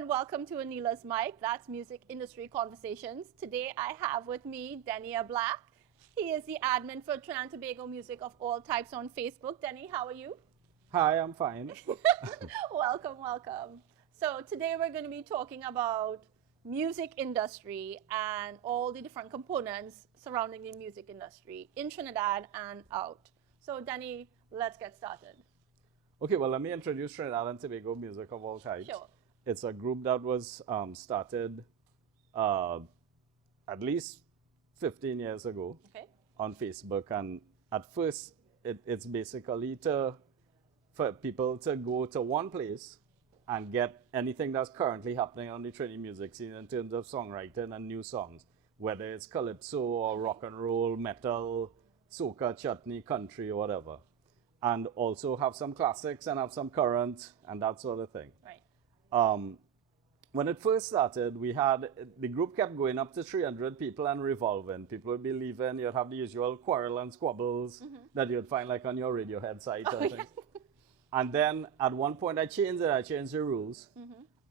and welcome to Aneela's Mic. That's Music Industry Conversations. Today I have with me Denny Ablack. He is the admin for Trinidad and Tobago Music of all types on Facebook. Denny, how are you? Hi, I'm fine. Welcome, welcome. So today we're going to be talking about music industry and all the different components surrounding the music industry in Trinidad and out. So Denny, let's get started. Okay, well, let me introduce Trinidad and Tobago Music of all types. Sure. It's a group that was started at least 15 years ago on Facebook. And at first, it's basically for people to go to one place and get anything that's currently happening on the Trini music scene in terms of songwriting and new songs, whether it's calypso or rock and roll, metal, soca, chutney, country, or whatever. And also have some classics and have some current and that sort of thing. Right. When it first started, the group kept going up to 300 people and revolving. People would be leaving. You'd have the usual quarrel and squabbles that you'd find like on your Radiohead site and things. And then at one point I changed it. I changed the rules.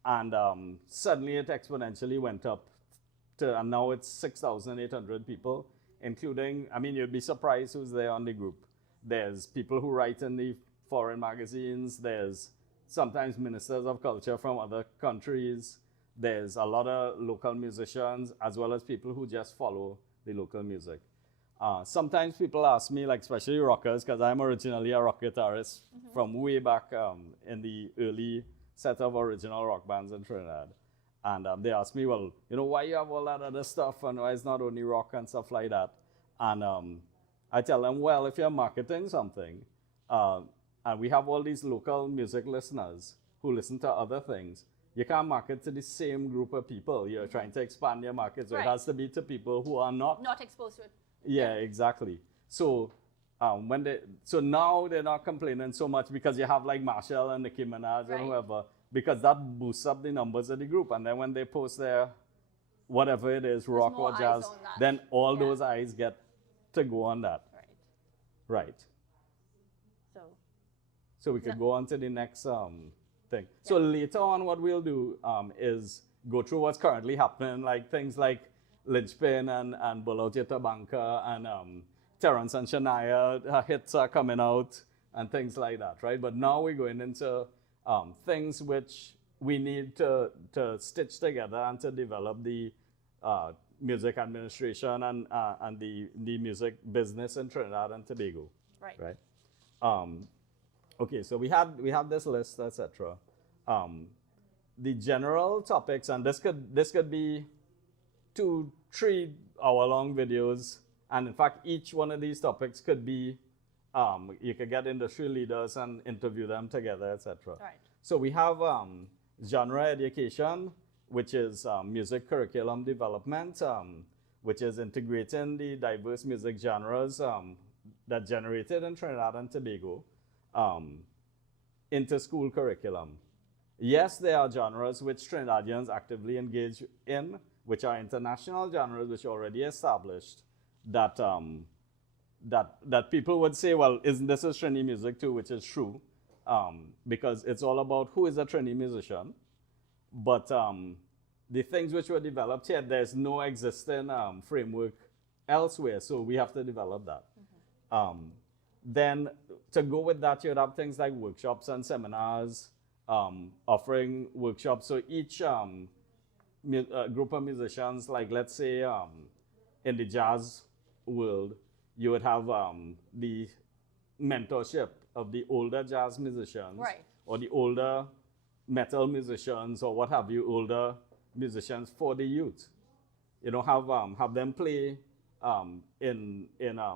And suddenly it exponentially went up and now it's 6,800 people, including, I mean, you'd be surprised who's there on the group. There's people who write in the foreign magazines. There's sometimes ministers of culture from other countries. There's a lot of local musicians, as well as people who just follow the local music. Sometimes people ask me, like especially rockers, because I'm originally a rock guitarist from way back in the early set of original rock bands in Trinidad. And they ask me, well, why you have all that other stuff and why it's not only rock and stuff like that? And I tell them, well, if you're marketing something, and we have all these local music listeners who listen to other things, you can't market to the same group of people. You're trying to expand your market, so it has to be to people who are not exposed to it. Yeah, exactly. So so now they're not complaining so much because you have like Marshall and Nicki Minaj and whoever, because that boosts up the numbers of the group. And then when they post their whatever it is, rock or jazz, then all those eyes get to go on that. Right. So we could go on to the next thing. So later on, what we'll do is go through what's currently happening, like things like Lynchpin and Bull Banka and Terrence and Shania hits are coming out and things like that, right? But now we're going into things which we need to stitch together and to develop the music administration and the music business in Trinidad and Tobago. Right. Okay, so we have this list, etc. The general topics, and this could be 2-3 hour long videos, and in fact, each one of these topics could be you could get industry leaders and interview them together, etc. Right. So we have genre education, which is music curriculum development, which is integrating the diverse music genres that generated in Trinidad and Tobago into school curriculum. Yes, there are genres which Trinidadians actively engage in, which are international genres which are already established, that people would say, well, isn't this a Trini music too, which is true, because it's all about who is a Trini musician. But the things which were developed here, there's no existing framework elsewhere, so we have to develop that. Then to go with that, you'd have things like workshops and seminars, offering workshops. So each group of musicians, like let's say in the jazz world, you would have the mentorship of the older jazz musicians, or the older metal musicians, or what have you, older musicians for the youth. Have them play in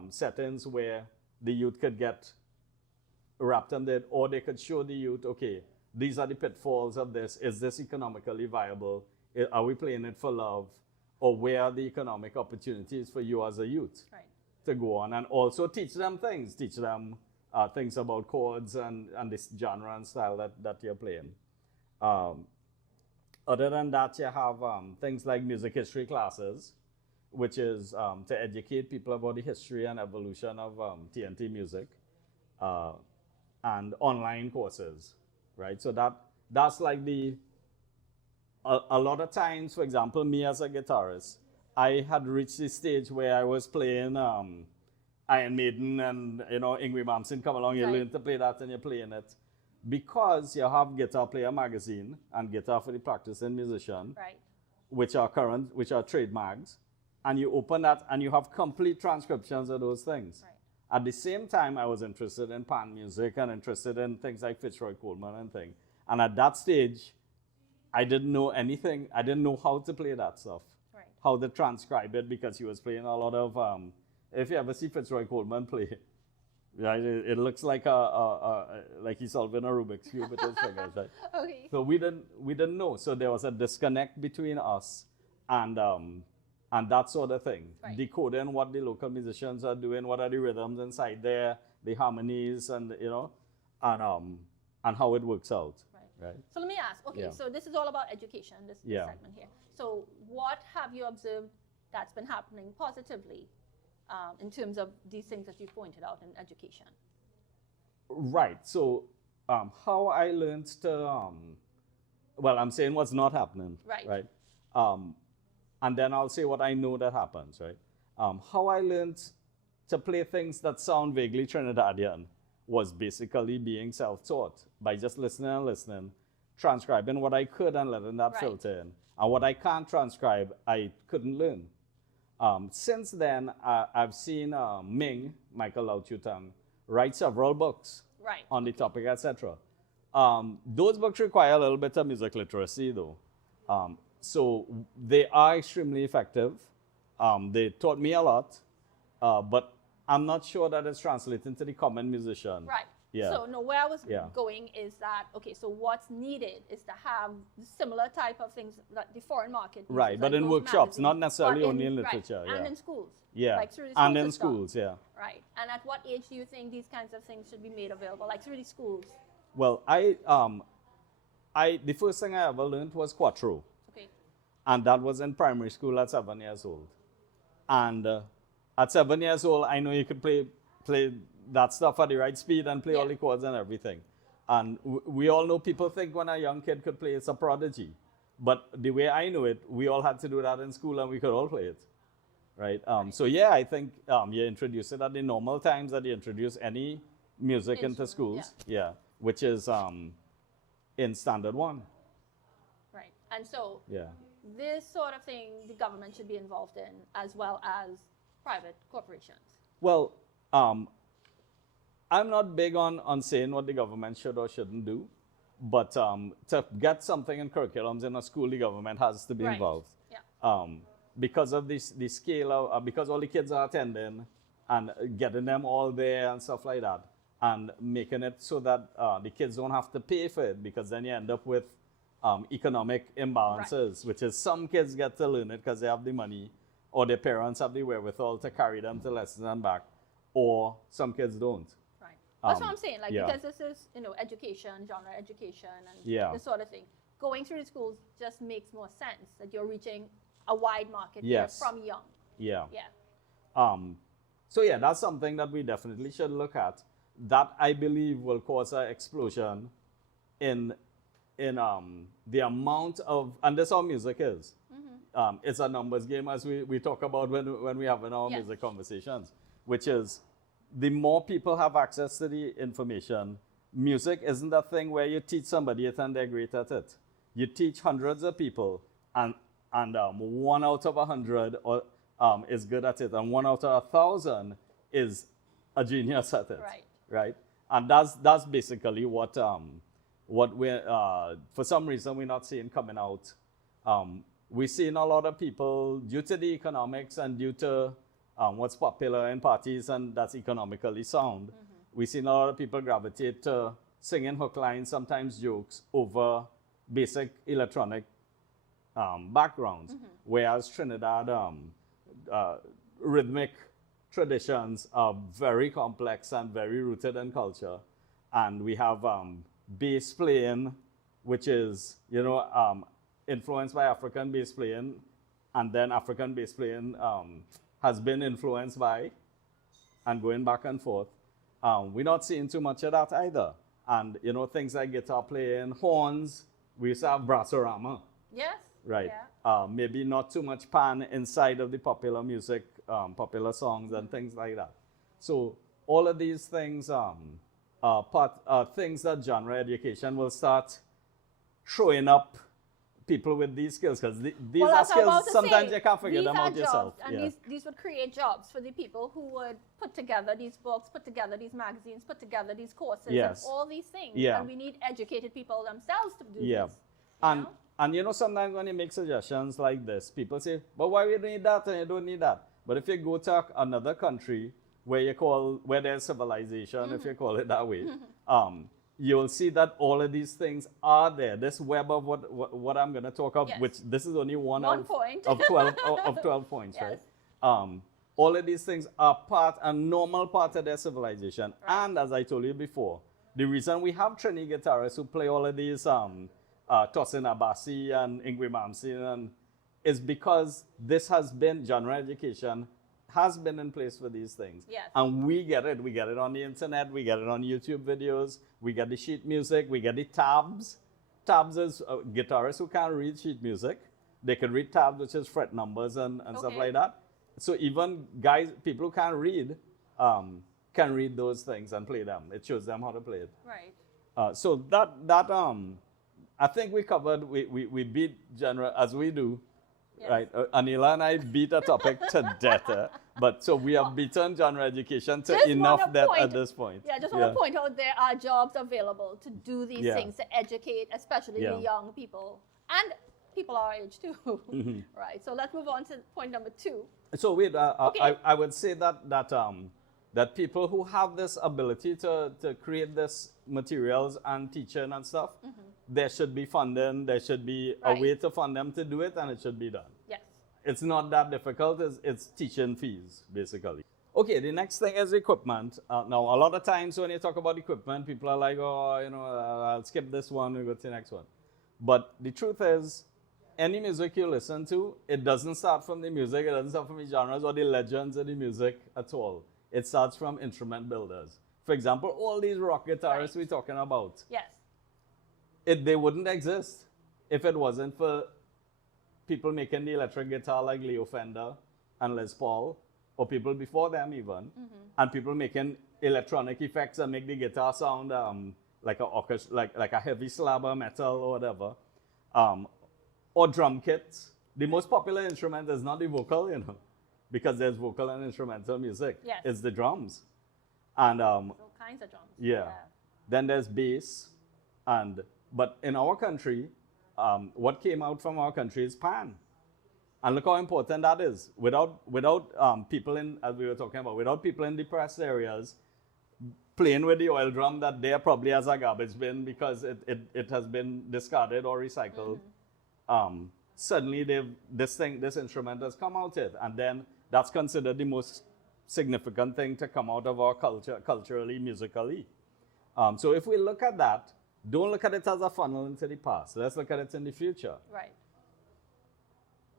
settings where the youth could get wrapped in it, or they could show the youth, okay, these are the pitfalls of this. Is this economically viable? Are we playing it for love? Or where are the economic opportunities for you as a youth to go on? And also teach them things. Teach them things about chords and this genre and style that you're playing. Other than that, you have things like music history classes, which is to educate people about the history and evolution of TNT music, and online courses, right? So that's like the a lot of times, for example, me as a guitarist, I had reached the stage where I was playing Iron Maiden and, Ingrid Manson come along, you Right. learn to play that and you're playing it. Because you have Guitar Player magazine and Guitar for the Practicing Musician, Right. which are trade mags, and you open that and you have complete transcriptions of those things. Right. At the same time, I was interested in pan music and interested in things like Fitzroy Coleman and things. And at that stage, I didn't know anything. I didn't know how to play that stuff, Right. how to transcribe it, because he was playing a lot of. If you ever see Fitzroy Coleman play, yeah, it looks like like he's solving a Rubik's cube with his fingers, right? Okay. So we didn't know. So there was a disconnect between us and that sort of thing. Right. Decoding what the local musicians are doing, what are the rhythms inside there, the harmonies, and and how it works out. Right. So let me ask, okay, Yeah. so this is all about education, this Yeah. segment here. So what have you observed that's been happening positively in terms of these things that you pointed out in education? Right. So how I learned to well, I'm saying what's not happening. Right. Right. And then I'll say what I know that happens. Right. How I learned to play things that sound vaguely Trinidadian was basically being self-taught by just listening, transcribing what I could and letting that Right. filter in. And what I can't transcribe, I couldn't learn. Since then, I've seen Michael Lau Chu Tang, write several books Right. on the topic, etc. Those books require a little bit of music literacy, though. So they are extremely effective. They taught me a lot, but I'm not sure that it's translating to the common musician. Right. Yeah. So no, where I was Yeah. going is that, okay, so what's needed is to have similar type of things that the foreign market uses, Right, but like in those workshops, not magazines, necessarily or only in right, literature. and Yeah. in schools. Yeah. Like through the school And in system. schools, yeah. Right. And at what age do you think these kinds of things should be made available, like through the schools? Well, the first thing I ever learned was quattro, Okay. and that was in primary school at 7 years old. And at 7 years old, I know you could play that stuff at the right speed and play all Yeah. the chords and everything. And we all know people think when a young kid could play, it's a prodigy. But the way I know it, we all had to do that in school and we could all play it. Right? So yeah, I think you introduce it at the normal times that you introduce any music into Instrument, schools. Yeah. Which is in standard 1. Right. And so Yeah. this sort of thing the government should be involved in, as well as private corporations. Well, I'm not big on saying what the government should or shouldn't do, but to get something in curriculums in a school, the government has to be Right. involved. Yeah. Because of the scale of, because all the kids are attending and getting them all there and stuff like that, and making it so that the kids don't have to pay for it, because then you end up with economic imbalances, which is some kids get to learn it because they have the money, or their parents have the wherewithal to carry them to lessons and back, or some kids don't. Right. That's what Um, I'm saying. Like, yeah. because this is, education, genre education, and Yeah. this sort of thing. Going through the schools just makes more sense that you're reaching a wide market Yes. here from young. Yeah. Yeah. So yeah, that's something that we definitely should look at. That I believe will cause an explosion in the amount of, and that's how music is. It's a numbers game, as we talk about when we have in our Yes. music conversations, which is the more people have access to the information. Music isn't a thing where you teach somebody it and they're great at it. You teach hundreds of people, and 1 out of 100 is good at it, and 1 out of 1,000 is a genius at it. Right. Right. And that's basically what we're for some reason we're not seeing coming out. We're seeing a lot of people, due to the economics and due to what's popular in parties and that's economically sound. We've seen a lot of people gravitate to singing hook lines, sometimes jokes, over basic electronic backgrounds, whereas Trinidad rhythmic traditions are very complex and very rooted in culture, and we have bass playing, which is influenced by African bass playing, and then African bass playing has been influenced by, and going back and forth. We're not seeing too much of that either, and things like guitar playing, horns. We used to have brassorama, Yes. right? Yeah. Maybe not too much pan inside of the popular music, popular songs and things like that. So all of these things, things that genre education will start showing up people with these skills, because these Well, are that's what I'm about skills to sometimes say. you can't figure These them are out yourself. jobs, and Yeah. these would create jobs for the people who would put together these books, put together these magazines, put together these courses, Yes. and all these things. Yeah. And we need educated people themselves to do Yeah. this. And sometimes when you make suggestions like this, people say, but why we need that and you don't need that? But if you go to another country where there's civilization, if you call it that way, you'll see that all of these things are there. This web of what I'm going to talk of, Yes. which this is only one point. of 12 of 12 points, Yes. right? All of these things are a normal part of their civilization. Right. And as I told you before, the reason we have Trini guitarists who play all of these Tosin Abasi and Ingrid Mamsin is because this has been, genre education has been in place for these things. Yes. And we get it. We get it on the internet. We get it on YouTube videos. We get the sheet music. We get the tabs. Tabs is guitarists who can't read sheet music. They can read tabs, which is fret numbers and stuff like that. So even people who can't read, can read those things and play them. It shows them how to play it. Right. So that I think we covered, we beat genre as we do. Yes. Right, Aneela and I beat a topic to death, but so we have beaten genre education to Just enough wanna depth point- at this point. Yeah, I just want to point out there are jobs available to do these Yeah. things, to educate, especially Yeah. the young people and people our age too. Mm-hmm. Right. So let's move on to point number 2. So wait, Okay. I would say that people who have this ability to create this materials and teaching and stuff, there should be funding, there should be a Right. way to fund them to do it, and it should be done. Yes. It's not that difficult, it's teaching fees, basically. Okay, the next thing is equipment. Now, a lot of times when you talk about equipment, people are like, oh, I'll skip this one, we'll go to the next one. But the truth is, any music you listen to, it doesn't start from the music, it doesn't start from the genres or the legends of the music at all. It starts from instrument builders. For example, all these rock guitarists we're talking about, Yes. they wouldn't exist if it wasn't for people making the electric guitar like Leo Fender and Les Paul, or people before them even, and people making electronic effects and make the guitar sound like a heavy slab of metal or whatever, or drum kits. The most popular instrument is not the vocal, because there's vocal and instrumental music. Yes. It's the drums, and All kinds of drums. yeah. Then there's bass, but in our country, what came out from our country is pan. And look how important that is. Without people as we were talking about, without people in depressed areas playing with the oil drum that there probably has a garbage bin because it has been discarded or recycled, suddenly this instrument has come out it. And then that's considered the most significant thing to come out of our culture, culturally, musically. So if we look at that, don't look at it as a funnel into the past. Let's look at it in the future. Right.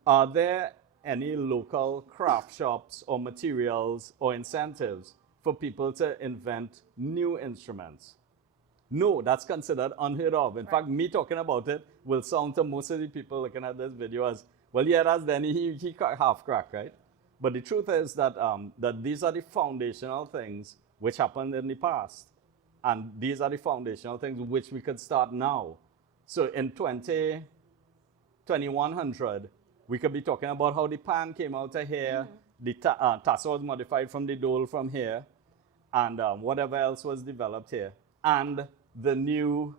Are there any local craft shops or materials or incentives for people to invent new instruments? No, that's considered unheard of. In fact, me talking about it will sound to most of the people looking at this video as, well, yeah, that's Denny, he half cracked, right? But the truth is that, that these are the foundational things which happened in the past. And these are the foundational things which we could start now. So in 2100, we could be talking about how the pan came out of here, the tassa was modified from the dole from here, and whatever else was developed here. And the new,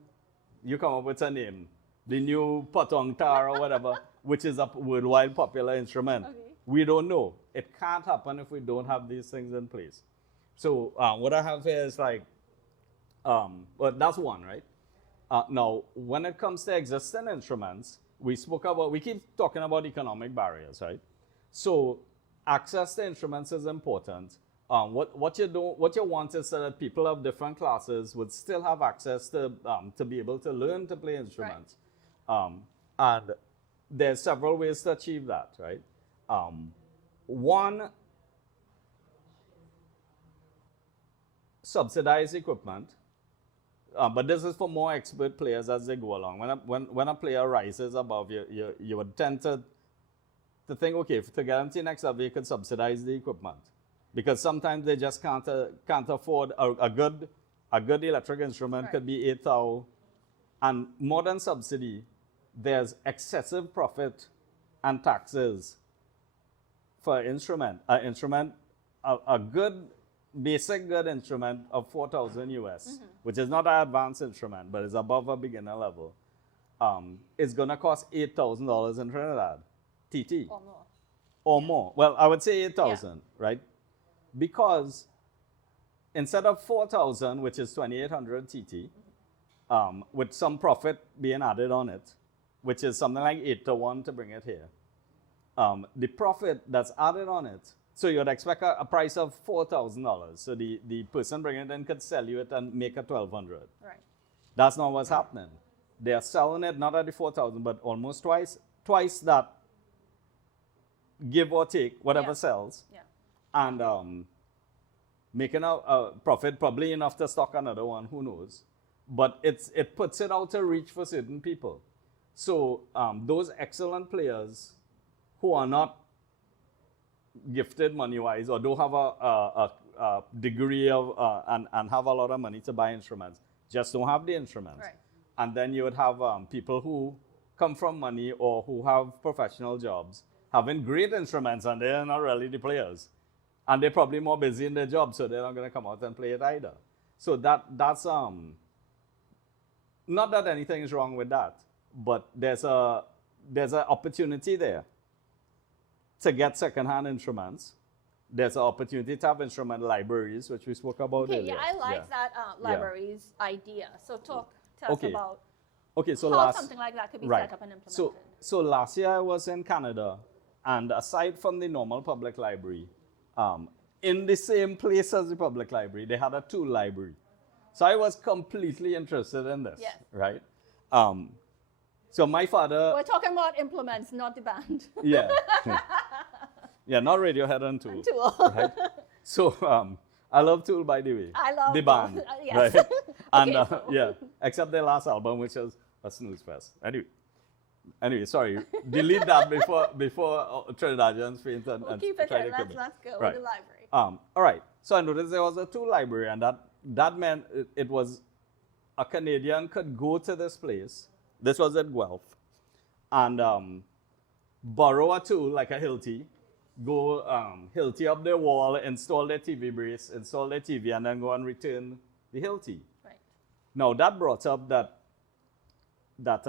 you come up with a name, the new potong tar or whatever, which is a worldwide popular instrument. Okay. We don't know. It can't happen if we don't have these things in place. So what I have here is like, well, that's one, right? Now, when it comes to existing instruments, we keep talking about economic barriers, right? So access to instruments is important. What you want is so that people of different classes would still have access to be able to learn to play instruments. Right. And there's several ways to achieve that, right? One, subsidized equipment. but this is for more expert players as they go along. When a player rises above, you would tend to think, okay, to get them to the next level, you could subsidize the equipment, because sometimes they just can't afford a good electric instrument. Could be 8,000, and more than subsidy, there's excessive profit and taxes for an instrument. A good basic good instrument of 4,000 US, which is not an advanced instrument, but is above a beginner level, is gonna cost $8,000 in Trinidad, TT. Or more. Or more. Well, I would say 8,000, right? Because instead of 4,000, which is 2,800 TT, with some profit being added on it, which is something like 8-1 to bring it here, the profit that's added on it, so you'd expect a price of $4,000. So the person bringing it in could sell you it and make it 1,200. Right. That's not what's happening. They are selling it not at the 4,000, but almost twice that, give or take, whatever sells. Yeah. And making a profit, probably enough to stock another one, who knows. But it puts it out of reach for certain people. So those excellent players who are not gifted money-wise or don't have a degree of and have a lot of money to buy instruments, just don't have the instruments. Right. And then you would have people who come from money or who have professional jobs having great instruments, and they're not really the players. And they're probably more busy in their job, so they're not going to come out and play it either. So that's not that anything is wrong with that, but there's an opportunity there to get secondhand instruments. There's an opportunity to have instrument libraries, which we spoke about earlier. Yeah, I like that libraries idea. So tell us about so how something like that could be set up and implemented. So last year I was in Canada, and aside from the normal public library, in the same place as the public library, they had a tool library. So I was completely interested in this, right? So my father... We're talking about implements, not the band. Yeah. Yeah, not Radiohead and Tool. Tool. Right? So I love Tool, by the way. I love the band. Yes. Right? And Okay, yeah, except their last album, which was a snooze fest. Anyway, sorry. Delete that before Trinidadians faint and keep it try here. to keep it. Let's go Right. with the library. All right. So I noticed there was a tool library, and that meant it was a Canadian could go to this place. This was at Guelph, and borrow a tool like a Hilti, go Hilti up their wall, install their TV brace, install their TV, and then go and return the Hilti. Right. Now that brought up that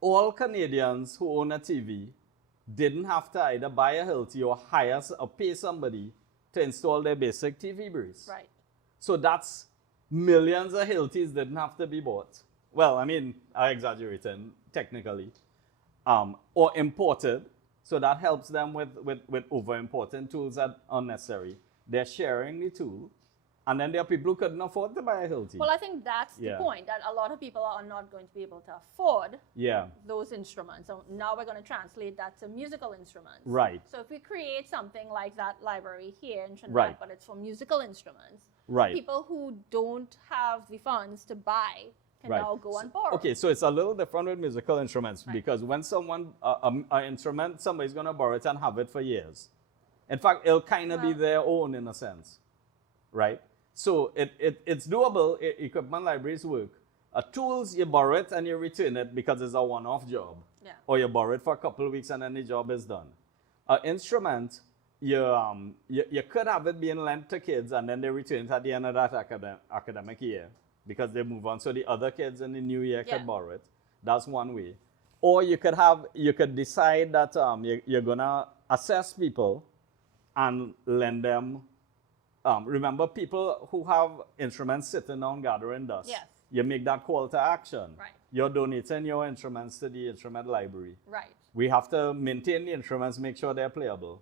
all Canadians who own a TV didn't have to either buy a Hilti or hire or pay somebody to install their basic TV brace. Right. So that's millions of Hiltis didn't have to be bought. Well, I mean, I exaggerated technically. Or imported. So that helps them with over-importing tools that are unnecessary. They're sharing the tool. And then there are people who couldn't afford to buy a Hilti. Well, I think that's the point, that a lot of people are not going to be able to afford those instruments. So now we're going to translate that to musical instruments. Right. So if we create something like that library here in Trinidad, but it's for musical instruments, people who don't have the funds to buy can now go and borrow. Okay, so it's a little different with musical instruments because when someone, an instrument, somebody's going to borrow it and have it for years. In fact, it'll kind of be their own in a sense, right? So it's doable. Equipment libraries work. Tools, you borrow it and you return it because it's a one-off job. Yeah. Or you borrow it for a couple of weeks and then the job is done. Instrument, you could have it being lent to kids and then they return it at the end of that academic year because they move on. So the other kids in the new year could borrow it. That's one way. Or you could decide that you're gonna assess people and lend them. Remember, people who have instruments sitting down gathering dust. Yes. You make that call to action. Right. You're donating your instruments to the instrument library. Right. We have to maintain the instruments, make sure they're playable.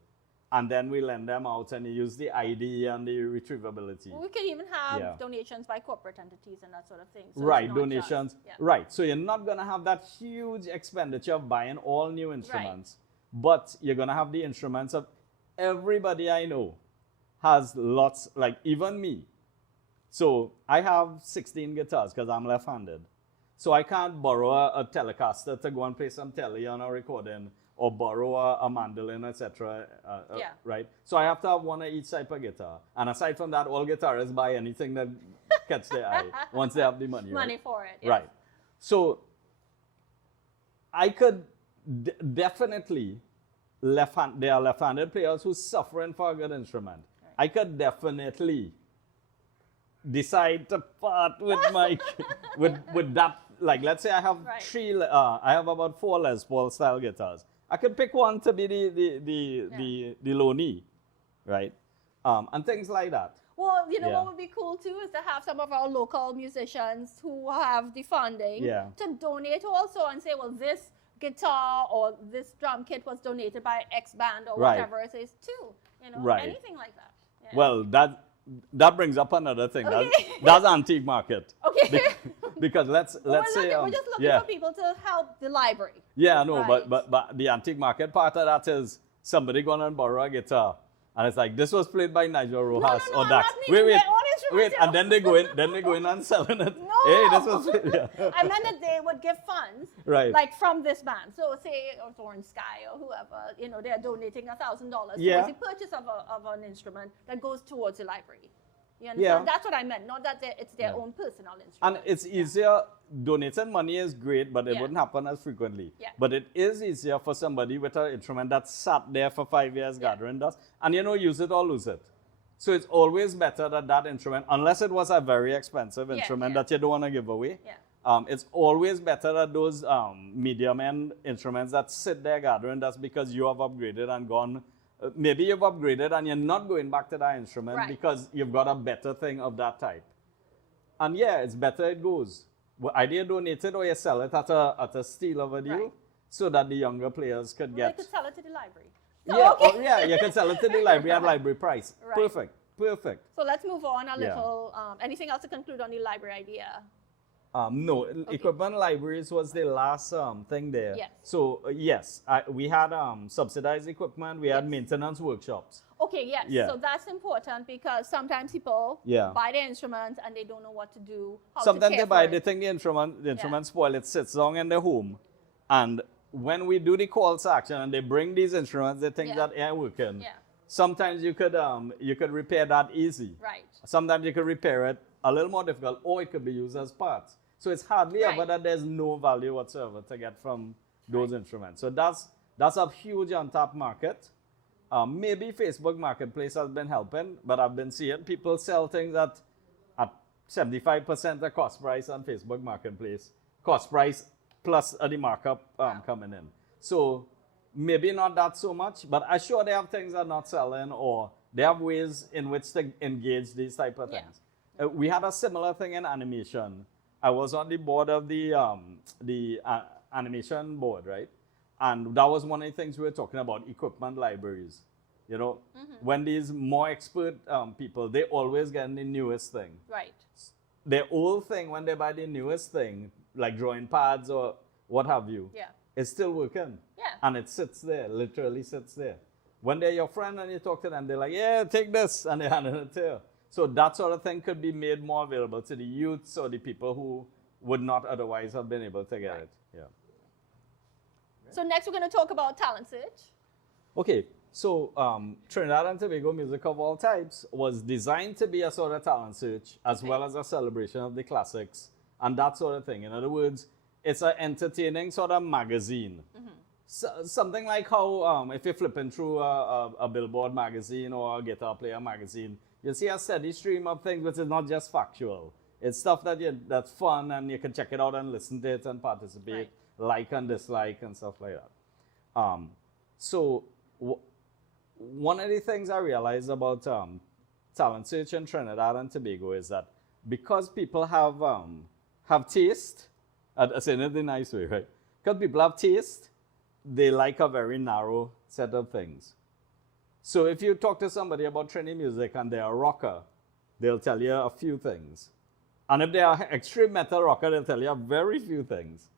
And then we lend them out and you use the ID and the retrievability. Well, we can even have donations by corporate entities and that sort of thing. So right, donations. Right. So you're not going to have that huge expenditure of buying all new instruments. But you're going to have the instruments of everybody I know has lots, like even me. So I have 16 guitars because I'm left-handed. So I can't borrow a Telecaster to go and play some telly on a recording, or borrow a mandolin, etc. Right? So I have to have one of each type of guitar. And aside from that, all guitarists buy anything that catch their eye once they have the money. Money right? for it. Yes. Right. So I could definitely there are left-handed players who's suffering for a good instrument. Right. I could definitely decide to part with my with that. Like, let's say I have I have about 4 Les Paul style guitars. I could pick one to be the low knee, right? And things like that. Well, you know what would be cool too is to have some of our local musicians who have the funding to donate also and say, well, this guitar or this drum kit was donated by X band or whatever it is too. You know, anything like that. Yeah. Well, that brings up another thing. Okay. That's antique market. Okay. Because let's say we're just looking for people to help the library. Yeah, no, but the antique market part of that is somebody going and borrow a guitar, and it's like, this was played by Nigel Rojas or Dax. Wait, and then they go in and selling it. No. Hey, this was I meant that they would give funds, like from this band. So say Orange Sky or whoever, you know, they're donating $1,000 towards the purchase of an instrument that goes towards the library. You understand? That's what I meant, not that it's their own personal instrument. And it's easier, donating money is great, but it wouldn't happen as frequently. Yeah. But it is easier for somebody with an instrument that sat there for 5 years gathering dust, and use it or lose it. So it's always better that instrument, unless it was a very expensive instrument that you don't want to give away, it's always better that those medium-end instruments that sit there gathering dust because you have upgraded and gone. Maybe you've upgraded and you're not going back to that instrument because you've got a better thing of that type. And it's better it goes. Well, either you donate it or you sell it at a steal of a deal so that the younger players could get... They could sell it to the library. You can sell it to the library at library price. Right. Perfect. So let's move on a little. Anything else to conclude on the library idea? No, equipment libraries was the last thing there. Yes. So, we had subsidized equipment. We had maintenance workshops. Okay, yes. Yeah. So that's important because sometimes people buy the instruments and they don't know what to do. Sometimes they think the instrument spoiled. It sits long in their home. And when we do the call to action and they bring these instruments, they think that they're working. Yeah. Sometimes you could repair that easy. Right. Sometimes you could repair it a little more difficult, or it could be used as parts. So it's hardly ever that there's no value whatsoever to get from those instruments. So that's a huge untapped market. Maybe Facebook Marketplace has been helping, but I've been seeing people sell things at 75% the cost price on Facebook Marketplace. Cost price plus the markup coming in. So maybe not that so much, but I'm sure they have things that are not selling, or they have ways in which to engage these type of things. We had a similar thing in animation. I was on the board of the animation board, right? And that was one of the things we were talking about, equipment libraries. You know, when these more expert people, they always get the newest thing. Right. Their old thing, when they buy the newest thing, like drawing pads or what have you, it's still working. Yeah. And it sits there, literally sits there. When they're your friend and you talk to them, they're like, yeah, take this, and they hand it to you. So that sort of thing could be made more available to the youths or the people who would not otherwise have been able to get it. Yeah. So next we're going to talk about talent search. Okay, so Trinidad and Tobago Music of All Types was designed to be a sort of talent search as well as a celebration of the classics and that sort of thing. In other words, it's an entertaining sort of magazine. So, something like how if you're flipping through a Billboard magazine or a Guitar Player magazine, you'll see a steady stream of things which is not just factual. It's stuff that's fun and you can check it out and listen to it and participate, like and dislike and stuff like that. So one of the things I realized about talent search in Trinidad and Tobago is that because people have taste, I'm saying it in a nice way, right? Because people have taste, they like a very narrow set of things. So if you talk to somebody about Trini music and they're a rocker, they'll tell you a few things. And if they are extreme metal rocker, they'll tell you a very few things.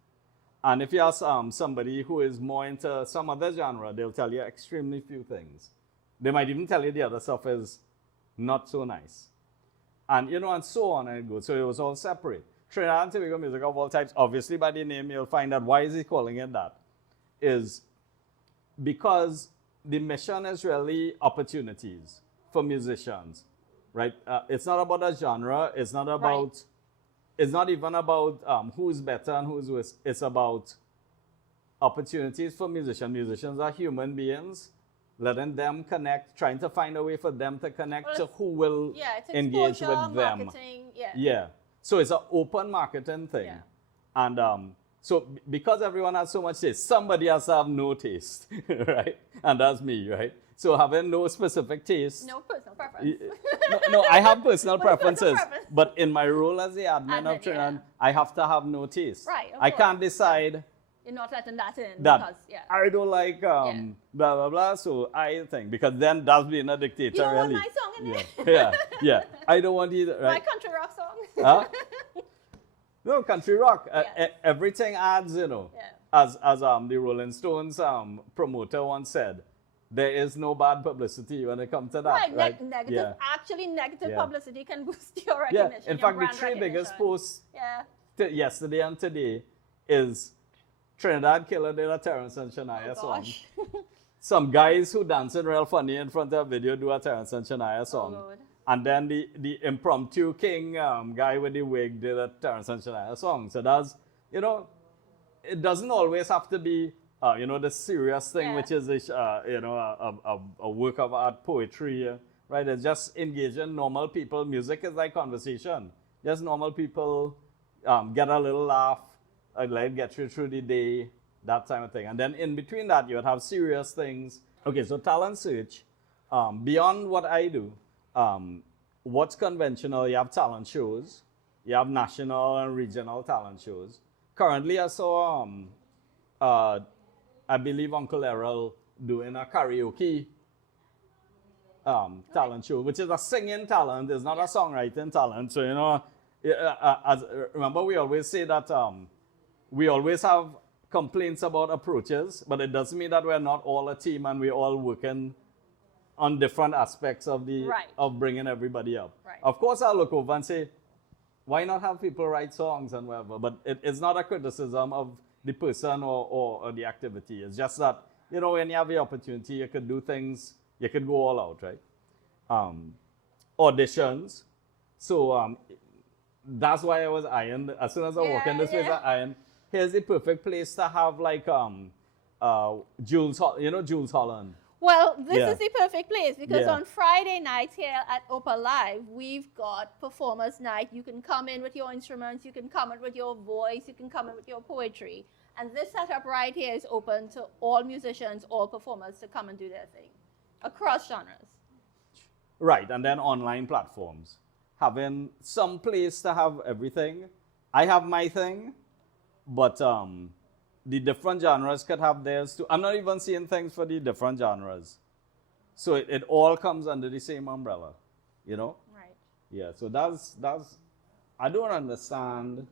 And if you ask somebody who is more into some other genre, they'll tell you extremely few things. They might even tell you the other stuff is not so nice. and and so on and it goes. So it was all separate. Trinidad and Tobago music of all types, obviously by the name you'll find that why is he calling it that? Is because the mission is really opportunities for musicians, right? It's not about a genre. It's not about. Right. It's not even about who's better and who's worse. It's about opportunities for musicians. Musicians are human beings. Letting them connect, trying to find a way for them to connect to who will engage with them. Marketing, yeah. So it's an open marketing thing. Yeah. And so because everyone has so much taste, somebody has to have no taste, right? And that's me, right? So having no specific taste. No personal preference. no, I have personal preferences. But in my role as the admin of Trinidad, I have to have no taste. Right. I can't decide. You're not letting that in because I don't like blah blah blah. So I think because then that's being a dictator. You don't really. want my song in there. yeah. I don't want either. Right? My country rock song. Huh? No, country rock. Everything adds, as the Rolling Stones promoter once said, there is no bad publicity when it comes to that. Right. Negative. Actually, negative publicity can boost your recognition. Yeah. In fact, the three biggest posts yesterday and today is Trinidad Killer did a Terrence and Shania song. Some guys who dancing real funny in front of a video do a Terrence and Shania song. Oh, and then the impromptu king guy with the wig did a Terrence and Shania song. So that's, it doesn't always have to be, the serious thing, which is, a work of art, poetry, right? It's just engaging normal people. Music is like conversation. Just normal people get a little laugh. Like get you through the day, that type of thing. And then in between that, you would have serious things. Okay, so talent search, beyond what I do, what's conventional, you have talent shows, you have national and regional talent shows. Currently, I saw, I believe Uncle Errol doing a karaoke talent show, which is a singing talent, it's not a songwriting talent. So, remember we always say that we always have complaints about approaches, but it doesn't mean that we're not all a team and we're all working on different aspects of of bringing everybody up. Right. Of course, I'll look over and say, why not have people write songs and whatever? But it's not a criticism of the person or the activity. It's just that, when you have the opportunity, you could do things, you could go all out, right? Auditions. So that's why I was ironed. As soon as I walk in this place, I ironed. Here's the perfect place to have like Jules Holland. Well, this is the perfect place because on Friday nights here at Opal Live, we've got performers night. You can come in with your instruments, you can come in with your voice, you can come in with your poetry. And this setup right here is open to all musicians, all performers to come and do their thing across genres. Right, and then online platforms. Having some place to have everything. I have my thing. But the different genres could have theirs too. I'm not even seeing things for the different genres. So it all comes under the same umbrella, Right. Yeah, so that's I don't understand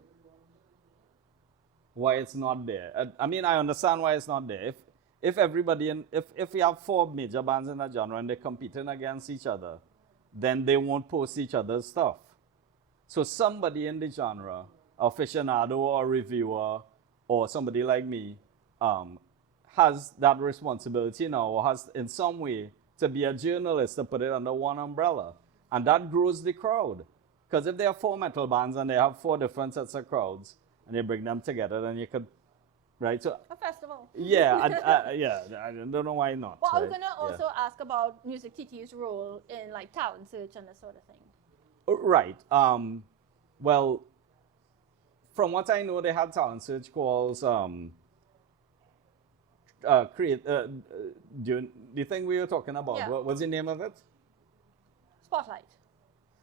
why it's not there. I mean, I understand why it's not there. If everybody, if we have 4 major bands in a genre and they're competing against each other, then they won't post each other's stuff. So somebody in the genre, aficionado or reviewer or somebody like me has that responsibility now or has in some way to be a journalist to put it under one umbrella. And that grows the crowd. Because if there are 4 metal bands and they have 4 different sets of crowds and you bring them together, then you could, right? So a festival. Yeah, I don't know why not. Well, right? I'm going to also ask about Music TT's role in like talent search and this sort of thing. Right. Well, from what I know, they had talent search calls. The thing we were talking about, what was the name of it? Spotlight.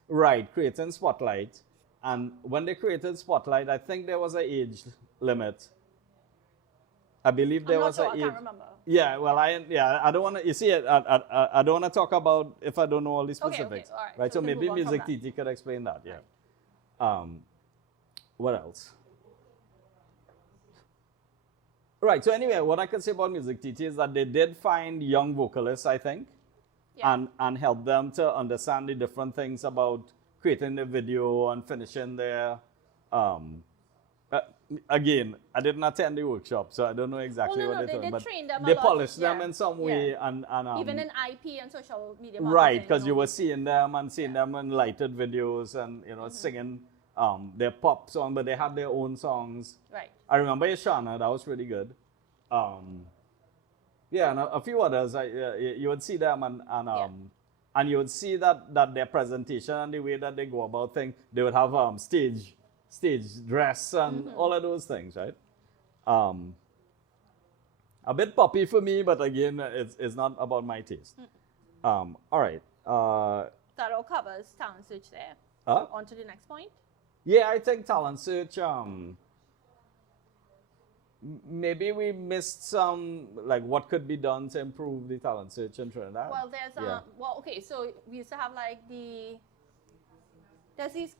Right, creating Spotlight. And when they created Spotlight, I think there was an age limit. I believe there was an age. I can't remember. Yeah, well, I don't want to. You see, I don't want to talk about if I don't know all the specifics. Okay, all right. Right, so maybe Music TT could explain that. Yeah. Right. What else? Right, so anyway, what I can say about Music TT is that they did find young vocalists, I think, and help them to understand the different things about creating the video and finishing their uh, again, I didn't attend the workshop, so I don't know exactly no, what no, they're doing, they but train them a they lot, polish them yeah, in some yeah. way, and Even in IP and social media right, marketing, because you know. were seeing them and seeing them in lighted videos and singing their pop song, but they had their own songs. Right. I remember Yashana, that was pretty good. Yeah, and a few others. You would see them and you would see that their presentation and the way that they go about things, they would have stage dress and all of those things, right? A bit poppy for me, but again, it's not about my taste. All right. That all covers talent search there. On to the next point. Yeah, I think talent search. Maybe we missed some, like what could be done to improve the talent search in Trinidad. Well, there's okay. So we used to have like there's these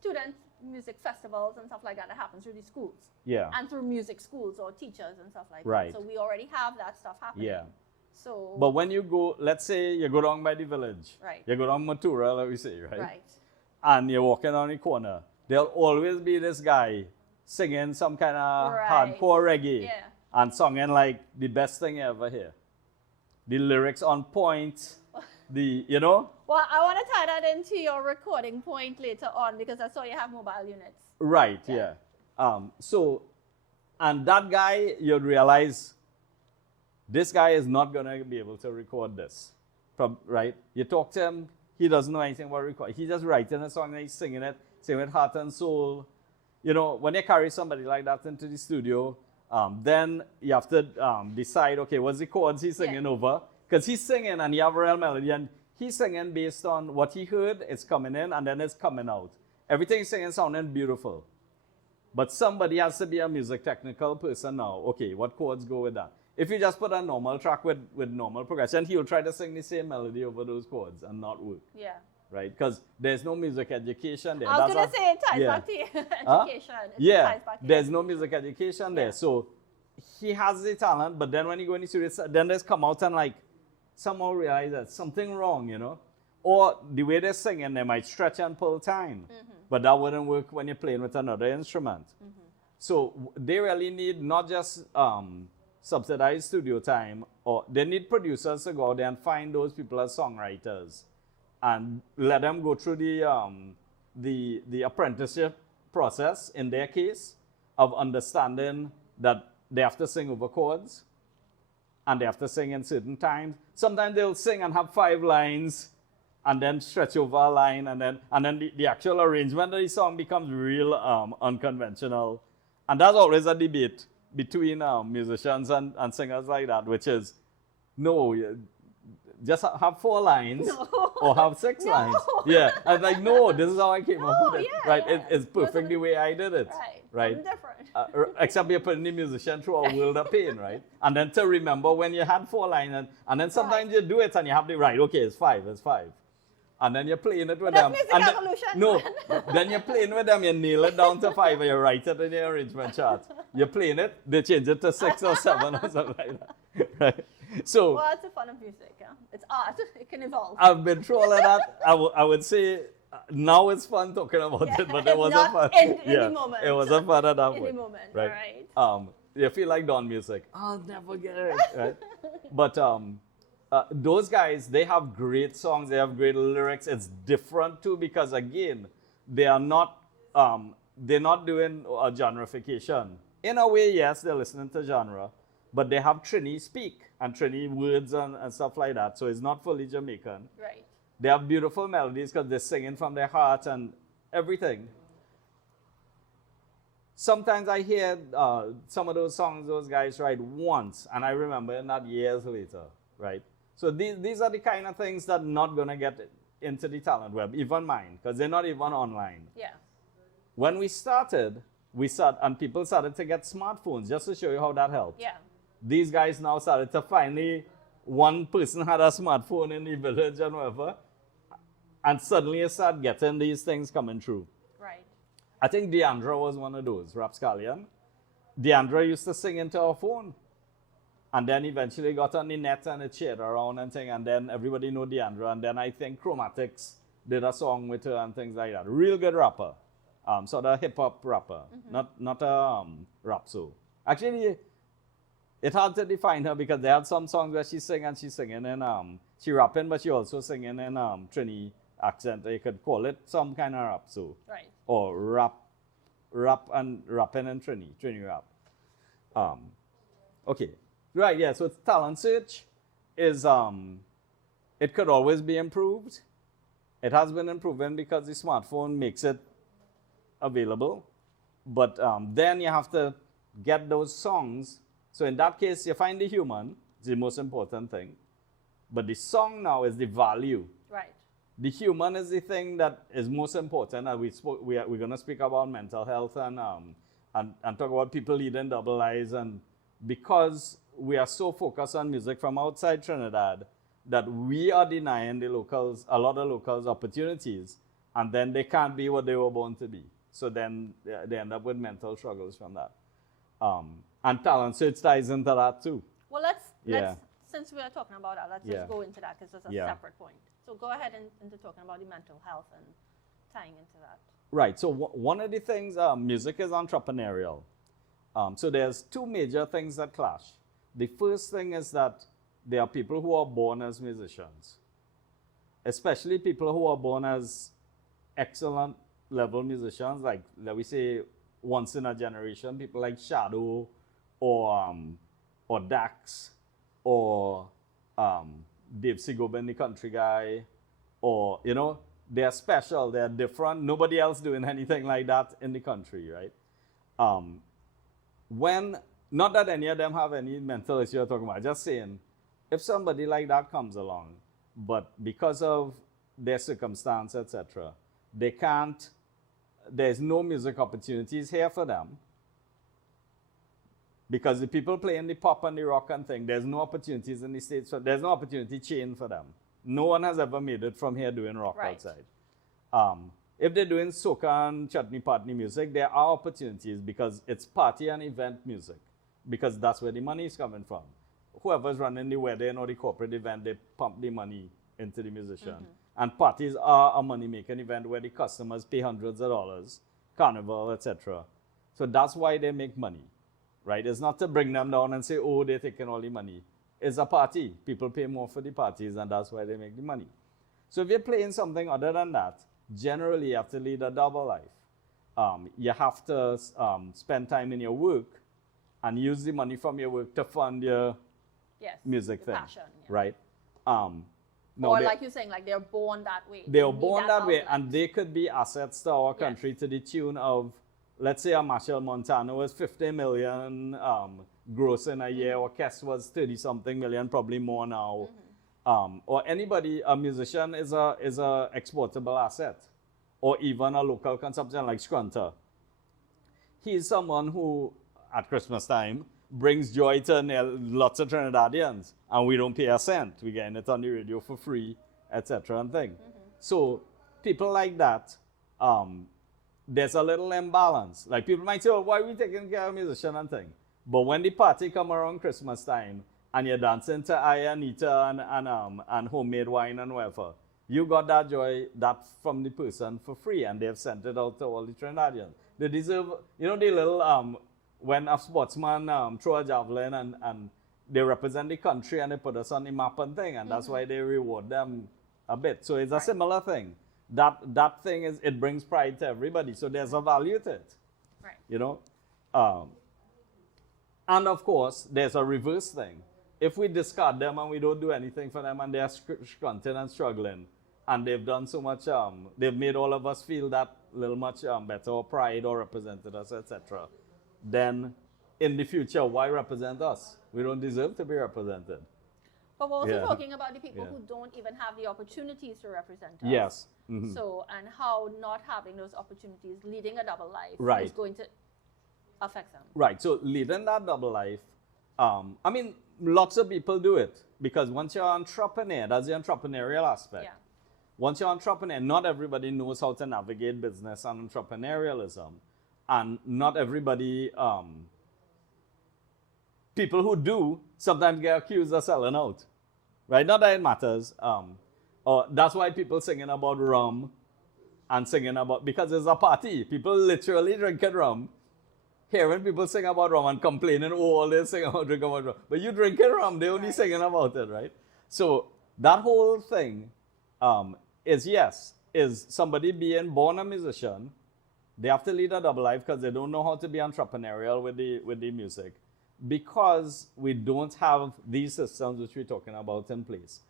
student music festivals and stuff like that happens through the schools. Yeah. And through music schools or teachers and stuff like right. that. So we already have that stuff happening. Yeah. So. But when you go, let's say you go down by the village. Right. You go down Matura, like we say, right? Right. And you're walking down the corner. There'll always be this guy singing some kind of hardcore reggae and singing like the best thing you ever hear. The lyrics on point, Well, I want to tie that into your recording point later on because I saw you have mobile units. Right, yeah. And that guy, you'd realize this guy is not going to be able to record this, right? You talk to him, he doesn't know anything about recording. He's just writing a song and he's singing it with heart and soul. When you carry somebody like that into the studio, then you have to decide, okay, what's the chords he's singing over? Because he's singing and you have a real melody and he's singing based on what he heard, it's coming in and then it's coming out. Everything he's singing sounding beautiful. But somebody has to be a music technical person now. Okay, what chords go with that? If you just put a normal track with normal progression, he'll try to sing the same melody over those chords and not work. Yeah. Right? Because there's no music education there. I was going to say it ties back to education. Yeah, there's no music education there. So he has the talent, but then when you go in the studio, then there's come out and like somehow realize that something wrong, Or the way they're singing, they might stretch and pull time. But that wouldn't work when you're playing with another instrument. So they really need not just subsidized studio time, or they need producers to go out there and find those people as songwriters and let them go through the apprenticeship process, in their case, of understanding that they have to sing over chords and they have to sing in certain times. Sometimes they'll sing and have 5 lines and then stretch over a line, and then the actual arrangement of the song becomes real unconventional. And that's always a debate between musicians and singers like that, which is, no, just have 4 lines or have 6 lines. Yeah, I was like, no, this is how I came up with it. Right, it's perfect the way I did it. Right. Different. Except you're putting the musician through a world of pain, right? And then to remember when you had 4 lines, and then sometimes you do it and you have the right, okay, it's 5. And then you're playing it with them. Then you're playing with them, you nail it down to 5, or you write it in your arrangement chart. You're playing it, they change it to 6 or 7 or something like that. Right? So, well, that's the fun of music. Yeah? It's art. It can evolve. I've been through all of that. I would say now it's fun talking about it, but it wasn't fun. In the moment. It wasn't fun at that point. In the moment, right? You feel like Dawn music. I'll never get it. Right? But those guys, they have great songs. They have great lyrics. It's different too because again, they're not doing a genreification. In a way, yes, they're listening to genre, but they have Trini speak and Trini words and stuff like that. So it's not fully Jamaican. Right. They have beautiful melodies because they're singing from their heart and everything. Sometimes I hear some of those songs those guys write once, and I remember it not years later, right? So these are the kind of things that are not going to get into the talent web, even mine, because they're not even online. Yeah. When we started, and people started to get smartphones, just to show you how that helped. Yeah. These guys now started to finally, one person had a smartphone in the village and whatever, and suddenly you start getting these things coming through. Right. I think Deandra was one of those, Rapscallion. Deandra used to sing into her phone. And then eventually got on the net and it shared around and thing. And then everybody knew Deandra. And then I think Chromatics did a song with her and things like that. Real good rapper. Sort of hip hop rapper, not a rap soul. Actually, it's hard to define her because there are some songs where she's singing in she rapping, but she also singing in Trini accent. You could call it some kind of rap soul. Right. Or rapping in Trini rap. Okay. Right, yeah. So talent search is it could always be improved. It has been improving because the smartphone makes it available. But then you have to get those songs. So in that case, you find the human, it's the most important thing. But the song now is the value. Right. The human is the thing that is most important. And we're going to speak about mental health and talk about people leading double lives. And because we are so focused on music from outside Trinidad, that we are denying the locals, a lot of locals, opportunities, and then they can't be what they were born to be. So then they end up with mental struggles from that. And talent search ties into that too. Well, let's since we are talking about that, let's just go into that because it's a separate point. So go ahead into talking about the mental health and tying into that. Right. So one of the things, music is entrepreneurial. So there's two major things that clash. The first thing is that there are people who are born as musicians, especially people who are born as excellent level musicians, like, let me say, once in a generation, people like Shadow or Dax or Dave Sigobin, the country guy, or, you know, they're special, they're different. Nobody else doing anything like that in the country, right? Not that any of them have any mental issue you're talking about, just saying, if somebody like that comes along, but because of their circumstance, etc., they can't, there's no music opportunities here for them, because the people playing the pop and the rock and thing, there's no opportunities in the States, there's no opportunity chain for them. No one has ever made it from here doing rock outside. If they're doing soca and chutney party music, there are opportunities because it's party and event music, because that's where the money is coming from. Whoever's running the wedding or the corporate event, they pump the money into the musician. And parties are a money-making event where the customers pay hundreds of dollars, carnival, etc. So that's why they make money, right? It's not to bring them down and say, oh, they're taking all the money. It's a party. People pay more for the parties, and that's why they make the money. So if you're playing something other than that, generally you have to lead a double life. You have to spend time in your work and use the money from your work to fund your music thing, passion, right? Or like you're saying, like they're born that way. They're born that way, and they could be assets to our country to the tune of, let's say, a Marshall Montano was 50 million gross in a year, or Kes was 30-something million, probably more now. Or anybody, a musician is a exportable asset, or even a local consumption like Scrunter. He's someone who, at Christmas time, brings joy to lots of Trinidadians, and we don't pay a cent. We're getting it on the radio for free, etc. and thing. So people like that, there's a little imbalance. Like people might say, oh, why are we taking care of musician and thing? But when the party come around Christmas time, and you're dancing to Anita and homemade wine and whatever, you got that joy that from the person for free, and they've sent it out to all the Trinidadians. They deserve, you know, the little when a sportsman throw a javelin and they represent the country and they put us on the map and thing, and that's why they reward them a bit. So it's a similar thing. That thing is, it brings pride to everybody. So there's a value to it. Right. You know? And of course, there's a reverse thing. If we discard them and we don't do anything for them and they're scrunting and struggling, and they've done so much, they've made all of us feel that little much better, or pride, or represented us, etc., then in the future, why represent us? We don't deserve to be represented. But we're also talking about the people who don't even have the opportunities to represent us. Yes. So, and how not having those opportunities, leading a double life, is going to affect them. Right. So leading that double life, I mean, lots of people do it, because once you're an entrepreneur, that's the entrepreneurial aspect. Yeah. Once you're an entrepreneur, not everybody knows how to navigate business and entrepreneurialism. And not everybody, people who do sometimes get accused of selling out, right? Not that it matters. That's why people singing about rum and singing about, because it's a party. People literally drinking rum, hearing people sing about rum and complaining, oh, all they sing about drinking about rum. But you drinking rum, they only singing about it, right? So that whole thing is somebody being born a musician. They have to lead a double life because they don't know how to be entrepreneurial with the music, because we don't have these systems which we're talking about in place.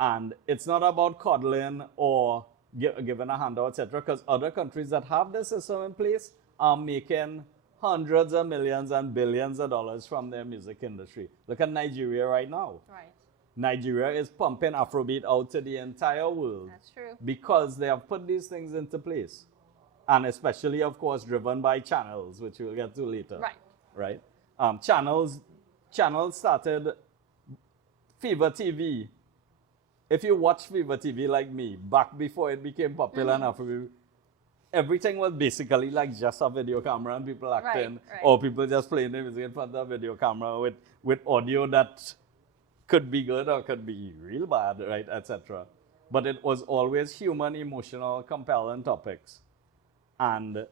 And it's not about coddling or giving a handout, etc., because other countries that have this system in place are making hundreds of millions and billions of dollars from their music industry. Look at Nigeria right now. Right. Nigeria is pumping Afrobeat out to the entire world. That's true. Because they have put these things into place. And especially, of course, driven by channels, which we'll get to later. Right. Right? Channels started Fever TV. If you watch Fever TV like me, back before it became popular in Afrobeat, everything was basically like just a video camera and people acting, or people just playing the music in front of a video camera with audio that could be good or could be real bad, right, etc. But it was always human, emotional, compelling topics. And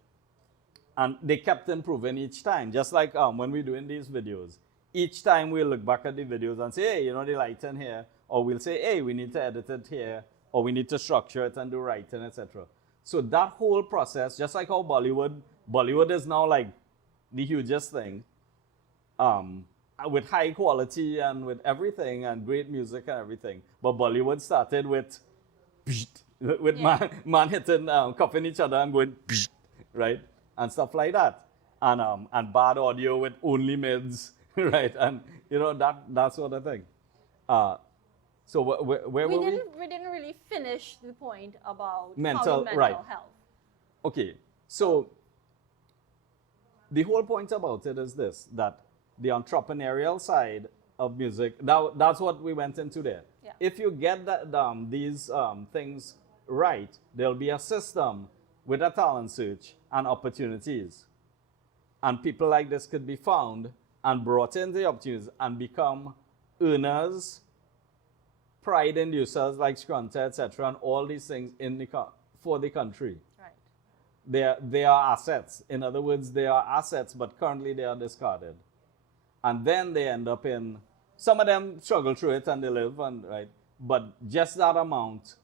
they kept improving each time. Just like when we're doing these videos, each time we look back at the videos and say, hey, you know, the lighting here, or we'll say, hey, we need to edit it here, or we need to structure it and do writing, etc. So that whole process, just like how Bollywood is now like the hugest thing, with high quality and with everything and great music and everything. But Bollywood started with man hitting, cuffing each other and going, right? And stuff like that. And bad audio with only mids, right? And, you know, that sort of thing. So where were we? We didn't really finish the point about mental health. Okay, so the whole point about it is this, that the entrepreneurial side of music, that's what we went into there. Yeah. If you get these things right, there'll be a system with a talent search and opportunities. And people like this could be found and brought into the opportunities and become earners, pride inducers like Scrunter, etc., and all these things for the country. Right. They are assets. In other words, they are assets, but currently they are discarded. And then they end up in, some of them struggle through it and they live, and right. But just that amount,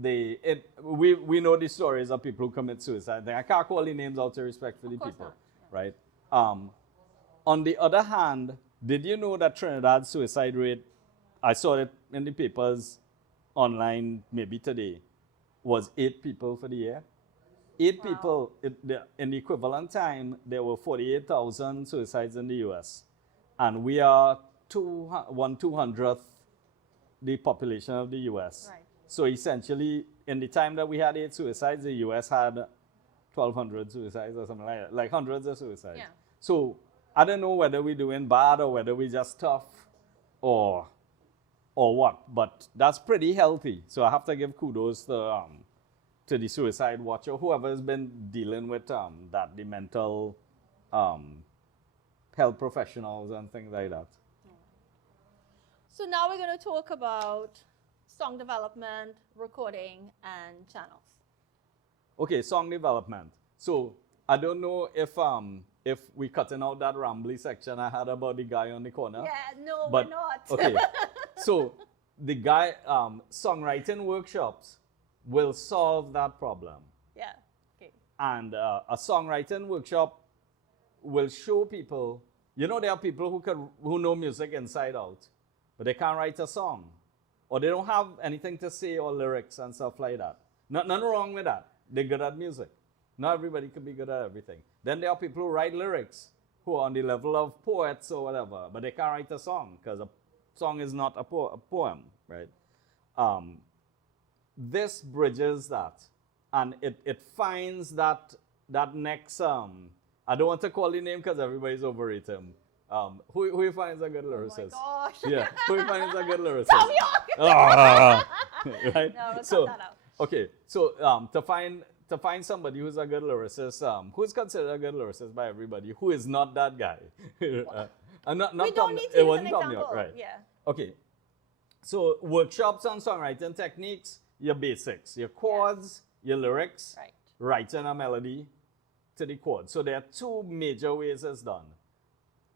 we know the stories of people who commit suicide. I can't call the names out of respect for the people, right? On the other hand, did you know that Trinidad's suicide rate, I saw it in the papers online maybe today, was 8 people for the year? 8 people, in the equivalent time, there were 48,000 suicides in the US. And we are 1/200th the population of the US. Right. So essentially, in the time that we had 8 suicides, the US had 1,200 suicides or something like that, like hundreds of suicides. Yeah. So I don't know whether we're doing bad or whether we're just tough or what, but that's pretty healthy. So I have to give kudos to the Suicide Watch or whoever has been dealing with the mental health professionals and things like that. So now we're going to talk about song development, recording, and channels. Okay, song development. So I don't know if we cutting out that rambly section I had about the guy on the corner. Yeah, no, but, we're not. Okay, so the guy, songwriting workshops will solve that problem. Yeah, okay. And a songwriting workshop will show people, you know, there are people who know music inside out, but they can't write a song. Or they don't have anything to say or lyrics and stuff like that. Nothing wrong with that. They're good at music. Not everybody can be good at everything. Then there are people who write lyrics who are on the level of poets or whatever, but they can't write a song because a song is not a poem, right? This bridges that, and it finds that next, I don't want to call the name because everybody's overrated him. Who finds a good lyricist? Oh my gosh. Yeah, who finds a good lyricist? Tom York! Right? No, we'll So, cut that out. okay, so to find somebody who's a good lyricist, who's considered a good lyricist by everybody, who is not that guy. Not We don't Tom, need it to use wasn't an Tom example. York, right? Yeah. Okay, So workshops on songwriting techniques, your basics, your chords, your lyrics, Right. writing a melody to the chord. So there are two major ways it's done.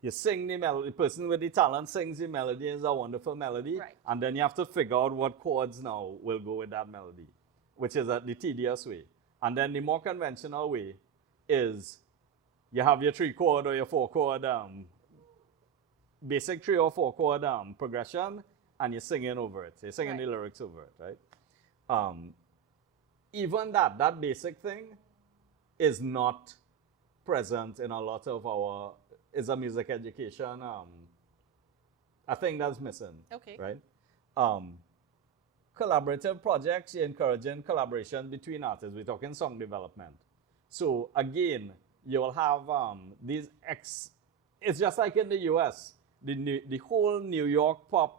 You sing the melody, the person with the talent sings the melody, it's a wonderful melody, Right. and then you have to figure out what chords now will go with that melody, which is the tedious way. And then the more conventional way is you have your 3-chord or your 4-chord, basic 3 or 4-chord progression, and you're singing over it. You're singing the lyrics over it, right? Even that basic thing is not present in a lot of our, is a music education, I think that's missing. Okay. Right? Collaborative projects, you're encouraging collaboration between artists. We're talking song development. So again, you'll have it's just like in the US, the whole New York pop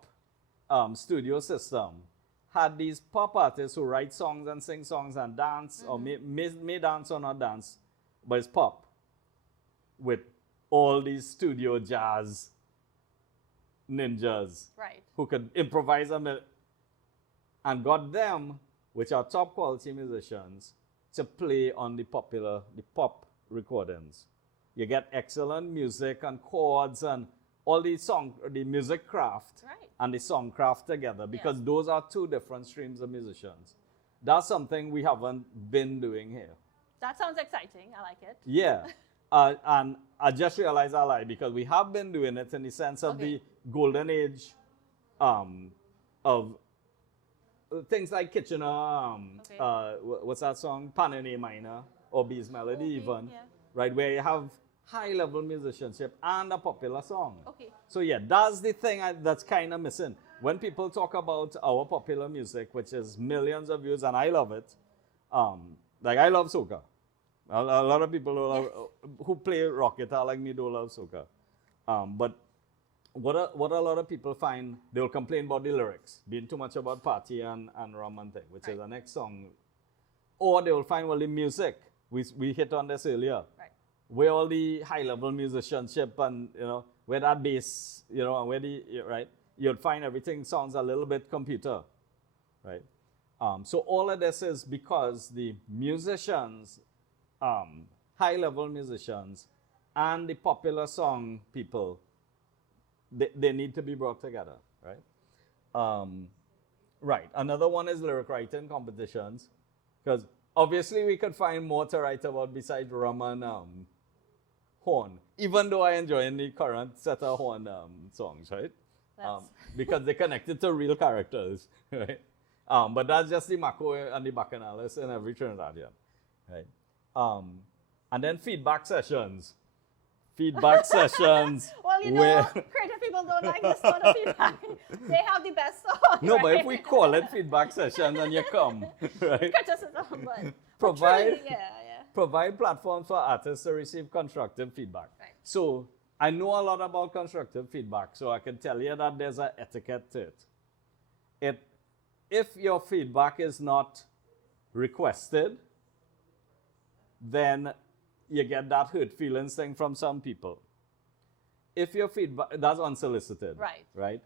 studio system had these pop artists who write songs and sing songs and dance, or may dance or not dance, but it's pop, with all these studio jazz ninjas Right. who could improvise and got them, which are top quality musicians, to play on the pop recordings. You get excellent music and chords and all the music craft Right. and the song craft together, because those are two different streams of musicians. That's something we haven't been doing here. That sounds exciting. I like it. Yeah. And I just realized I lied, because we have been doing it in the sense of the golden age of things like Kitchener, what's that song? Pan in A minor, or B's Melody even, right? Where you have high-level musicianship and a popular song. Okay. So yeah, that's the thing that's kind of missing. When people talk about our popular music, which is millions of views, and I love it, like I love soca. A lot of people who play rock guitar like me don't love soca. But what a lot of people find, they'll complain about the lyrics, being too much about party and rum and thing, which is the next song. Or they will find, well, the music, we hit on this earlier, where all the high-level musicianship and, where that bass, and where you'll find everything sounds a little bit computer, right? So all of this is because the musicians, high-level musicians, and the popular song people, they need to be brought together, right? Right. Another one is lyric writing competitions, because obviously we could find more to write about besides rum and horn, even though I enjoy the current set of horn songs, right? Because they're connected to real characters, right? But that's just the Mako and the Bacchanals in every Trinidadian, right? And then feedback sessions. Feedback sessions. Well, creative people don't like this sort of feedback. They have the best song. No, but right? if we call it feedback sessions and you come, right? Criticism, but Provide, truly, provide platforms for artists to receive constructive feedback. Right. So I know a lot about constructive feedback, so I can tell you that there's an etiquette to it. If your feedback is not requested, then you get that hurt feelings thing from some people. If your feedback, that's unsolicited. Right. Right?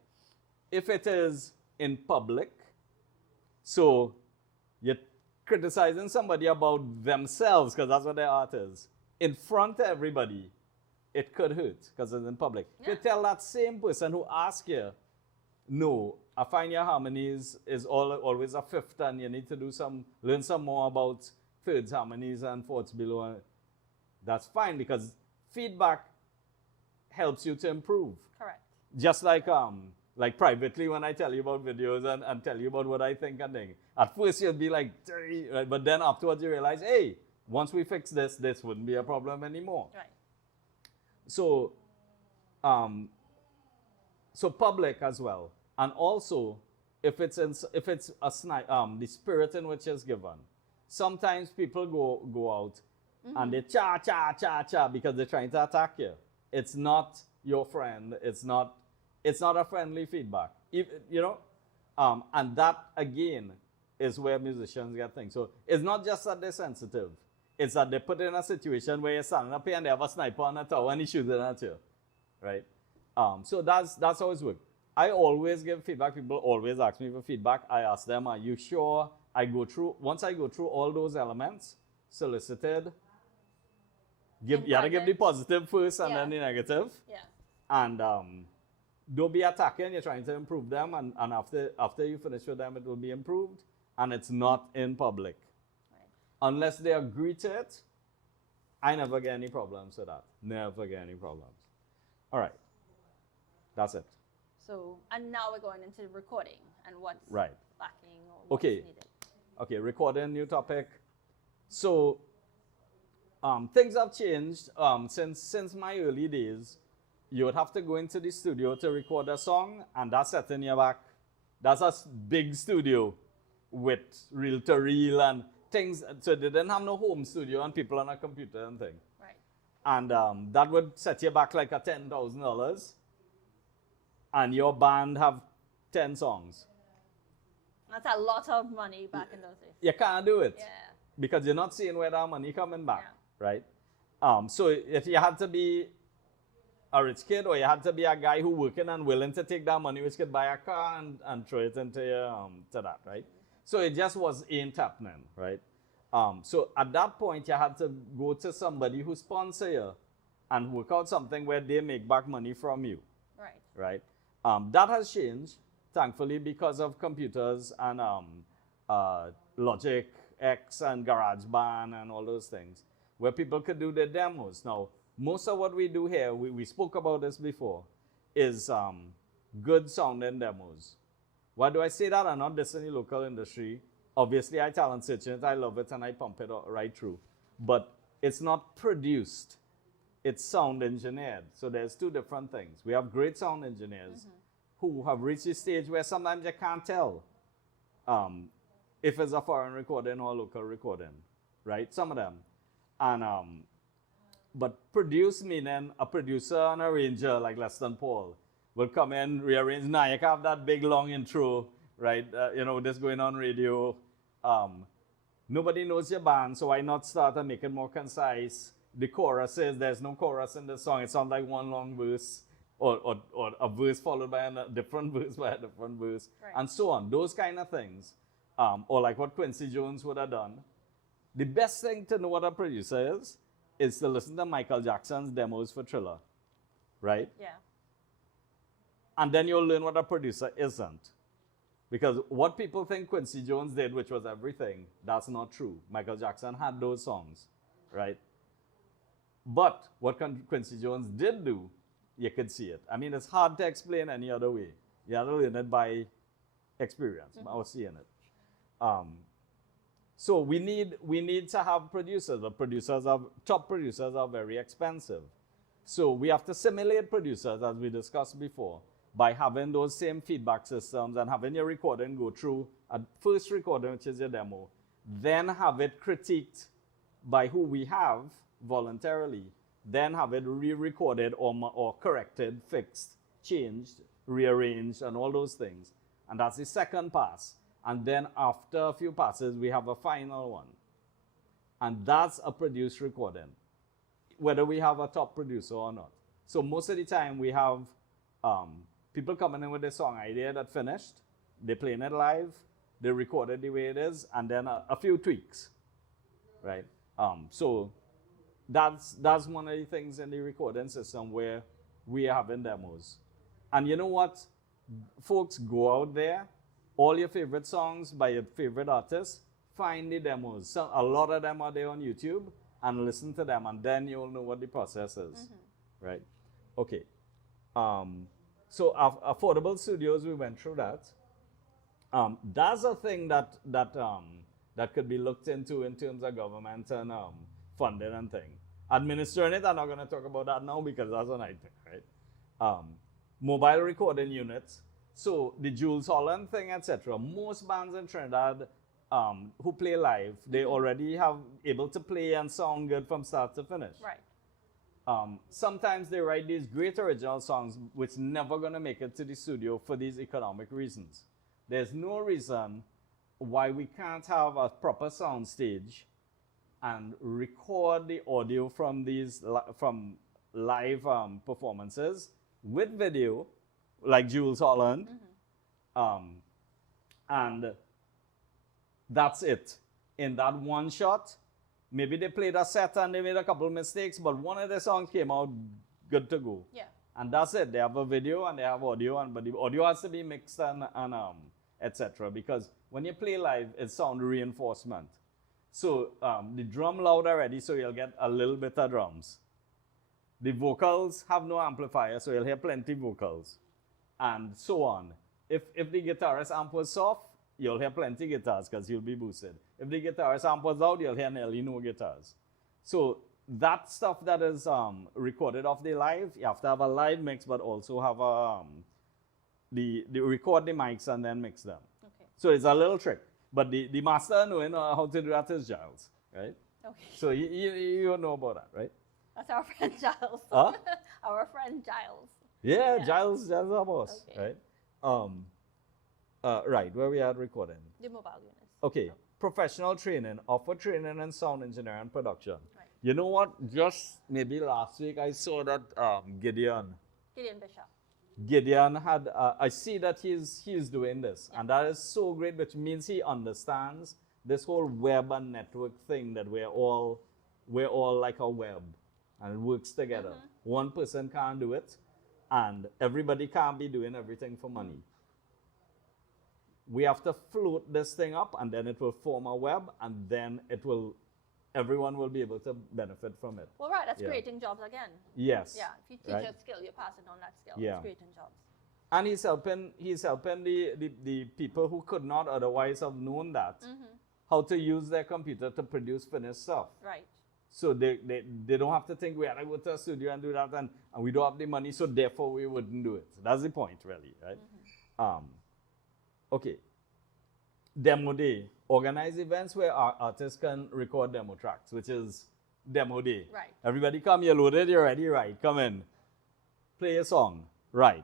If it is in public, so you're criticizing somebody about themselves, because that's what their art is, in front of everybody, it could hurt, because it's in public. If you tell that same person who asked you, no, I find your harmonies is always a fifth, and you need to learn some more about thirds harmonies and fourths below. That's fine, because feedback helps you to improve. Correct. Just like privately when I tell you about videos and tell you about what I think and think. At first you'll be like, right? But then afterwards you realize, hey, once we fix this wouldn't be a problem anymore. Right. So, so public as well, and also if it's the spirit in which it's given. Sometimes people go out and they cha because they're trying to attack you. It's not your friend. It's not a friendly feedback. And that again is where musicians get things. So it's not just that they're sensitive. It's that they're put in a situation where you're standing up here and they have a sniper on a tower and he's shooting at you, right? So that's how it's worked. I always give feedback. People always ask me for feedback. I ask them, are you sure? Once I go through all those elements, solicited, you gotta give the positive first and then the negative. Yeah. And don't be attacking, you're trying to improve them. And after you finish with them, it will be improved. And it's not in public. Right. Unless they agree to it, I never get any problems with that. Never get any problems. All right. That's it. So, and now we're going into recording and what's right. lacking or what's needed. Okay, recording, new topic. So, things have changed since my early days. You would have to go into the studio to record a song, and that's set in your back. That's a big studio with reel-to-reel and things. So they didn't have no home studio and people on a computer and thing. Right. And that would set you back like a $10,000. And your band have 10 songs. That's a lot of money back in those days. You can't do it. Yeah. Because you're not seeing where that money coming back, yeah. right? So if you had to be a rich kid, or you had to be a guy who working and willing to take that money, which could buy a car and throw it into to that, right? So it just ain't happening, right? So at that point, you had to go to somebody who sponsor you and work out something where they make back money from you, right? That has changed, thankfully, because of computers and Logic X and GarageBand and all those things, where people could do their demos. Now, most of what we do here, we spoke about this before, is good sounding demos. Why do I say that? I'm not dissing the local industry. Obviously, I talent search it, I love it, and I pump it right through. But it's not produced. It's sound engineered. So there's two different things. We have great sound engineers who have reached the stage where sometimes you can't tell if it's a foreign recording or a local recording, right? Some of them. And but produce meaning a producer and arranger like Less Than Paul will come in, rearrange. Now you can have that big long intro, right? This going on radio. Nobody knows your band, so why not start and make it more concise? The choruses, there's no chorus in the song. It sounds like one long verse or a verse followed by a different verse by a different verse, and so on. Those kind of things. Or like what Quincy Jones would have done. The best thing to know what a producer is to listen to Michael Jackson's demos for Thriller, right? Yeah. And then you'll learn what a producer isn't. Because what people think Quincy Jones did, which was everything, that's not true. Michael Jackson had those songs, right? But what Quincy Jones did do, you could see it. I mean, it's hard to explain any other way. You have to learn it by experience, or seeing it. So we need to have producers. The top producers are very expensive. So we have to simulate producers, as we discussed before, by having those same feedback systems and having your recording go through a first recording, which is your demo, then have it critiqued by who we have voluntarily, then have it re-recorded or corrected, fixed, changed, rearranged, and all those things. And that's the second pass. And then after a few passes, we have a final one. And that's a produced recording, whether we have a top producer or not. So most of the time, we have people coming in with a song idea that finished, they playing it live, they record it the way it is, and then a few tweaks, right? So that's one of the things in the recording system where we are having demos. And you know what? Folks, go out there, all your favorite songs by your favorite artists, find the demos. So a lot of them are there on YouTube, and listen to them, and then you'll know what the process is, right? Okay. So affordable studios, we went through that. That's a thing that could be looked into in terms of government and funding and thing. Administering it, I'm not going to talk about that now because that's a nightmare, right? Mobile recording units. So the Jules Holland thing, etc. Most bands in Trinidad who play live, they already have able to play and sound good from start to finish. Right. Sometimes they write these great original songs which never going to make it to the studio for these economic reasons. There's no reason why we can't have a proper sound stage and record the audio from these from live performances with video like Jules Holland. And that's it. In that one shot, maybe they played a set and they made a couple mistakes, but one of the songs came out good to go. Yeah. And that's it. They have a video and they have audio, but the audio has to be mixed and etc. Because when you play live, it's sound reinforcement. So the drum loud already, so you'll get a little bit of drums. The vocals have no amplifier, so you'll hear plenty vocals, and so on. If the guitarist amp was soft, you'll hear plenty guitars because you'll be boosted. If the guitarist amp was loud, you'll hear nearly no guitars. So that stuff that is recorded off the live, you have to have a live mix, but also have a the record the mics and then mix them. Okay. So it's a little trick. But the master knowing how to do that is Giles, right? Okay. So you know about that, right? That's our friend Giles. Huh? Our friend Giles. Yeah, Giles is our boss, Okay. right? Right, where we at recording. The mobile units. Okay, professional training, offer training in sound engineering and production. Right. You know what? Just maybe last week I saw that Gideon had, I see that he's doing this, and that is so great, which means he understands this whole web and network thing that we're all like a web, and it works together. One person can't do it, and everybody can't be doing everything for money. We have to float this thing up, and then it will form a web, and then everyone will be able to benefit from it. Well, right, that's Yeah. creating jobs again. Yes. Yeah, if you teach Right. a skill, you're passing on that skill. Yeah. It's creating jobs. And he's helping the people who could not otherwise have known that, how to use their computer to produce finished stuff. Right. So they don't have to think, we have to go to a studio and do that, and we don't have the money, so therefore we wouldn't do it. That's the point, really, right? Okay. Demo day. Organize events where our artists can record demo tracks, which is demo day. Right. Everybody come, you're loaded, you're ready, right? Come in. Play a song, right?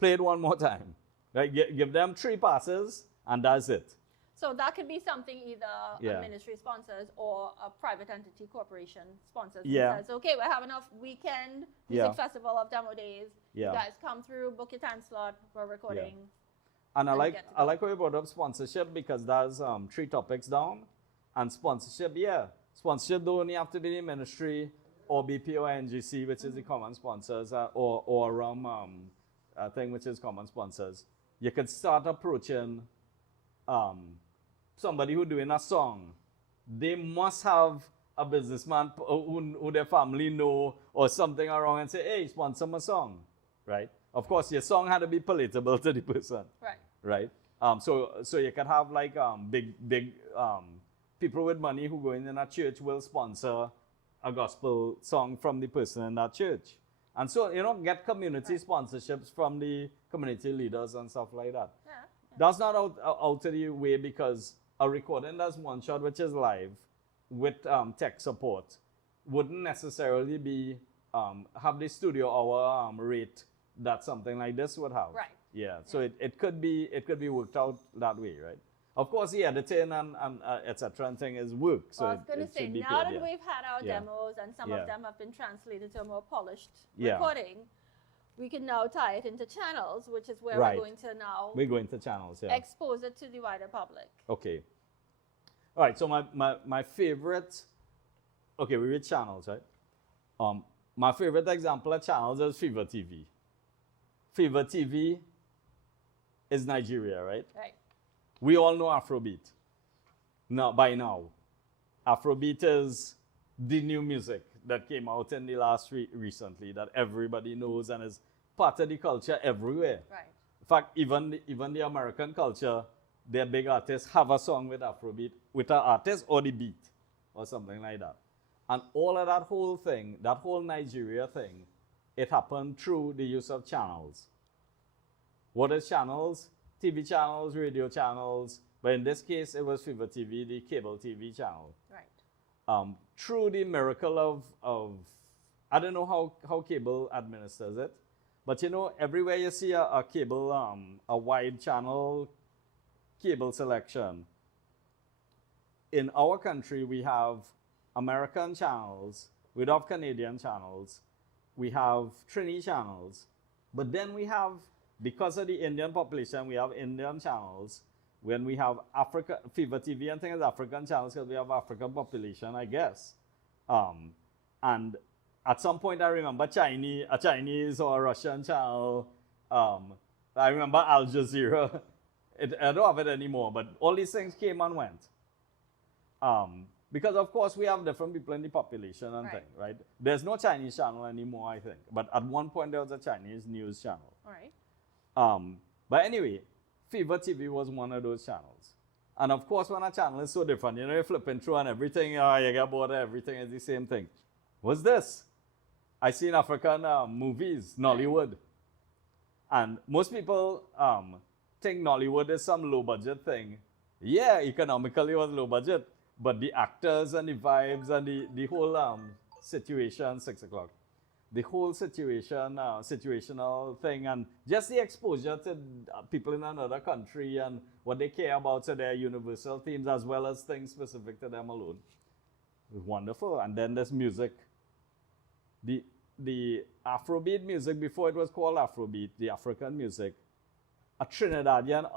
Play it one more time. Right? Give them 3 passes, and that's it. So that could be something either Yeah. a ministry sponsors or a private entity corporation sponsors. Yeah. And says, okay, we're having a weekend music Yeah. festival of demo days. Yeah. You guys come through, book your time slot for recording. And I And like get to how you brought up sponsorship, because that's 3 topics down. And sponsorship, sponsorship don't only have to be the ministry or BP or NGC, which is the common sponsors, or a thing which is common sponsors. You could start approaching somebody who doing a song. They must have a businessman who their family know or something around and say, hey, sponsor my song, right? Of course, your song had to be palatable to the person. Right. Right? So you can have like big people with money who go in a church will sponsor a gospel song from the person in that church. And so, get community sponsorships from the community leaders and stuff like that. Yeah. That's not out of the way, because a recording that's one shot, which is live, with tech support, wouldn't necessarily be have the studio hour rate that something like this would have. Right. Yeah. So it could be worked out that way, right? Of course, the editing and etc. and thing is work. So Well, I was going to say, should be now paid, that we've had our Yeah. demos and some Yeah. of them have been translated to a more polished Yeah. recording, we can now tie it into channels, which is where Right. we're going to now We're going to channels, yeah. expose it to the wider public. Okay. All right. So my favorite. Okay, we read channels, right? My favorite example of channels is Fever TV. Fever TV is Nigeria, right? Right. We all know Afrobeat. By now, Afrobeat is the new music that came out in the last recently that everybody knows and is part of the culture everywhere. Right. In fact, even the American culture, their big artists have a song with Afrobeat, with an artist or the beat or something like that. And all of that whole thing, that whole Nigeria thing, it happened through the use of channels. What is channels? TV channels, radio channels, but in this case, it was Fever TV, the cable TV channel. Right. Through the miracle of I don't know how cable administers it, but everywhere you see a cable, a wide channel cable selection. In our country, we have American channels, we have Canadian channels, we have Trini channels, but then we have because of the Indian population, we have Indian channels. When we have Africa, Fever TV and things, African channels, because we have African population, I guess. And at some point, I remember a Chinese or a Russian channel. I remember Al Jazeera. I don't have it anymore, but all these things came and went. Because of course we have different people in the population and things, right? There's no Chinese channel anymore, I think. But at one point there was a Chinese news channel. All right. But anyway, Fever TV was one of those channels. And of course when a channel is so different, you're flipping through and everything, you get bored of everything is the same thing. What's this? I seen African movies, Nollywood. And most people think Nollywood is some low budget thing. Yeah, economically it was low budget. But the actors and the vibes and the whole situation, 6 o'clock, the whole situation, situational thing, and just the exposure to people in another country and what they care about, so their universal themes as well as things specific to them alone. It was wonderful. And then there's music. The Afrobeat music, before it was called Afrobeat, the African music, a Trinidadian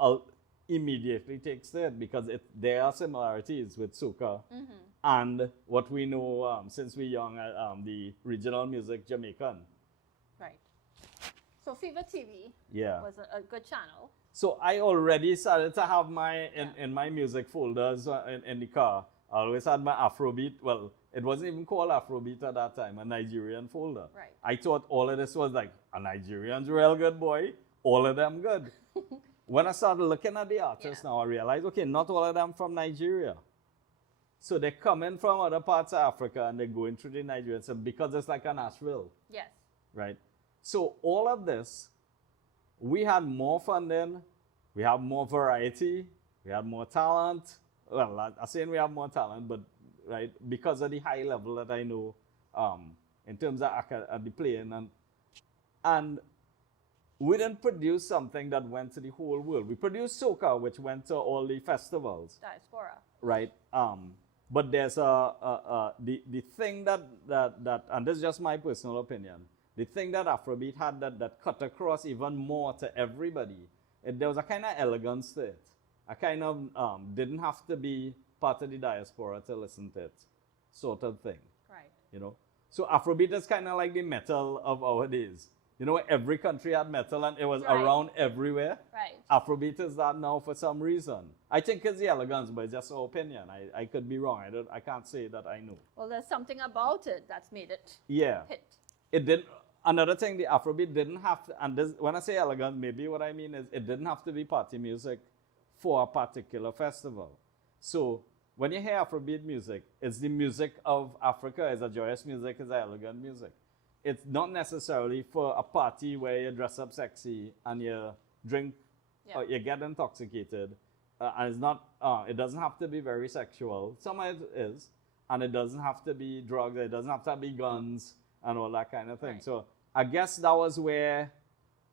immediately takes it because there are similarities with soca and what we know since we're young, the regional music Jamaican. Right. So Fever TV was a good channel. So I already started to have in my music folders in the car. I always had my Afrobeat. Well, it wasn't even called Afrobeat at that time, a Nigerian folder. Right. I thought all of this was like, a Nigerian's real good, boy. All of them good. When I started looking at the artists now, I realized, okay, not all of them from Nigeria. So they're coming from other parts of Africa and they're going through the Nigerian. So because it's like a Nashville. Yes. Right? So all of this, we had more funding, we have more variety, we had more talent. Well, I'm saying we have more talent, but right, because of the high level that I know in terms of the playing and we didn't produce something that went to the whole world. We produced soca, which went to all the festivals. Diaspora. Right. But there's the thing that and this is just my personal opinion, the thing that Afrobeat had that cut across even more to everybody, there was a kind of elegance to it. I kind of didn't have to be part of the diaspora to listen to it, sort of thing. Right. So Afrobeat is kind of like the metal of our days. Every country had metal and it was around everywhere. Right. Afrobeat is that now for some reason. I think it's the elegance, but it's just an opinion. I could be wrong. I can't say that I know. Well, there's something about it that's made it hit. It did. Another thing, the Afrobeat didn't have to, and this, when I say elegance, maybe what I mean is it didn't have to be party music for a particular festival. So when you hear Afrobeat music, it's the music of Africa. It's a joyous music, it's a elegant music. It's not necessarily for a party where you dress up sexy and you drink, or you get intoxicated. And it's not, it doesn't have to be very sexual. Some of it is. And it doesn't have to be drugs. It doesn't have to be guns and all that kind of thing. Right. So I guess that was where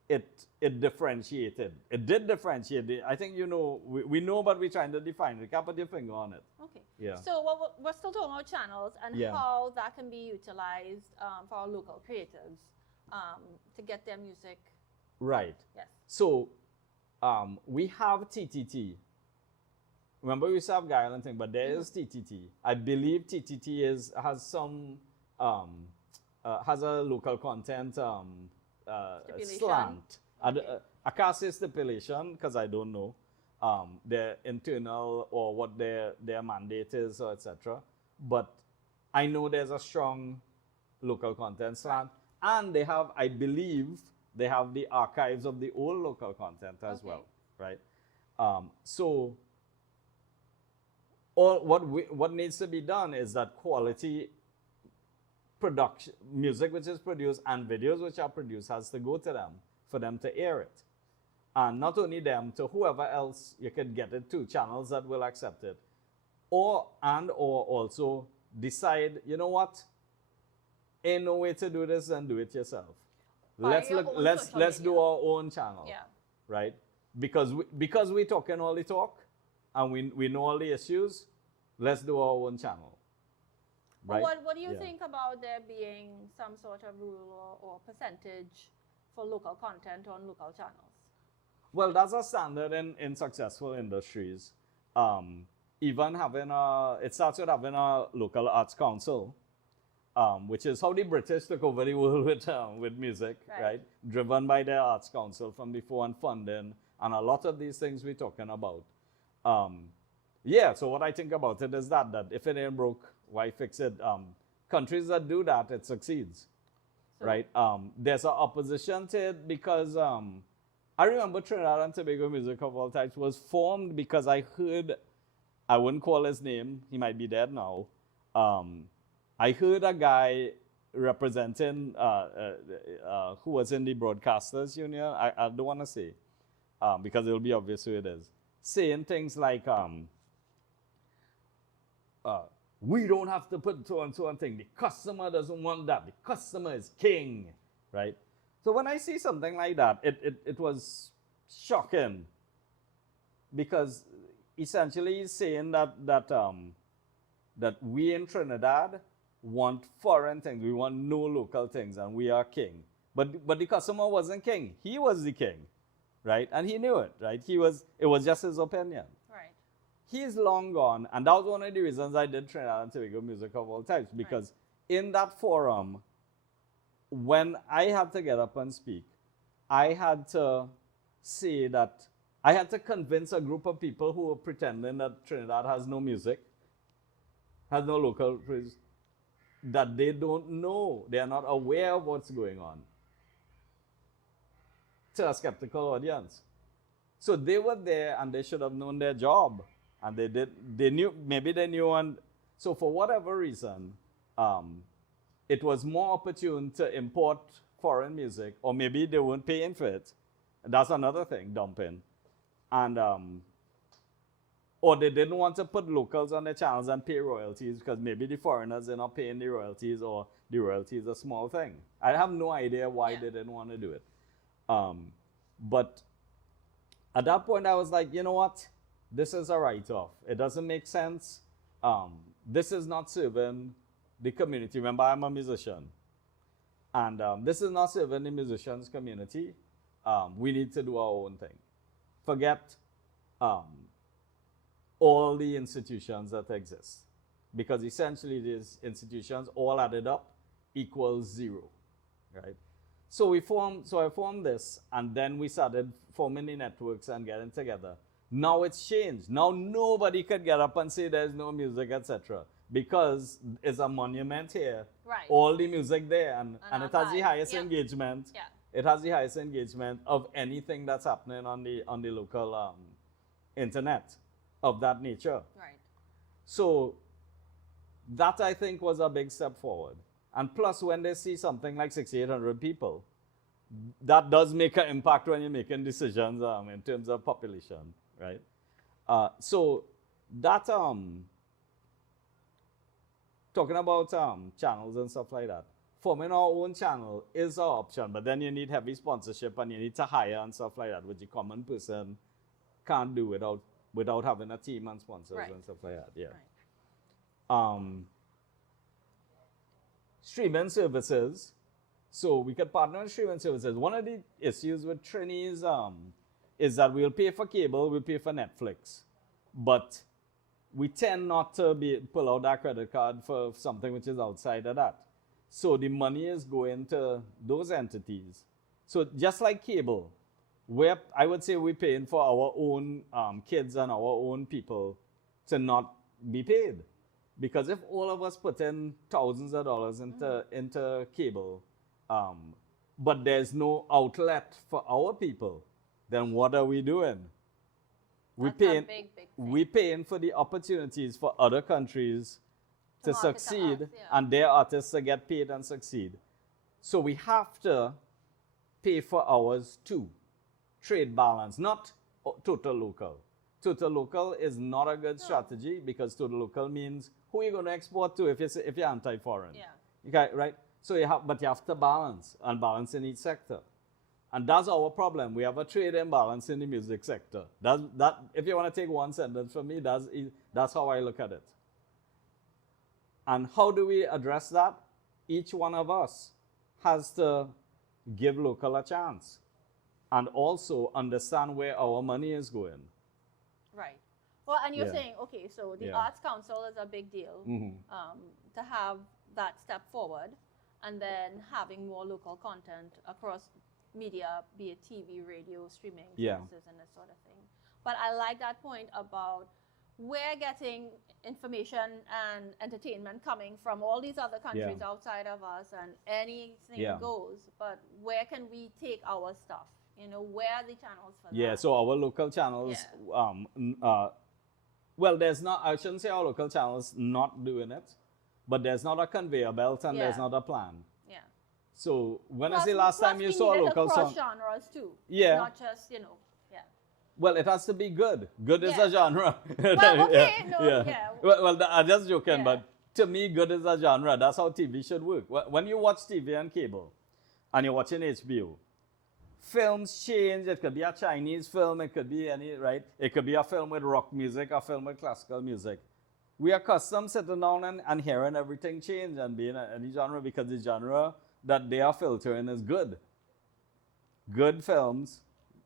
it differentiated. It did differentiate. I think, we know, but we're trying to define it. You can't put your finger on it. Okay. Yeah. So we're still talking about channels and how that can be utilized for our local creatives to get their music. Right. Yes. So we have TTT. Remember we used to have Guile and thing, but there is TTT. I believe TTT has some has a local content slant. I can't say stipulation because I don't know their internal or what their mandate is or etc. But I know there's a strong local content slant, and they have, I believe, they have the archives of the old local content as well, right? So what needs to be done is that quality production, music which is produced and videos which are produced has to go to them for them to air it. And not only them, to whoever else you could get it to, channels that will accept it. Or also decide, you know what? Ain't no way to do this, and do it yourself. Let's do our own channel. Yeah. Right? Because we're talking all the talk and we know all the issues, let's do our own channel. Right? What do you think about there being some sort of rule or percentage for local content on local channels? Well, that's a standard in successful industries. Even having it starts with having a local arts council, which is how the British took over the world with music, right? Driven by their arts council from before and funding, and a lot of these things we're talking about. Yeah, so what I think about it is that if it ain't broke, why fix it? Countries that do that, it succeeds, right? There's an opposition to it because I remember Trinidad and Tobago Music of All Types was formed because I heard, I wouldn't call his name, he might be dead now. I heard a guy representing, who was in the Broadcasters Union, I don't want to say, because it will be obvious who it is, saying things like, we don't have to put so and so and thing. The customer doesn't want that. The customer is king, right? So when I see something like that, it was shocking because essentially he's saying that we in Trinidad want foreign things. We want no local things, and we are king. But the customer wasn't king. He was the king, right? And he knew it, right? It was just his opinion. Right. He's long gone, and that was one of the reasons I did Trinidad and Tobago Music of All Types, because in that forum, when I had to get up and speak, I had to say that I had to convince a group of people who were pretending that Trinidad has no music, has no local praise, that they don't know, they are not aware of what's going on, to a skeptical audience. So they were there and they should have known their job. And they knew, maybe they knew, and so for whatever reason, it was more opportune to import foreign music, or maybe they weren't paying for it. That's another thing, dumping. And, or they didn't want to put locals on their channels and pay royalties because maybe the foreigners are not paying the royalties, or the royalties is a small thing. I have no idea why they didn't want to do it. But at that point, I was like, you know what? This is a write-off. It doesn't make sense. This is not serving the community. Remember, I'm a musician. And this is not serving the musicians community. We need to do our own thing. Forget all the institutions that exist. Because essentially these institutions all added up equals zero, right? So I formed this, and then we started forming the networks and getting together. Now it's changed. Now nobody could get up and say there's no music, etc. Because it's a monument here. Right. All the music there, and it has the highest engagement. Yeah. It has the highest engagement of anything that's happening on the local internet of that nature. Right. So that, I think, was a big step forward. And plus, when they see something like 6,800 people, that does make an impact when you're making decisions in terms of population, right? So that, talking about channels and stuff like that, forming our own channel is an option, but then you need heavy sponsorship and you need to hire and stuff like that, which the common person can't do without having a team and sponsors and stuff like that. Yeah. Right. Streaming services. So we could partner with streaming services. One of the issues with Trinis is that we'll pay for cable, we'll pay for Netflix, but we tend not to pull out that credit card for something which is outside of that. So the money is going to those entities. So just like cable, I would say we're paying for our own kids and our own people to not be paid. Because if all of us put in thousands of dollars into cable, but there's no outlet for our people, then what are we doing? We're paying for the opportunities for other countries to succeed and their artists to get paid and succeed. So we have to pay for ours too. Trade balance, not total local. Total local is not a good strategy, because total local means who are you going to export to if you're anti-foreign? Yeah. Okay, right? So you have to balance, and balance in each sector. And that's our problem. We have a trade imbalance in the music sector. That if you want to take one sentence from me, that's how I look at it. And how do we address that? Each one of us has to give local a chance. and also understand where our money is going. Right. Well, and you're Yeah. saying, okay, so the Yeah. Arts Council is a big deal to have that step forward, and then having more local content across media, be it TV, radio, streaming Yeah. services, and this sort of thing. But I like that point about we're getting information and entertainment coming from all these other countries outside of us, and anything Yeah. goes. But where can we take our stuff? You know, where are the channels for Yeah, that? so our local channels, well, there's not, I shouldn't say our local channels not doing it, but there's not a conveyor belt and there's Yeah. not a plan. Yeah. So when Plus, I say last time plus you we saw a need it local across song, genres too. Yeah. Not just, you know, yeah. well, it has to be good. Good is Yeah. a genre. Well, okay, no, yeah. Well, I'm just joking, Yeah. but to me, good is a genre. That's how TV should work. When you watch TV and cable, and you're watching HBO, films change. It could be a Chinese film. It could be any, right? It could be a film with rock music, a film with classical music. We are accustomed sitting down and hearing everything change and being any genre because the genre that they are filtering is good. Good films,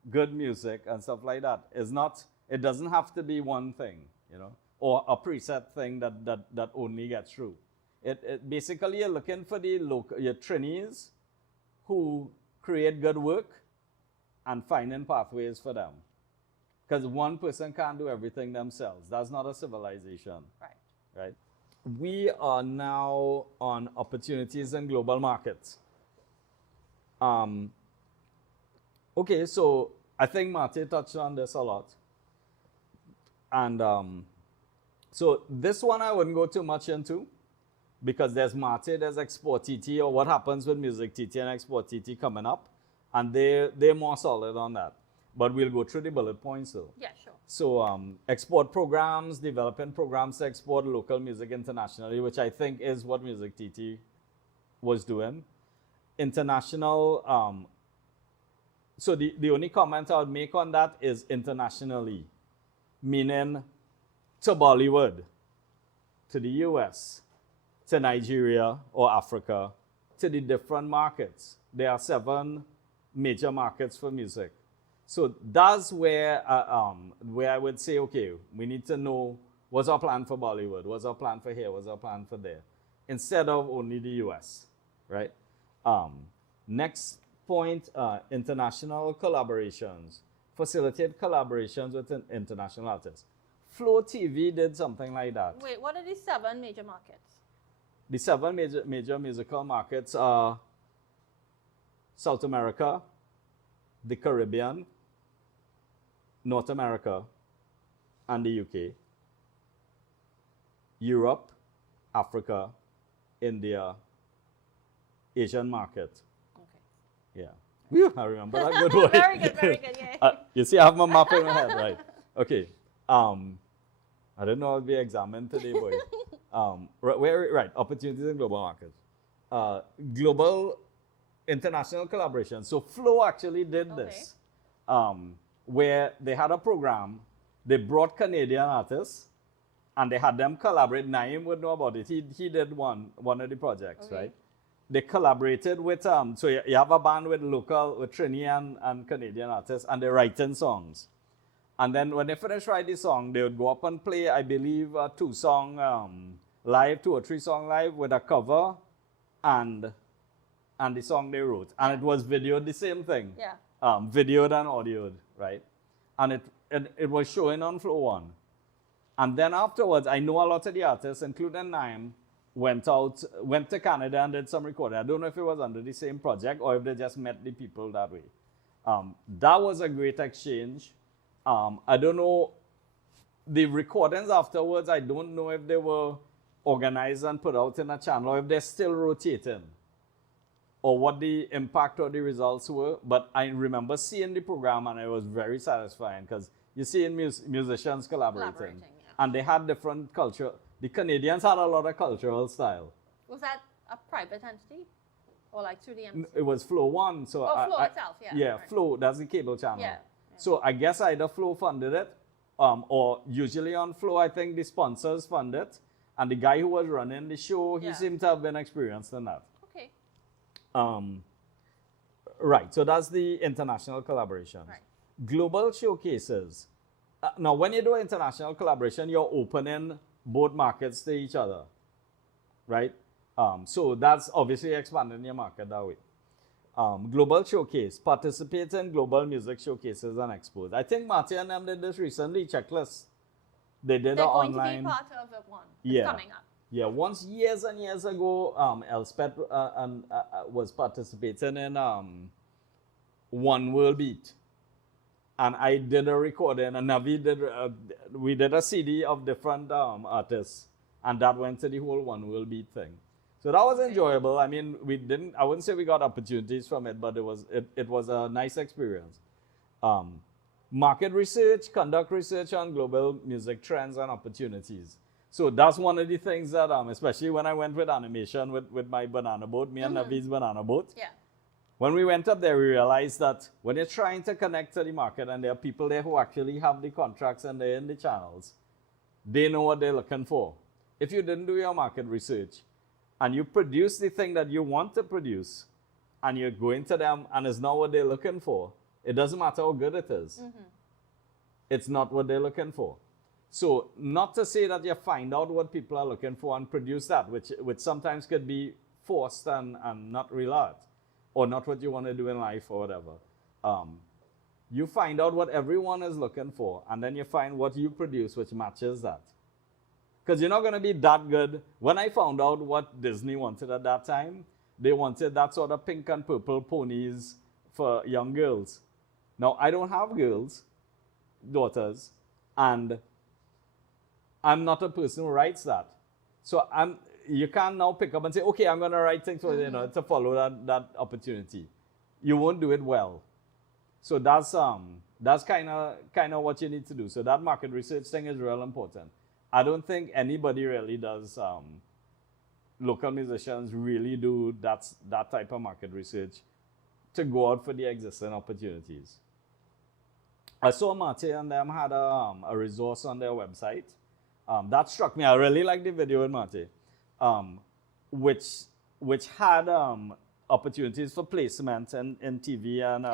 good music, and stuff like that. It doesn't have to be one thing, you know, or a preset thing that only gets through. It basically you're looking for the local, your trainees who create good work and finding pathways for them. Because one person can't do everything themselves. That's not a civilization. Right? We are now on opportunities in global markets. Okay, so I think Mate touched on this a lot. And so this one I wouldn't go too much into because there's Mate, there's Export TT, or what happens with Music TT and Export TT coming up. And they're more solid on that. But we'll go through the bullet points though. Yeah, sure. So export programs, developing programs to export local music internationally, which I think is what Music TT was doing. International, so the only comment I would make on that is internationally, meaning to Bollywood, to the US, to Nigeria or Africa, to the different markets. There are 7 major markets for music. So that's where I would say, okay, we need to know what's our plan for Bollywood, what's our plan for here, what's our plan for there, instead of only the US, right? Next point, international collaborations. Facilitate collaborations with international artists. Flow TV did something like that. Wait, what are the 7 major markets? The 7 major musical markets are South America, the Caribbean, North America, and the UK, Europe, Africa, India, Asian market. Okay. Yeah. Whew, I remember that good boy. Very good, yeah. You see, I have my map in my head, right? Okay. I didn't know I'd be examined today, boy. Right, opportunities in global markets. Global international collaboration. So Flow actually did this, where they had a program, they brought Canadian artists, and they had them collaborate. Naeem would know about it. He did one of the projects, right? They collaborated with, so you have a band with Trini and Canadian artists, and they're writing songs. And then when they finish writing the song, they would go up and play, I believe, a 2-song live, 2 or 3 song live with a cover and the song they wrote. And it was videoed, the same thing. Yeah. Videoed and audioed, right? And it was showing on Flow One. And then afterwards, I know a lot of the artists, including Naeem, went to Canada and did some recording. I don't know if it was under the same project or if they just met the people that way. That was a great exchange. I don't know, the recordings afterwards, I don't know if they were organized and put out in a channel or if they're still rotating or what the impact or the results were. But I remember seeing the program and it was very satisfying because you see musicians collaborating Yeah. and they had different culture. The Canadians had a lot of cultural style. Was that a private entity? Or like through the embassy? It was Flow One. So Flow itself, yeah. Yeah, Right. Flow, that's the cable channel. Yeah. So I guess either Flow funded it, or usually on Flow, I think the sponsors fund it. And the guy who was running the show, he seemed to have been experienced in that. Okay. Right. So that's the international collaborations. Right. Global showcases. Now, when you do international collaboration, you're opening both markets to each other, right? So that's obviously expanding your market that way. Global showcase. Participate in global music showcases and expos. I think Marty and them did this recently. Checklist. They did They're an going online. to be part of it one. It's Yeah. coming up. Yeah, once years and years ago, Elspeth was participating in One World Beat, and I did a recording, and Navi did. We did a CD of different artists, and that went to the whole One World Beat thing. So that was enjoyable. I mean, we didn't. I wouldn't say we got opportunities from it, but it was a nice experience. Market research, conduct research on global music trends and opportunities. So that's one of the things that, especially when I went with animation with my banana boat, me and Navi's banana boat. Yeah. When we went up there, we realized that when you're trying to connect to the market and there are people there who actually have the contracts and they're in the channels, they know what they're looking for. If you didn't do your market research and you produce the thing that you want to produce and you're going to them and it's not what they're looking for, it doesn't matter how good it is. It's not what they're looking for. So not to say that you find out what people are looking for and produce that, which sometimes could be forced and not real art, or not what you want to do in life or whatever. You find out what everyone is looking for, and then you find what you produce which matches that. Because you're not going to be that good. When I found out what Disney wanted at that time, they wanted that sort of pink and purple ponies for young girls. Now, I don't have daughters, and I'm not a person who writes that. So you can't now pick up and say, okay, I'm going to write things for, to follow that opportunity. You won't do it well. So that's kind of what you need to do. So that market research thing is real important. I don't think anybody really does, local musicians really do that type of market research to go out for the existing opportunities. I saw Marty and them had a resource on their website. That struck me. I really liked the video with Marty, which had opportunities for placement in TV and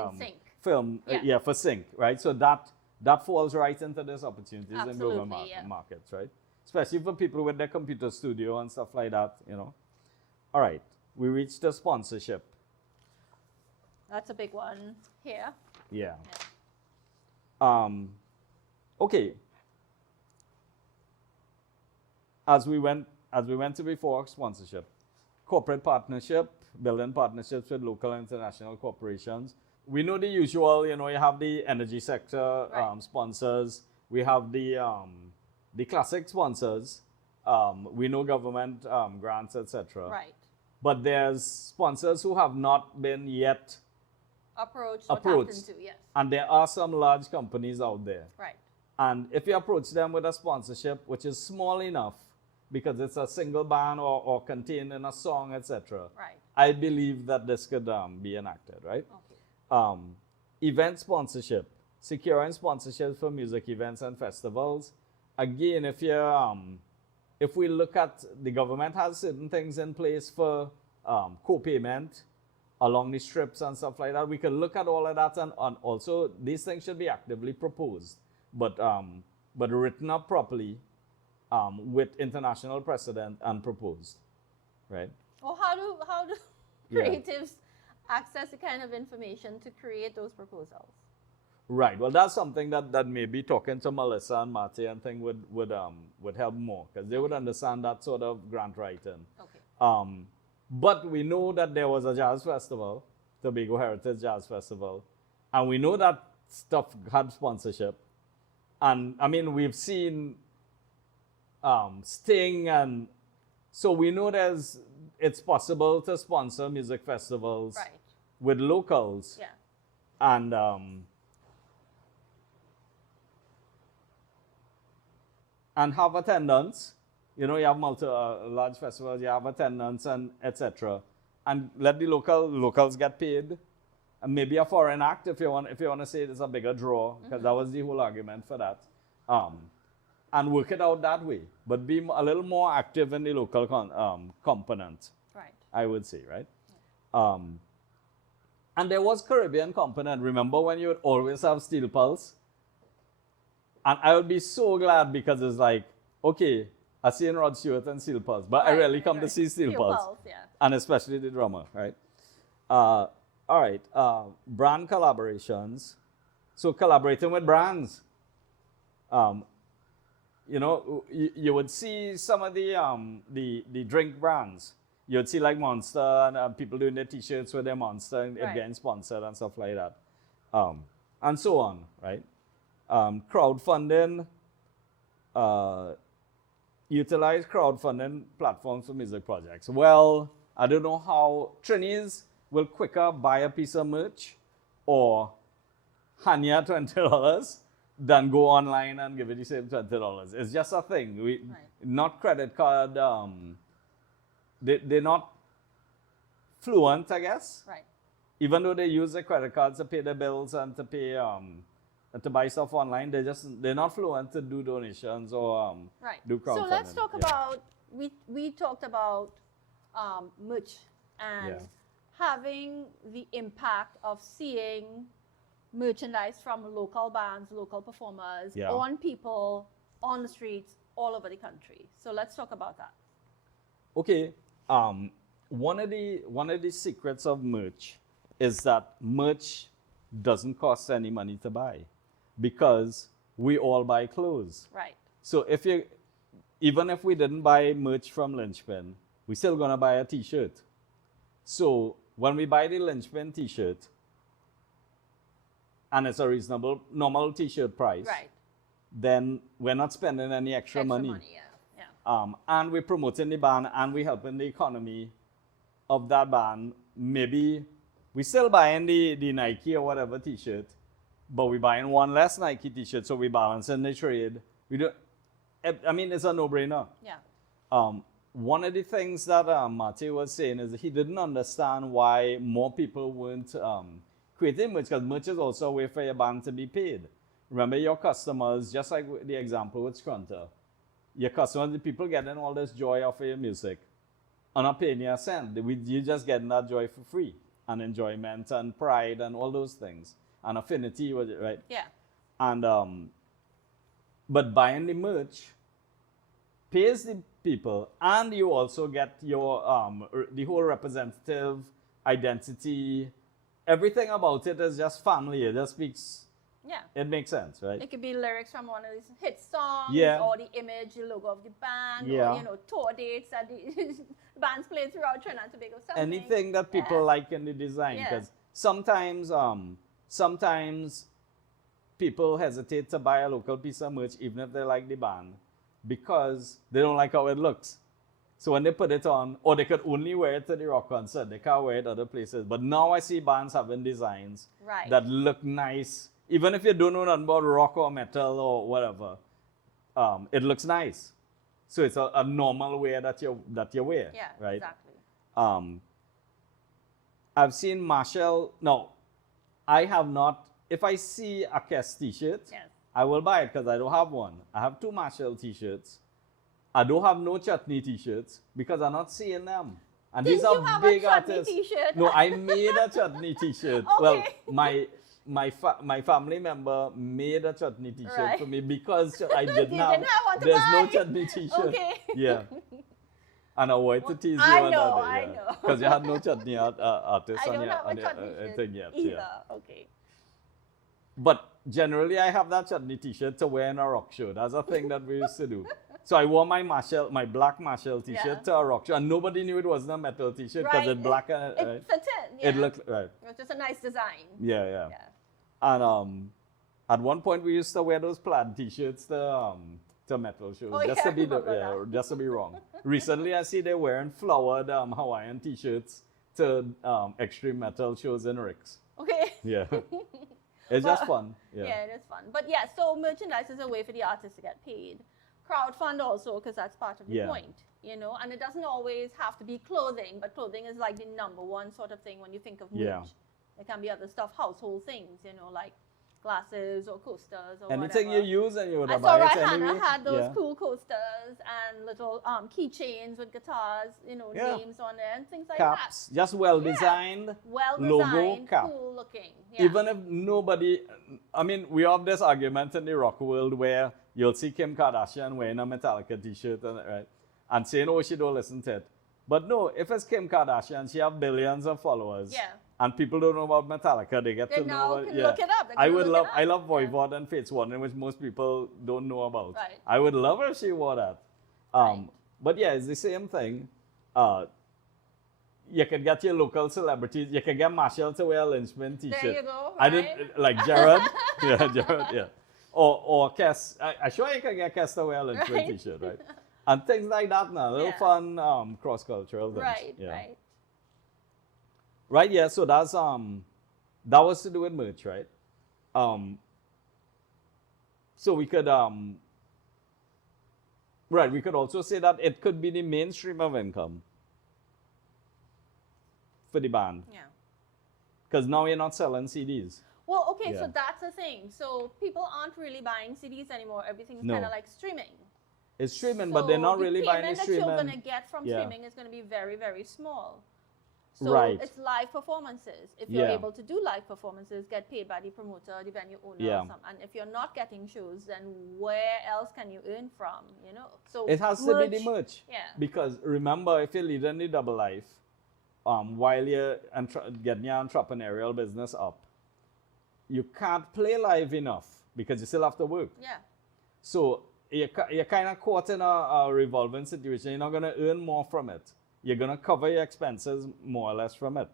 film. Yeah. For sync, right? So that falls right into these opportunities in global markets, right? Especially for people with their computer studio and stuff like that, All right, we reached the sponsorship. That's a big one here. Yeah. Okay. As we went to before sponsorship, corporate partnership, building partnerships with local and international corporations. We know the usual, you have the energy sector sponsors. We have the classic sponsors. We know government grants, etc. Right. But there's sponsors who have not been yet approached. Into, yes. And there are some large companies out there. Right. And if you approach them with a sponsorship, which is small enough, because it's a single band or contained in a song, etc. Right. I believe that this could be enacted, right? Okay. Event sponsorship, securing sponsorships for music events and festivals. Again, if we look at the government has certain things in place for co-payment along the strips and stuff like that, we can look at all of that, and also these things should be actively proposed, but written up properly. With international precedent and proposed, right? Or how do creatives access the kind of information to create those proposals? Right. Well, that's something that maybe talking to Melissa and Marty and thing would help more, because they would understand that sort of grant writing. Okay. But we know that there was a jazz festival, Tobago Heritage Jazz Festival, and we know that stuff had sponsorship, and I mean we've seen. Sting, and so we know it's possible to sponsor music festivals with locals, and have attendance. You have large festivals, you have attendance and etc. And let the locals get paid, and maybe a foreign act if you want to say it's a bigger draw, because that was the whole argument for that. And work it out that way, but be a little more active in the local component. Right. I would say, right? And there was Caribbean component. Remember when you would always have Steel Pulse? And I would be so glad because it's like, okay, I see Rod Stewart and Steel Pulse, but I rarely come to see Steel Pulse. Yeah. And especially the drummer, right? All right, brand collaborations. So collaborating with brands. You know, you would see some of the drink brands. You'd see like Monster and people doing their T-shirts with their Monster and it getting sponsored and stuff like that, and so on, right? Crowdfunding, utilize crowdfunding platforms for music projects. Well, I don't know how Trinis will quicker buy a piece of merch or hand you $20 than go online and give it the same $20. It's just a thing. Not credit card. They're not fluent, I guess. Right. Even though they use their credit cards to pay their bills and to pay and to buy stuff online, they're not fluent to do donations or do crowdfunding. So let's talk about we talked about merch and having the impact of seeing merchandise from local bands, local performers on people on the streets all over the country. So let's talk about that. Okay. One of the secrets of merch is that merch doesn't cost any money to buy because we all buy clothes. Right. So even if we didn't buy merch from Lynchpin, we're still gonna buy a T-shirt. So when we buy the Lynchpin T-shirt, and it's a reasonable normal T-shirt price, then we're not spending any extra money. And we're promoting the band and we're helping the economy of that band. Maybe we're still buying the Nike or whatever T-shirt, but we're buying one less Nike T-shirt, so we're balancing the trade. I mean, it's a no-brainer. Yeah. One of the things that Mate was saying is he didn't understand why more people weren't creating merch, because merch is also a way for your band to be paid. Remember your customers, just like the example with Scrunter. Your customers, the people getting all this joy off of your music are not paying you a cent. You're just getting that joy for free and enjoyment and pride and all those things and affinity with it, right? Yeah. And but buying the merch pays the people, and you also get your the whole representative identity. Everything about it is just family. It just speaks. Yeah. It makes sense, right? It could be lyrics from one of these hit songs, or the image, the logo of the band, or tour dates that the bands played throughout Trinidad and Tobago. Anything that people like in the design, because sometimes people hesitate to buy a local piece of merch even if they like the band because they don't like how it looks. So when they put it on, or they could only wear it to the rock concert, they can't wear it other places. But now I see bands having designs that look nice. Even if you don't know nothing about rock or metal or whatever, it looks nice. So it's a normal wear that you wear, right? Exactly. I've seen Marshall. No, I have not. If I see a Kes T-shirt, I will buy it because I don't have one. I have 2 Marshall T-shirts. I don't have no Chutney T-shirts because I'm not seeing them. And these are big artists. T-shirt? No, I made a Chutney T-shirt. Well, my family member made a Chutney T-shirt for me because I didn't have. There's no Chutney T-shirt. Okay. Yeah. And I wanted to tease you I know. Because you had no Chutney artist I on don't your have a Chutney thing yet. either. Yeah. Okay. But generally, I have that Chutney T-shirt to wear in a rock show. That's a thing that we used to do. So I wore my black Marshall T-shirt to a rock show, and nobody knew it wasn't a metal T-shirt because it's black and it fit in. It looked right. It was just a nice design. Yeah. And at one point we used to wear those plaid T-shirts to metal shows just to be wrong. Recently, I see they're wearing flowered Hawaiian T-shirts to extreme metal shows in Rick's. Okay. Yeah. It's just fun. Yeah, it is fun. But yeah, so merchandise is a way for the artists to get paid. Crowdfund also, because that's part of the point, and it doesn't always have to be clothing, but clothing is like the number one sort of thing when you think of merch. There can be other stuff, household things, like glasses or coasters or Anything whatever. you use and you would I have saw buy it Rihanna anyway. had those Yeah. cool coasters and little keychains with guitars, Yeah. names on there and things like Caps, just well Yeah. designed. that. Well Logo, designed, cap. cool looking. Yeah. Even if nobody, I mean, we have this argument in the rock world where you'll see Kim Kardashian wearing a Metallica t-shirt, and saying, oh, she don't listen to it. But no, if it's Kim Kardashian, she have billions of followers. Yeah. And people don't know about Metallica, they get They to know now about can look it up. They I can would look it love, up. I love Yeah. Voivod and Fates Warning, which most people don't know about. Right. I would love if she wore that. Right. But yeah, it's the same thing. You can get your local celebrities. You can get Marshall to wear a Lynchman t-shirt. There you go. I Right? didn't like Jared. Yeah, Jared. Yeah. Or Kes. I sure you can get Kes to wear a Lynchman Right. t-shirt, right? And things like that now. Little Yeah. fun cross-cultural things. Right, Yeah. right. Right, yeah, so that's that was to do with merch, right? So we could right, we could also say that it could be the main stream of income for the band. Yeah. Because now you're not selling CDs. Well, okay, Yeah. so that's the thing. So people aren't really buying CDs anymore. Everything's No. kind of like streaming. It's streaming, but they're not So really buying the payment that you're streaming. going to get from Yeah. streaming is going to be very, very small. So Right. it's live performances. If you're Yeah. able to do live performances, get paid by the promoter, the venue owner, Yeah. or something. And if you're not getting shows, then where else can you earn from? So It has to be the merch. Yeah. Because remember, if you're leading the double life, while you're getting your entrepreneurial business up, you can't play live enough because you still have to work. Yeah. So you're kind of caught in a revolving situation. You're not going to earn more from it. You're going to cover your expenses more or less from it.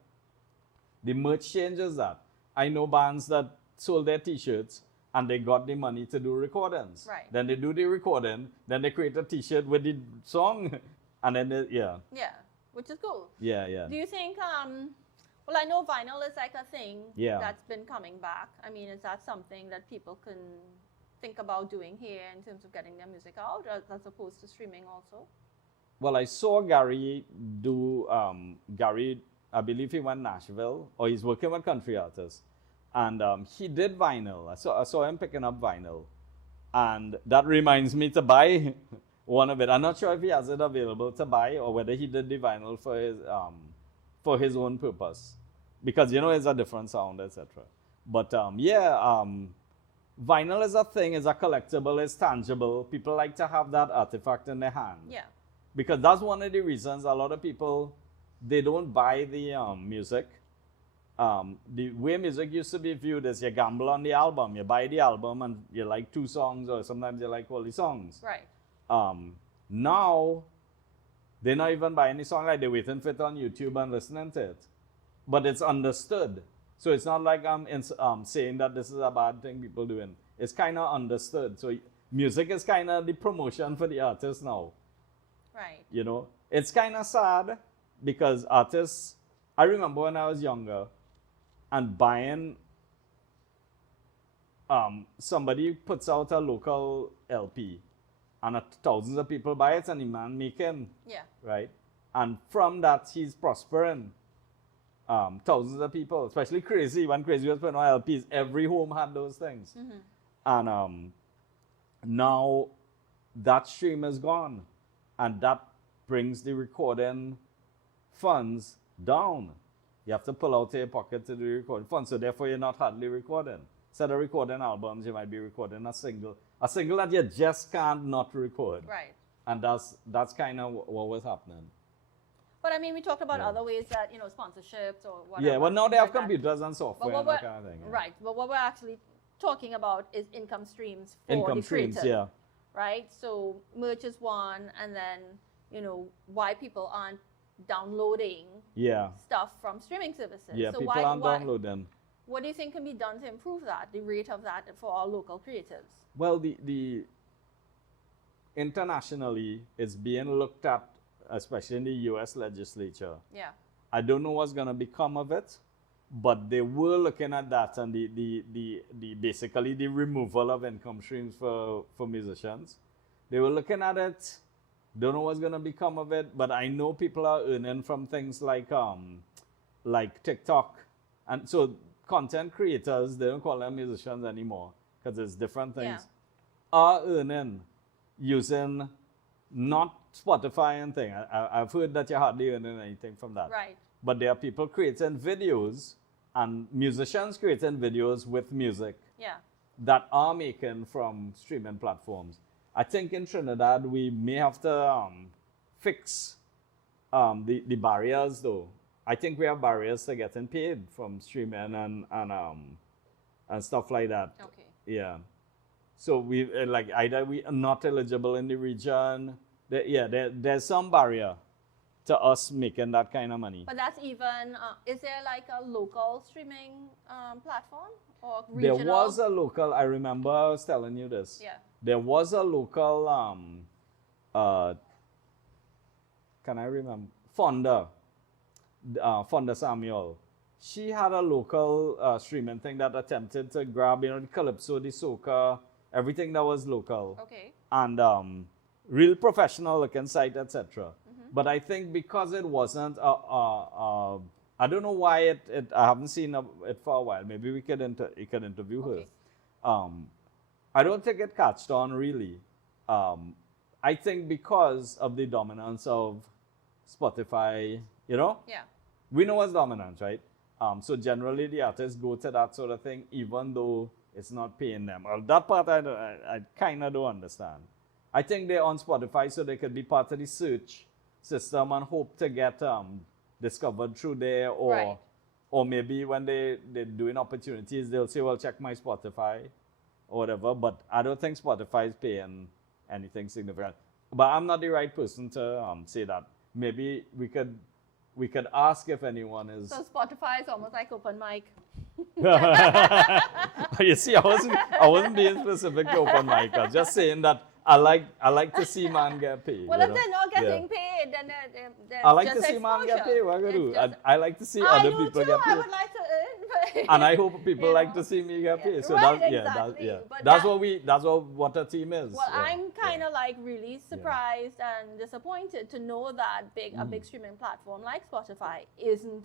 The merch changes that. I know bands that sold their t-shirts and they got the money to do recordings. Right. Then they do the recording, then they create a t-shirt with the song, and then Yeah. Which is cool. Yeah. Do you think, well, I know vinyl is like a thing Yeah. that's been coming back. I mean, is that something that people can think about doing here in terms of getting their music out as opposed to streaming also? Well, I saw Gary do, Gary, I believe he went Nashville, or he's working with country artists. And he did vinyl. I saw him picking up vinyl. And that reminds me to buy one of it. I'm not sure if he has it available to buy or whether he did the vinyl for his own purpose. Because, it's a different sound, etc. But vinyl is a thing, is a collectible, is tangible. People like to have that artifact in their hand. Yeah. Because that's one of the reasons a lot of people, they don't buy the music. The way music used to be viewed is you gamble on the album. You buy the album and you like 2 songs, or sometimes you like all the songs. Right. Now, they're not even buying the song, like they're waiting for it on YouTube and listening to it. But it's understood. So it's not like I'm saying that this is a bad thing people doing. It's kind of understood. So music is kind of the promotion for the artist now. Right. It's kind of sad because artists, I remember when I was younger and buying, somebody puts out a local LP and thousands of people buy it and the man making, Yeah. right? And from that, he's prospering. Thousands of people, especially Crazy, when Crazy was putting on LPs, every home had those things. Mm-hmm. And now that stream is gone. And that brings the recording funds down. You have to pull out your pocket to do the recording funds. So therefore, you're not hardly recording. Instead of recording albums, you might be recording a single that you just can't not record. Right. And that's kind of what was happening. But I mean, we talked about Yeah. other ways that, sponsorships or whatever. Yeah, well, now they things have like that. computers and software But and that kind of thing. Yeah. Right. But what we're actually talking about is income streams for Income the streams, creative, yeah. right? So merch is one, and then, why people aren't downloading Yeah. stuff from streaming services. Yeah, so people aren't downloading. What do you think can be done to improve that, the rate of that for our local creatives? Well, the internationally, it's being looked at, especially in the U.S. legislature. Yeah. I don't know what's going to become of it, but they were looking at that and the basically the removal of income streams for musicians. They were looking at it. Don't know what's going to become of it, but I know people are earning from things like TikTok, and so content creators, they don't call them musicians anymore because it's different things, Yeah. are earning using not Spotify and thing. I've heard that you're hardly earning anything from that. Right. But there are people creating videos and musicians creating videos with music Yeah. that are making from streaming platforms. I think in Trinidad we may have to fix the barriers though. I think we have barriers to getting paid from streaming and stuff like that. Okay. Yeah. So we like either we are not eligible in the region. There's some barrier to us making that kind of money. But that's even, is there like a local streaming platform or regional? There was a local, I remember I was telling you this. Yeah. There was a local, can I remember? Fonda Samuel. She had a local streaming thing that attempted to grab, the calypso, the soca, everything that was local. Okay. And real professional looking site, etc. But I think because it wasn't, I don't know why I haven't seen it for a while. Maybe you could interview Okay. her. I don't think it catched on really. I think because of the dominance of Spotify, Yeah. we know what's dominance, right? So generally the artists go to that sort of thing, even though it's not paying them. Well, that part I kind of don't understand. I think they're on Spotify so they could be part of the search system and hope to get discovered through there, Right. or maybe when they're doing opportunities, they'll say, well, check my Spotify or whatever. But I don't think Spotify is paying anything significant. But I'm not the right person to say that. Maybe we could ask if anyone is. So Spotify is almost like open mic. You see, I wasn't being specific to open mic. I was just saying that I like to see man get paid. Well, you if know? they're not getting Yeah. paid, then there's I like just to see man get exposure. paid. What I It's do? just- I like to see I other do people too. get I paid. would like to earn. And I hope people You like know. to see me get paid. So Right, that's exactly. But that's that- what a team is. Well, Yeah. I'm kind of like really surprised and disappointed to know that a big streaming platform like Spotify isn't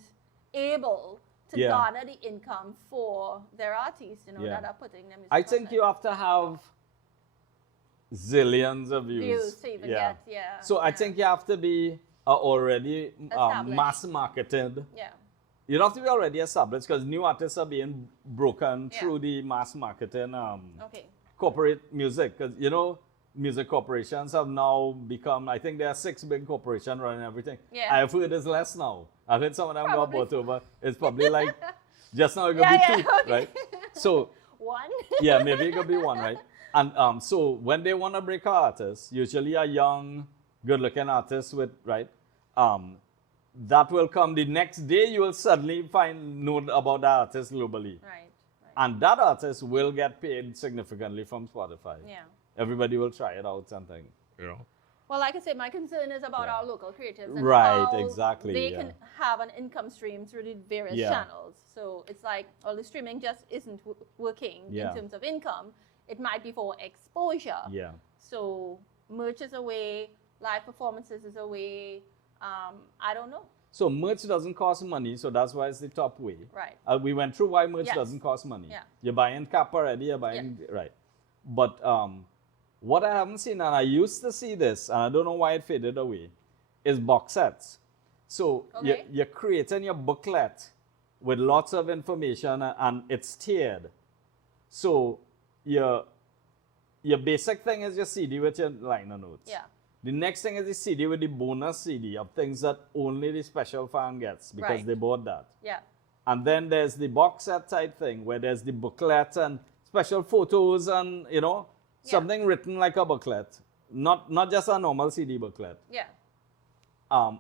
able to Yeah. garner the income for their artists, Yeah. that are putting them. I think you have to have zillions of views. to even get, So I think you have to be already Established. mass marketed. Yeah. You don't have to be already established because new artists are being broken Yeah. through the mass marketing Okay. corporate music. Because, music corporations have now become, I think there are 6 big corporations running everything. Yeah. I've heard it's less now. I've heard some of them got Probably. bought over. It's probably like, just now it could be Yeah, 2, okay. right? So, One. yeah, maybe it could be 1, right? And so when they want to break an artist, usually a young, good-looking artist with, right? That will come the next day. You will suddenly know about that artist globally, Right. and that artist will get paid significantly from Spotify. Yeah. Everybody will try it out and think, Well, like I said, my concern is about Yeah. our local creatives and Right, how exactly, they yeah. can have an income stream through the various Yeah. channels. So it's like, all the streaming just isn't working Yeah. in terms of income. It might be for exposure. Yeah. So merch is a way, live performances is a way. I don't know. So merch doesn't cost money, so that's why it's the top way. Right. We went through why merch Yes. doesn't cost money. Yeah. You're buying cap already, you're buying, right. But what I haven't seen, and I used to see this, and I don't know why it faded away, is box sets. So Okay. you're creating your booklet with lots of information, and it's tiered. So your basic thing is your CD with your liner notes. Yeah. The next thing is the CD with the bonus CD of things that only the special fan gets because Right. they bought that. Yeah. And then there's the box set type thing where there's the booklet and special photos and, something written like a booklet. Not just a normal CD booklet, Yeah.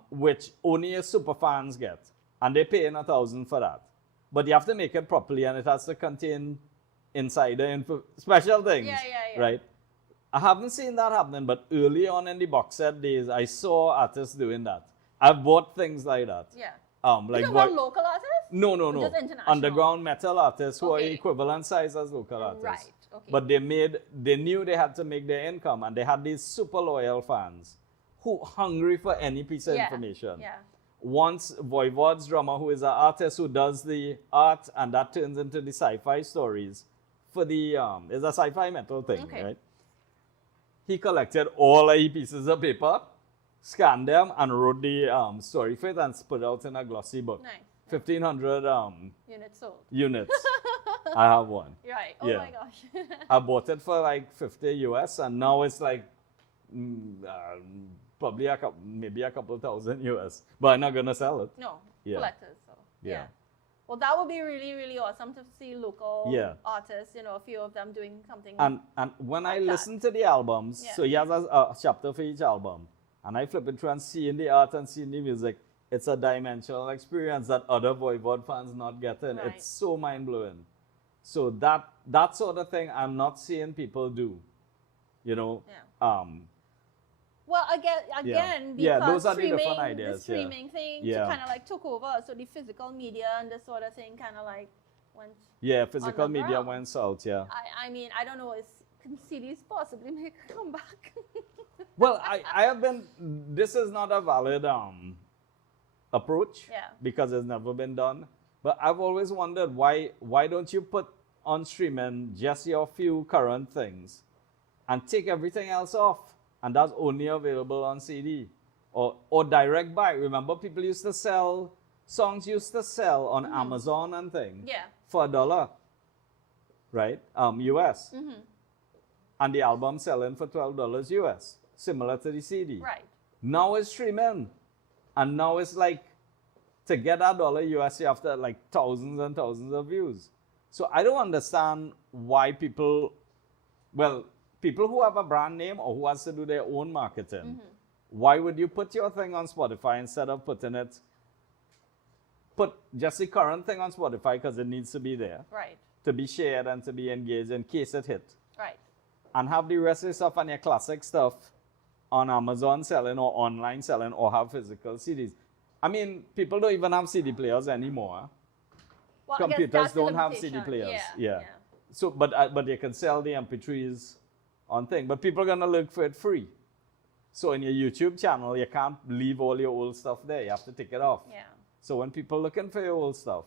which only your super fans get. And they're paying $1,000 for that. But you have to make it properly and it has to contain insider info, special things. Yeah. Right? I haven't seen that happening, but early on in the box set days, I saw artists doing that. I've bought things like that. Yeah. Like You about local artists? no. Just international? Underground metal artists who are Okay. equivalent size as local artists. Right. Okay. But they knew they had to make their income, and they had these super loyal fans who hungry for any piece of Yeah, information. yeah. once Voivod's drummer, who is an artist who does the art, and that turns into the sci-fi stories for the, it's a sci-fi metal thing, Okay. right? He collected all the pieces of paper, scanned them, and wrote the story for it and put it out in a glossy book. Nice. 1,500 Units sold. units. I have one. Right. Oh Yeah. my gosh. I bought it for like 50 US, and now it's like probably maybe a couple thousand US. But I'm not gonna sell it. No. Yeah. Collectors. So. Yeah. Well, that would be really, really awesome to see local Yeah. artists, a few of them doing something. And when I Like that. listen to the albums, Yeah. so he has a chapter for each album, and I flip it through and seeing the art and seeing the music, it's a dimensional experience that other Voivod fans not getting. Right. It's so mind blowing. So that sort of thing I'm not seeing people do. Yeah. Well, again, because Yeah, those are the streaming, different ideas, the streaming thing Yeah. kind of like took over. So the physical media and this sort of thing kind of like went. Yeah, physical on the media ground. went south, yeah. I mean, I don't know. Can CDs possibly make a comeback? Well, I have been, this is not a valid approach Yeah. because it's never been done. But I've always wondered why don't you put on streaming just your few current things and take everything else off, and that's only available on CD or direct buy. Remember, people used to sell songs on Amazon and things Yeah. for $1, right? US, and the album selling for $12 US, similar to the CD. Right. Now it's streaming, and now it's like, to get that $1 US, you have to like thousands and thousands of views. So I don't understand why people who have a brand name or who has to do their own marketing, why would you put your thing on Spotify instead of put just the current thing on Spotify because it needs to be there Right. to be shared and to be engaged in case it hit, Right. and have the rest of the stuff and your classic stuff on Amazon selling or online selling, or have physical CDs. I mean, people don't even have CD players anymore. Well, I guess Computers that's the don't have CD limitation. players. Yeah. So, but you can sell the MP3s on thing. But people are gonna look for it free. So in your YouTube channel, you can't leave all your old stuff there. You have to take it off. Yeah. So when people looking for your old stuff,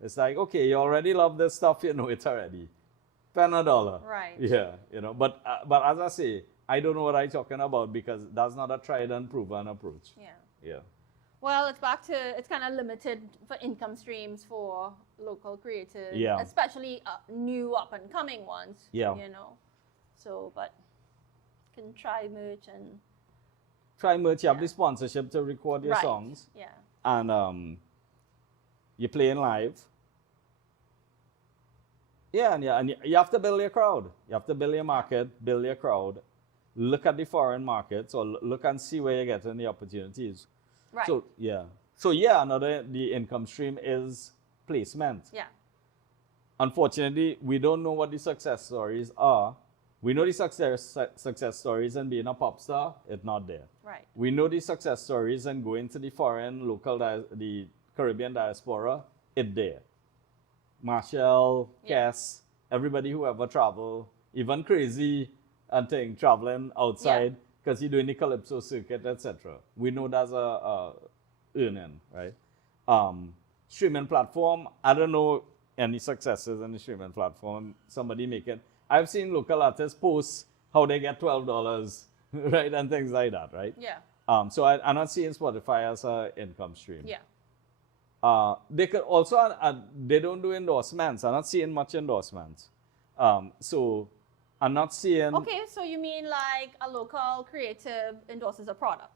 it's like, okay, you already love this stuff, you know it already. Spend $1. Right. Yeah, But as I say, I don't know what I'm talking about because that's not a tried and proven approach. Yeah. Yeah. Well, it's kind of limited for income streams for local creators, Yeah. especially new up and coming ones. Yeah. So, but can try merch and Try merch, you have Yeah. the sponsorship to record your right. songs, Yeah. and you're playing live. Yeah, and you have to build your crowd. You have to build your market, build your crowd. Look at the foreign markets, or look and see where you're getting the opportunities. Right. So the income stream is placement. Yeah. Unfortunately, we don't know what the success stories are. We know the success stories in being a pop star, it's not there. Right. We know the success stories and going to the foreign, local, the Caribbean diaspora, it's there. Marshall, Yeah. Cass, everybody who ever travel, even Crazy and thing, traveling outside because you're doing the Calypso circuit, etc. We know that's a earning, right? Streaming platform, I don't know any successes in the streaming platform. Somebody make it. I've seen local artists post how they get $12, right, and things like that, right? Yeah. So I'm not seeing Spotify as an income stream. Yeah. They could also, they don't do endorsements. I'm not seeing much endorsements. So I'm not seeing. Okay, so you mean like a local creative endorses a product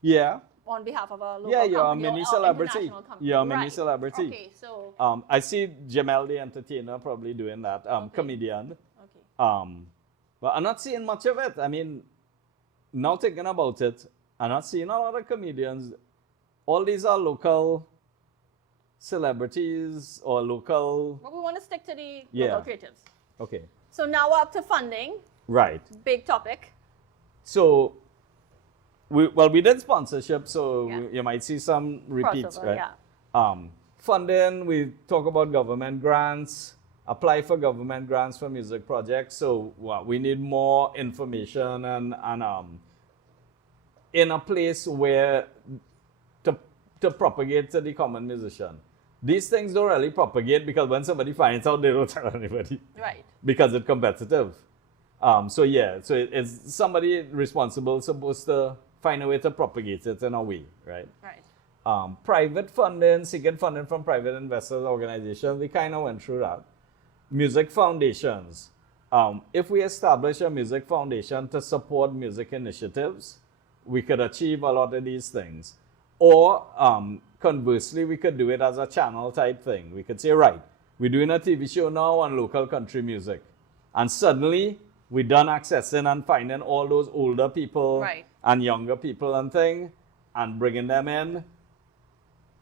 Yeah. on behalf of a local Yeah, you're a company mini or celebrity. international company? You're a mini Right. celebrity. Okay, so I see Jamel the entertainer probably doing that. Okay. Comedian. okay. But I'm not seeing much of it. I mean, now thinking about it, I'm not seeing a lot of comedians. All these are local celebrities or local. But we want to stick to the Yeah. local creatives. Okay. So now we're up to funding. Right. Big topic. So, we did sponsorship, so Yeah. you might see some repeats, Crossover, right? yeah. Funding, we talk about government grants, apply for government grants for music projects. So we need more information and in a place where to propagate to the common musician. These things don't really propagate because when somebody finds out, they don't tell anybody. Right. Because it's competitive. So it's somebody responsible supposed to find a way to propagate it in a way, right? Right. Private funding, seeking funding from private investors, organizations, we kind of went through that. Music foundations. If we establish a music foundation to support music initiatives, we could achieve a lot of these things. Or conversely, we could do it as a channel type thing. We could say, right, we're doing a TV show now on local country music. And suddenly, we're done accessing and finding all those older people Right. and younger people and thing, and bringing them in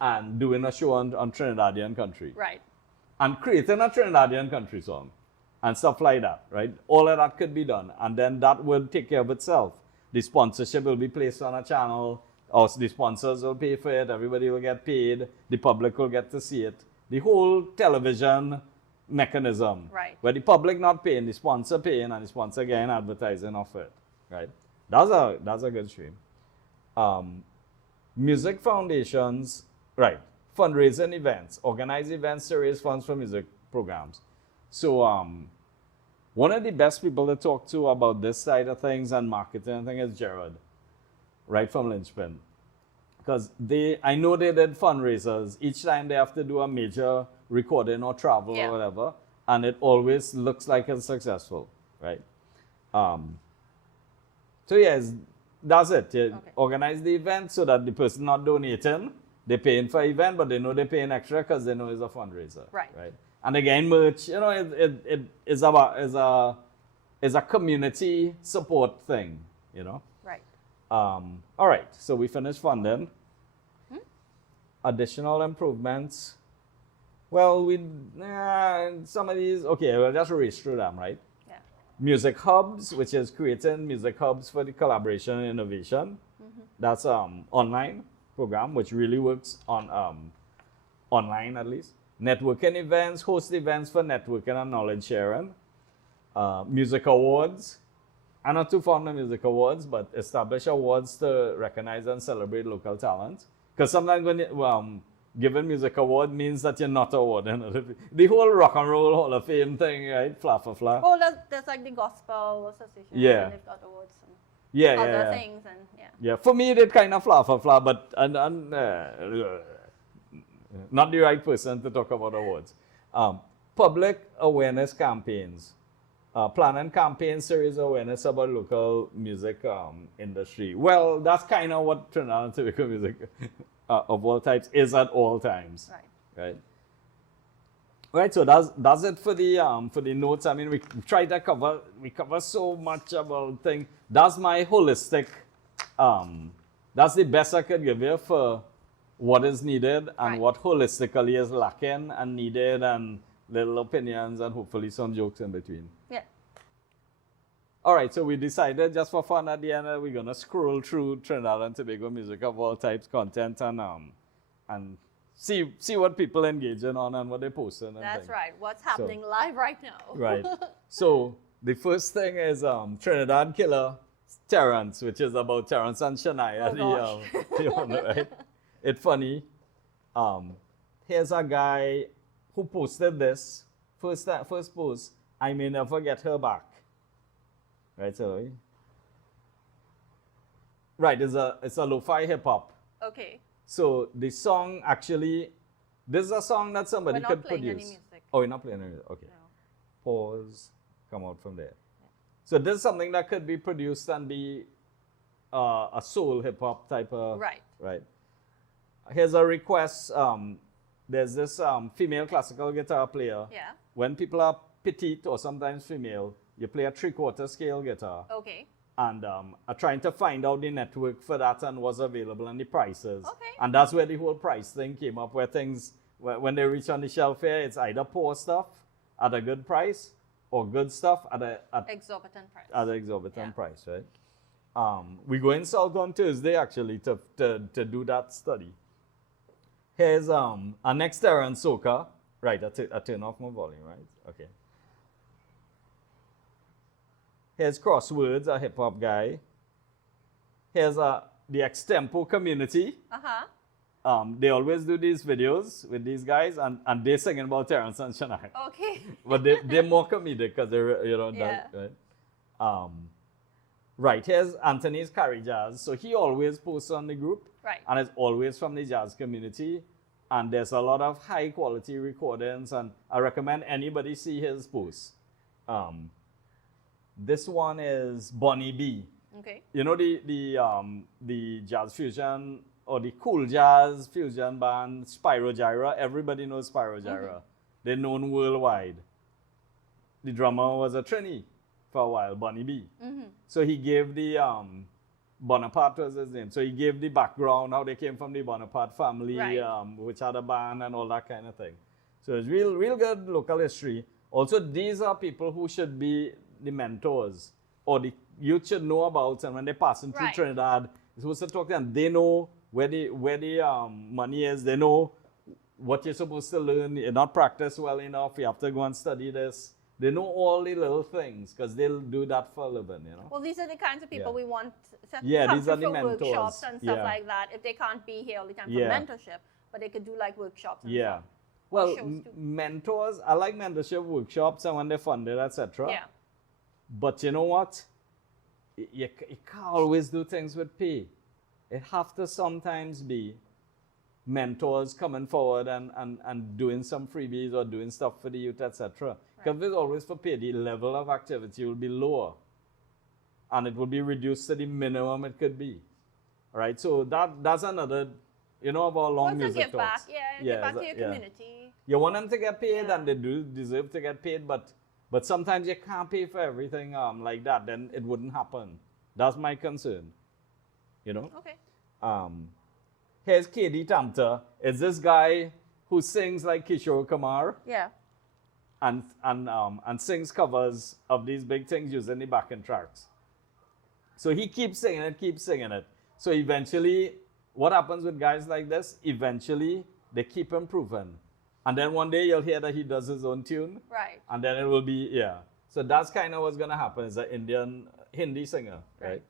and doing a show on Trinidadian country. Right. And creating a Trinidadian country song and stuff like that, right? All of that could be done. And then that would take care of itself. The sponsorship will be placed on a channel, or the sponsors will pay for it, everybody will get paid, the public will get to see it. The whole television mechanism, Right. where the public not paying, the sponsor paying, and the sponsor getting advertising off it, right? That's a good stream. Music foundations, right? Fundraising events, organize events to raise funds for music programs. So one of the best people to talk to about this side of things and marketing and things is Jared, right from Lynchpin. Because I know they did fundraisers. Each time they have to do a major recording or travel or whatever, and it always looks like it's successful, right? So yes, that's it. You organize the event so that the person not donating, they're paying for event, but they know they're paying extra because they know it's a fundraiser, Right. right? And again, merch, it is a community support thing, Right. All right, so we finished funding. Additional improvements. Well, some of these, okay, we'll just race through them, right? Yeah. Music hubs, which is creating music hubs for the collaboration and innovation. That's online program, which really works on online at least. Networking events, host events for networking and knowledge sharing. Music awards. I'm not too fond of music awards, but establish awards to recognize and celebrate local talent. Because sometimes when giving music award means that you're not awarding it. The whole Rock and Roll Hall of Fame thing, right? Fla. Oh, that's like the Gospel Association. Yeah. And they've got awards and Yeah, other things, and Yeah, for me, they kind of fla, but not the right person to talk about awards. Public awareness campaigns. Planning campaign series awareness about local music industry. Well, that's kind of what Trinidad and Tobago music of all types is at all times. Right. Right, so that's it for the notes. I mean, we try to cover so much about things. That's my holistic, that's the best I could give you for what is needed and what holistically is lacking and needed, and little opinions and hopefully some jokes in between. Yeah. All right, so we decided just for fun at the end we're gonna scroll through Trinidad and Tobago music of all types, content, and see what people engaging on and what they're posting. That's right. What's happening live right now? Right. So the first thing is Trinidad Killer Terrence, which is about Terrence and Shania, the owner, right? It's funny. Here's a guy who posted this first post. I may never get her back. Right, so it's a lo-fi hip hop. Okay. So the song actually, this is a song that somebody could produce. We're not playing any music. Oh, you're not playing any music. Okay. No. Pause. Come out from there. Yeah. So this is something that could be produced and be a soul hip hop type of. Right. Here's a request. There's this female classical guitar player. Yeah. When people are petite or sometimes female, you play a 3/4 scale guitar. Okay. And are trying to find out the network for that and what's available and the prices. Okay. And that's where the whole price thing came up, where things, when they reach on the shelf here, it's either poor stuff at a good price or good stuff at exorbitant price. At an exorbitant price, right? We're going south on Thursday actually to do that study. Here's our next Terrence Soca. Right, I turn off my volume, right? Okay. Here's Crosswords, a hip-hop guy. Here's the Extempo community. they always do these videos with these guys, and they're singing about Terrence and Shania. Okay. But they're more comedic because they're, Yeah. that, right? Right, here's Anthony's Carry Jazz. So he always posts on the group. Right. And it's always from the jazz community. And there's a lot of high quality recordings. And I recommend anybody see his posts. This one is Bonnie B. Okay. You know the jazz fusion or the cool jazz fusion band Spyro Gyra? Everybody knows Spyro Gyra. They're known worldwide. The drummer was a Trini for a while, Bonnie B. So he gave the Bonaparte was his name. So he gave the background, how they came from the Bonaparte family, Right. which had a band and all that kind of thing. So it's real good local history. Also, these are people who should be the mentors, or the youth should know about, and when they're passing through Right. Trinidad, you're supposed to talk to them. They know where the money is. They know what you're supposed to learn. You're not practiced well enough. You have to go and study this. They know all the little things because they'll do that for a living, Well, these are the kinds of people Yeah. we want to Yeah, come these are to the for mentors. workshops and stuff Yeah. like that. If they can't be here all the time for Yeah. mentorship, but they could do like workshops and Yeah. stuff. Well, shows too. mentors, I like mentorship workshops and when they're funded, etc. Yeah. But you know what? You can't always do things with pay. It have to sometimes be mentors coming forward and doing some freebies or doing stuff for the youth, etc. Because if it's always for pay, the level of activity will be lower. And it will be reduced to the minimum it could be. All right, so that's another, of our long Also music give back, talks. give back to your yeah. community. You want them to get paid, Yeah. and they do deserve to get paid, but sometimes you can't pay for everything like that. Then it wouldn't happen. That's my concern. Okay. Here's KD Tamta. It's this guy who sings like Kishore Kumar Yeah. and sings covers of these big things using the backing tracks. So he keeps singing it. So eventually, what happens with guys like this? Eventually, they keep improving. And then one day you'll hear that he does his own tune. Right. And then it will be, So that's kind of what's going to happen. Is an Indian Hindi singer, right?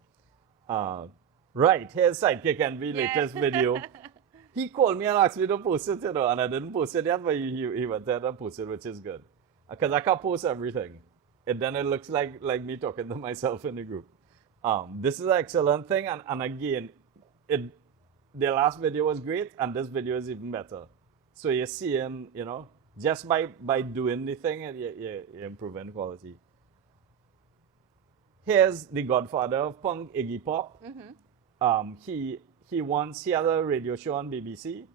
Right, here's Sidekick Envy latest video. He called me and asked me to post it, and I didn't post it yet, but he went ahead and posted, which is good. Because I can't post everything. Then it looks like me talking to myself in the group. This is an excellent thing, and again, the last video was great, and this video is even better. So you're seeing, just by doing the thing, you're improving quality. Here's the godfather of punk, Iggy Pop. He had a radio show on BBC,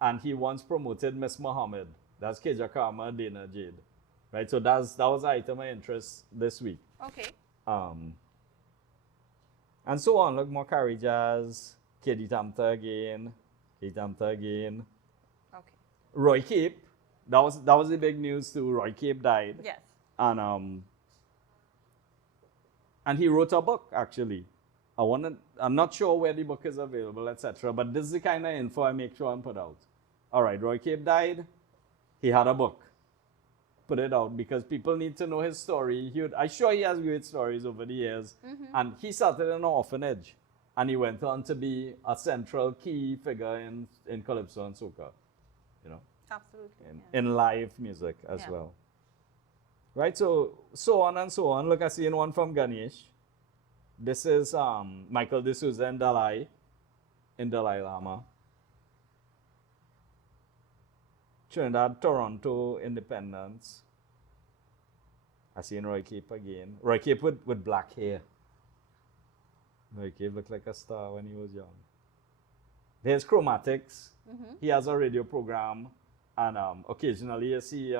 and he once promoted Miss Muhammad. That's Keja Karma, Dana Jade. Right, so that was an item of interest this week. Okay. And so on. Look, more Carry Jazz, KD Tamta again. Okay. Roy Cape, that was the big news too. Roy Cape died. Yes. And he wrote a book actually. I'm not sure where the book is available, etc. But this is the kind of info I make sure and put out. All right, Roy Cape died. He had a book. Put it out because people need to know his story. I'm sure he has great stories over the years. And he started in an orphanage, and he went on to be a central key figure in calypso and soca. Absolutely. In live music as Yeah. well. Right, so on and so on. Look, I see one from Ganesh. This is Michael D'Souza in Dalai Lama. Trinidad, Toronto, Independence. I see Roy Cape again. Roy Cape with black hair. Roy Cape looked like a star when he was young. There's Chromatics. He has a radio program. And occasionally you see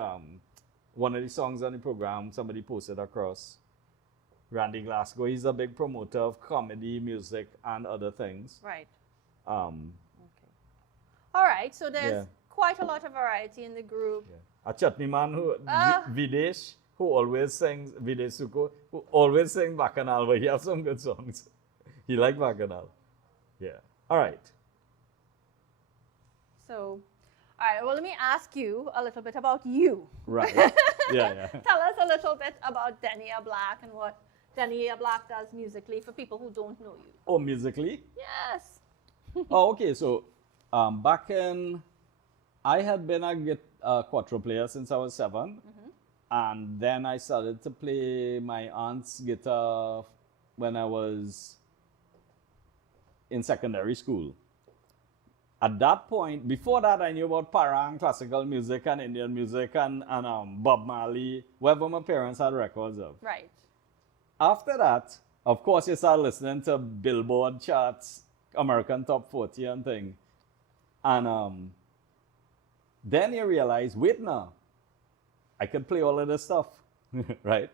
one of the songs on the program, somebody posted across. Randy Glasgow, he's a big promoter of comedy, music, and other things. Right. Um, Okay. All right. So there's Yeah. quite a lot of variety in the group. A chutney man Ah. Videsh, who always sings, Videsh Suko, who always sings Bacchanal, but he has some good songs. He likes Bacchanal. Yeah. All right. So, all right. Well, let me ask you a little bit about you. Right. yeah. Tell us a little bit about Denny Ablack and what Denny Ablack does musically for people who don't know you. Oh, musically? Yes. Oh, okay. So Back in, I had been a quattro player since I was 7. And then I started to play my aunt's guitar when I was in secondary school. At that point, before that, I knew about parang, classical music, and Indian music, and Bob Marley, wherever my parents had records of. Right. After that, of course, you start listening to Billboard charts, American Top 40 and thing. And then you realize, wait now, I could play all of this stuff, right?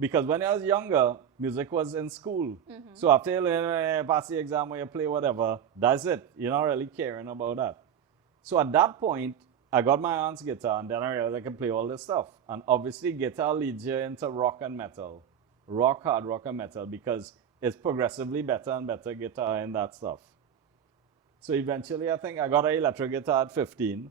Because when I was younger, music was in school. So after you pass the exam or you play whatever, that's it. You're not really caring about that. So at that point, I got my aunt's guitar, and then I realized I could play all this stuff. And obviously, guitar leads you into rock and metal. Rock, hard rock, and metal, because it's progressively better and better guitar and that stuff. So eventually, I think I got an electric guitar at 15.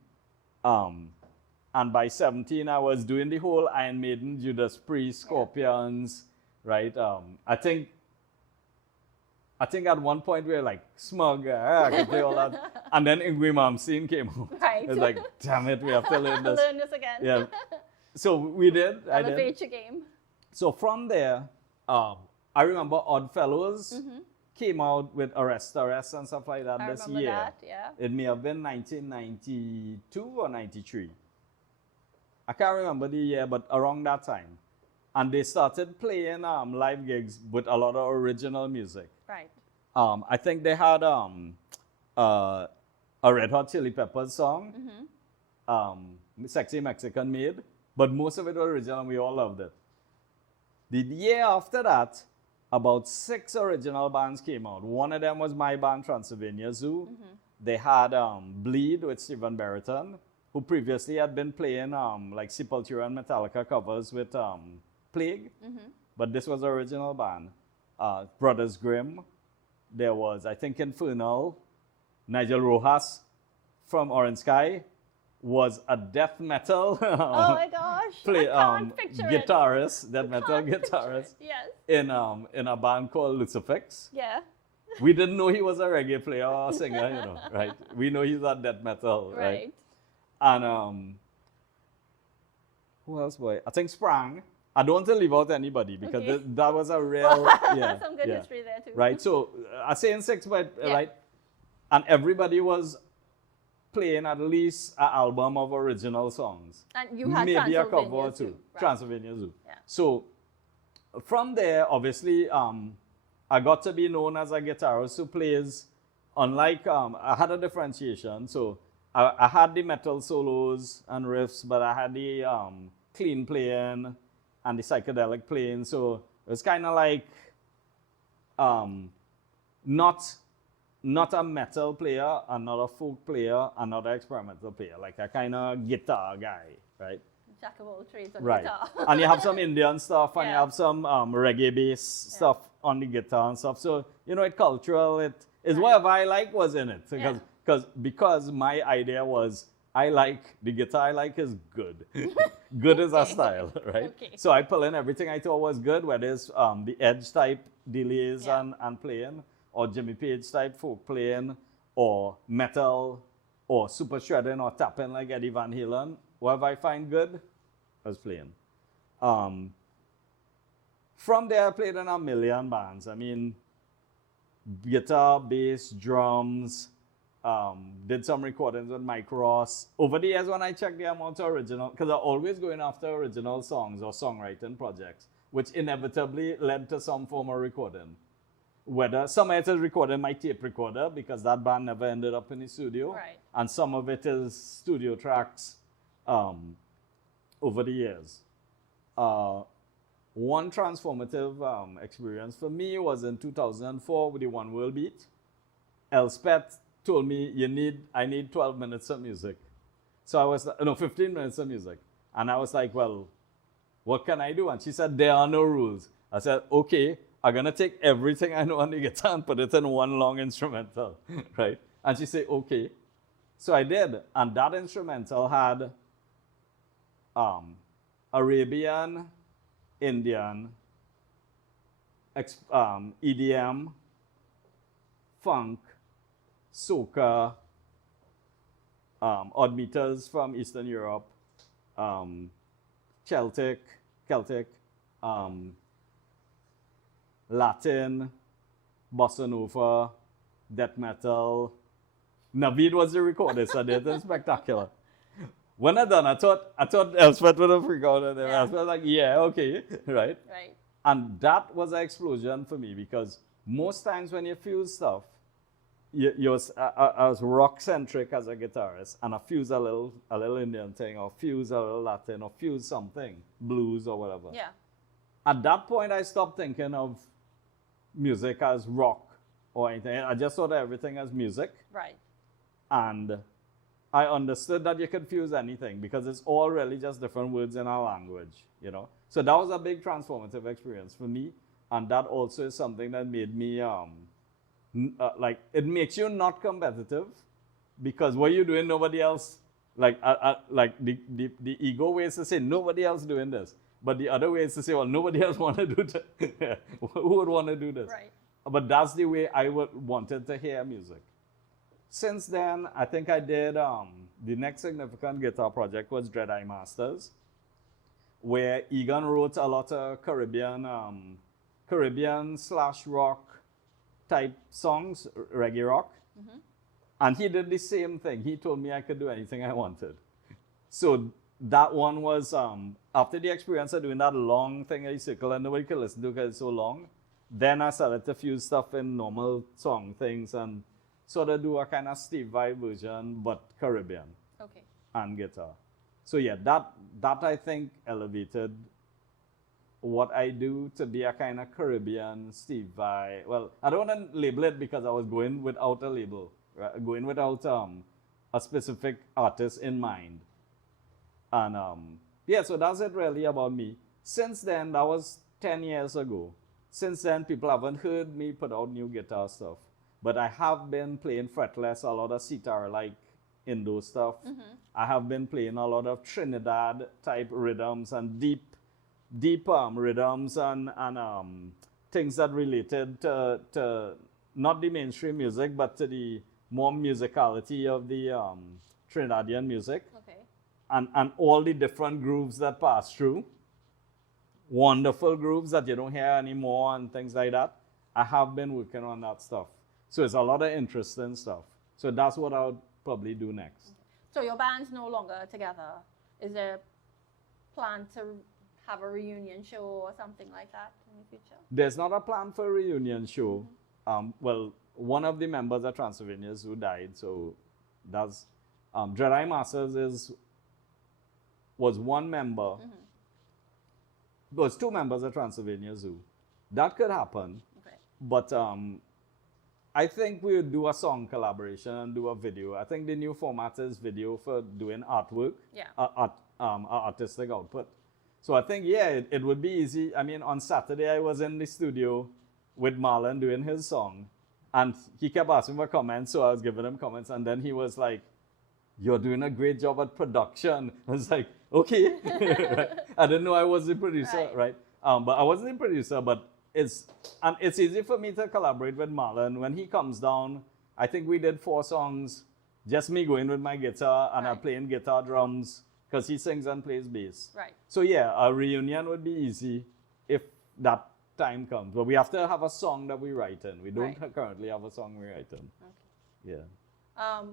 And by 17, I was doing the whole Iron Maiden, Judas Priest, Scorpions, right? I think at one point we were like, smug, I could play all that. And then Ingrid Malmsteen came out. Right. It's like, damn it, we have to learn this. Learn this again. Yeah. So we did. I did. Elevate your game. So from there, I remember Oddfellows came out with Arrest Arrest and stuff like that I this remember year. that, yeah. It may have been 1992 or 93. I can't remember the year, but around that time. And they started playing live gigs with a lot of original music. Right. I think they had a Red Hot Chili Peppers song, Sexy Mexican Maid, but most of it was original and we all loved it. The year after that, about 6 original bands came out. One of them was my band, Transylvania Zoo. They had Bleed with Stephen Brereton, who previously had been playing like Sepultura and Metallica covers with Plague. But this was the original band. Brothers Grimm. There was, I think, Infernal. Nigel Rojas from Orange Sky was a death metal Oh my gosh. I can't picture guitarist, death it. metal Can't picture guitarist it. Yes. in a band called Lucifix. Yeah. We didn't know he was a reggae player or singer, you know, right? We know he's a death metal, right? And who else, boy? I think Sprang. I don't want to leave out anybody because that was a real, some good history there too. Right. So I say in 6, but right, and everybody was playing at least an album of original songs. And you had maybe a Transylvania cover or two. Right. Transylvania Zoo. Yeah. So from there, obviously, I got to be known as a guitarist who plays. Unlike I had a differentiation. So I had the metal solos and riffs, but I had the clean playing and the psychedelic playing. So it was kind of like not a metal player, another folk player, another experimental player, like a kind of guitar guy, right? Jack of all trades on Right. guitar. And you have some Indian stuff, and you Yeah. have some reggae based stuff on the guitar and stuff. So, you know, it's cultural. It is whatever I like was in it. Because my idea was I like the guitar I like is good. Good is a style, right? Okay. So I pull in everything I thought was good, whether it's the edge type delays and playing, or Jimmy Page type folk playing, or metal, or super shredding, or tapping like Eddie Van Halen. Whatever I find good, I was playing. From there, I played in a million bands. I mean, guitar, bass, drums, did some recordings with Mike Ross. Over the years, when I checked the amount of original, because I'm always going after original songs or songwriting projects, which inevitably led to some form of recording. Whether some of it is recorded in my tape recorder, because that band never ended up in the studio, Right. and some of it is studio tracks over the years. One transformative experience for me was in 2004 with the One World Beat. Elspeth told me, I need 12 minutes of music. So I was, 15 minutes of music. And I was like, well, what can I do? And she said, there are no rules. I said, okay, I'm going to take everything I know on the guitar and put it in one long instrumental, right? And she said, okay. So I did. And that instrumental had Arabian, Indian, EDM, funk, soca, odd meters from Eastern Europe, Celtic, Latin, bossa nova, death metal. Naveed was the recorder, so they did spectacular. When I done, I thought Elspeth would have freaked out, and then Elspeth was like, yeah, okay, right? Right. And that was an explosion for me, because most times when you fuse stuff, I was rock centric as a guitarist, and I fuse a little Indian thing, or fuse a little Latin, or fuse something, blues or whatever. Yeah. At that point, I stopped thinking of music as rock or anything. I just thought of everything as music. Right. And I understood that you could fuse anything, because it's all really just different words in our language, you know. So that was a big transformative experience for me. And that also is something that made me, like, it makes you not competitive, because what you're doing, nobody else, like the ego way is to say, nobody else doing this. But the other way is to say, well, nobody else want to do this. Who would want to do this? Right. But that's the way I wanted to hear music. Since then, I think I did, the next significant guitar project was Dread Eye Masters, where Egan wrote a lot of Caribbean / rock type songs, reggae rock. Mm-hmm. And he did the same thing. He told me I could do anything I wanted. So that one was, after the experience of doing that long thing at the circle and nobody could listen to because it's so long, then I started to fuse stuff in normal song things and sort of do a kind of Steve Vai version, but Caribbean. Okay. And guitar. So yeah, that I think elevated what I do to be a kind of Caribbean Steve Vai. Well, I don't want to label it because I was going without a label, right? Going without a specific artist in mind. And yeah, so that's it really about me. Since then, that was 10 years ago. Since then, people haven't heard me put out new guitar stuff. But I have been playing fretless, a lot of sitar-like Indo stuff. Mm-hmm. I have been playing a lot of Trinidad type rhythms and deep rhythms and things that related to not the mainstream music, but to the more musicality of the Trinidadian music. Okay. And all the different grooves that pass through. Wonderful grooves that you don't hear anymore and things like that. I have been working on that stuff. So it's a lot of interesting stuff. So that's what I would probably do next. Okay. So your band's no longer together. Is there a plan to have a reunion show or something like that in the future? There's not a plan for a reunion show. Mm-hmm. Well, one of the members of Transylvania Zoo died, so that's Dread Eye Masters was one member. Mm-hmm. There was two members of Transylvania Zoo. That could happen. Okay. But I think we would do a song collaboration and do a video. I think the new format is video for doing artwork, artistic output. So I think, yeah, it would be easy. I mean, on Saturday, I was in the studio with Marlon doing his song, and he kept asking for comments, so I was giving him comments, and then he was like, "You're doing a great job at production." I was like, okay. I didn't know I was the producer, right? But I wasn't the producer, but it's easy for me to collaborate with Marlon. When he comes down, I think we did 4 songs, just me going with my guitar and I'm playing guitar drums because he sings and plays bass. Right. So yeah, a reunion would be easy if that time comes. But we have to have a song that we write in. We don't currently have a song we write in. Okay. Yeah.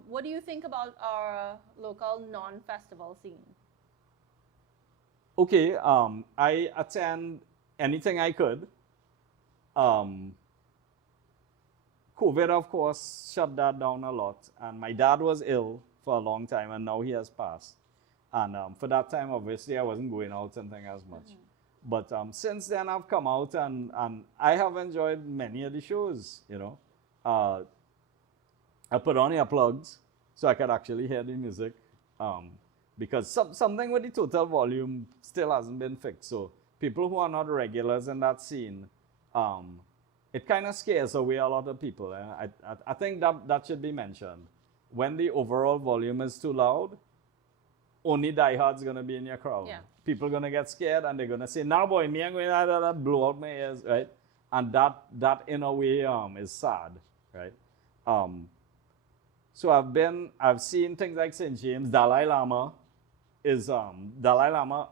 What do you think about our local non-festival scene? Okay, I attend anything I could. COVID, of course, shut that down a lot. And my dad was ill for a long time, and now he has passed. And for that time, obviously, I wasn't going out and things as much. Mm-hmm. But since then, I've come out, and I have enjoyed many of the shows, you know. I put on earplugs so I could actually hear the music. Because something with the total volume still hasn't been fixed. So people who are not regulars in that scene, it kind of scares away a lot of people. I think that should be mentioned. When the overall volume is too loud, only diehards going to be in your crowd. Yeah. People are going to get scared and they're going to say, "Nah, boy, me, I'm going to blow out my ears," right? And that in a way is sad, right? So I've seen things like St. James. Dalai Lama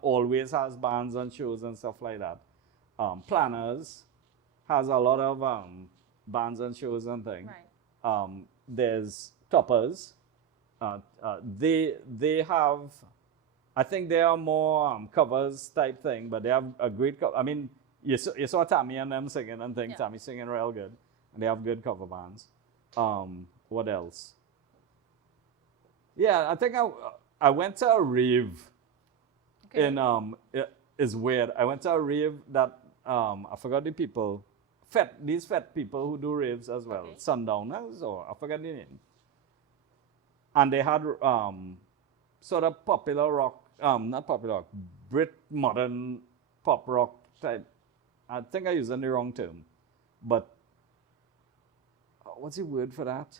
always has bands and shows and stuff like that. Planners has a lot of bands and shows and things. Right. There's Toppers. They have, I think they are more covers type thing, but they have a great I mean, you saw Tammy and them singing and things. Yeah. Tammy singing real good, and they have good cover bands. What else? Yeah, I think I went to a rave. Okay. In it's weird. I went to a rave that I forgot the people. These fat people who do raves as well. Okay. Sundowners, or I forgot the name. And they had sort of popular rock, not popular rock, Brit modern pop rock type. I think I'm using the wrong term, but what's the word for that?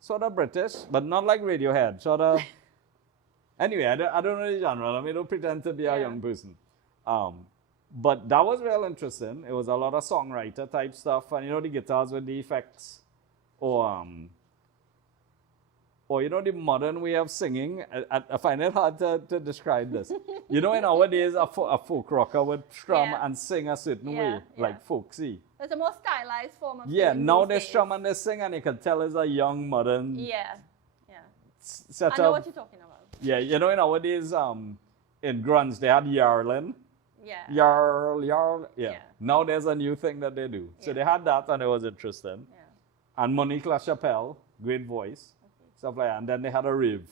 Sort of British, but not like Radiohead. Sort of. Anyway, I don't know the genre. I mean, don't pretend to be a young person. But that was real interesting. It was a lot of songwriter type stuff, and the guitars with the effects, or the modern way of singing. I find it hard to describe this. Nowadays a folk rocker would strum and sing a certain way, like folksy. It's a more stylized form of Yeah, singing now these they days. strum and they sing, and you can tell it's a young modern setup. I know what you're talking about. Yeah, nowadays in grunge they had yarling. Yeah. Yarl. Yeah. Yeah. Now there's a new thing that they do. So they had that, and it was interesting. Yeah. And Monique LaChapelle, great voice, stuff like that. And then they had a rave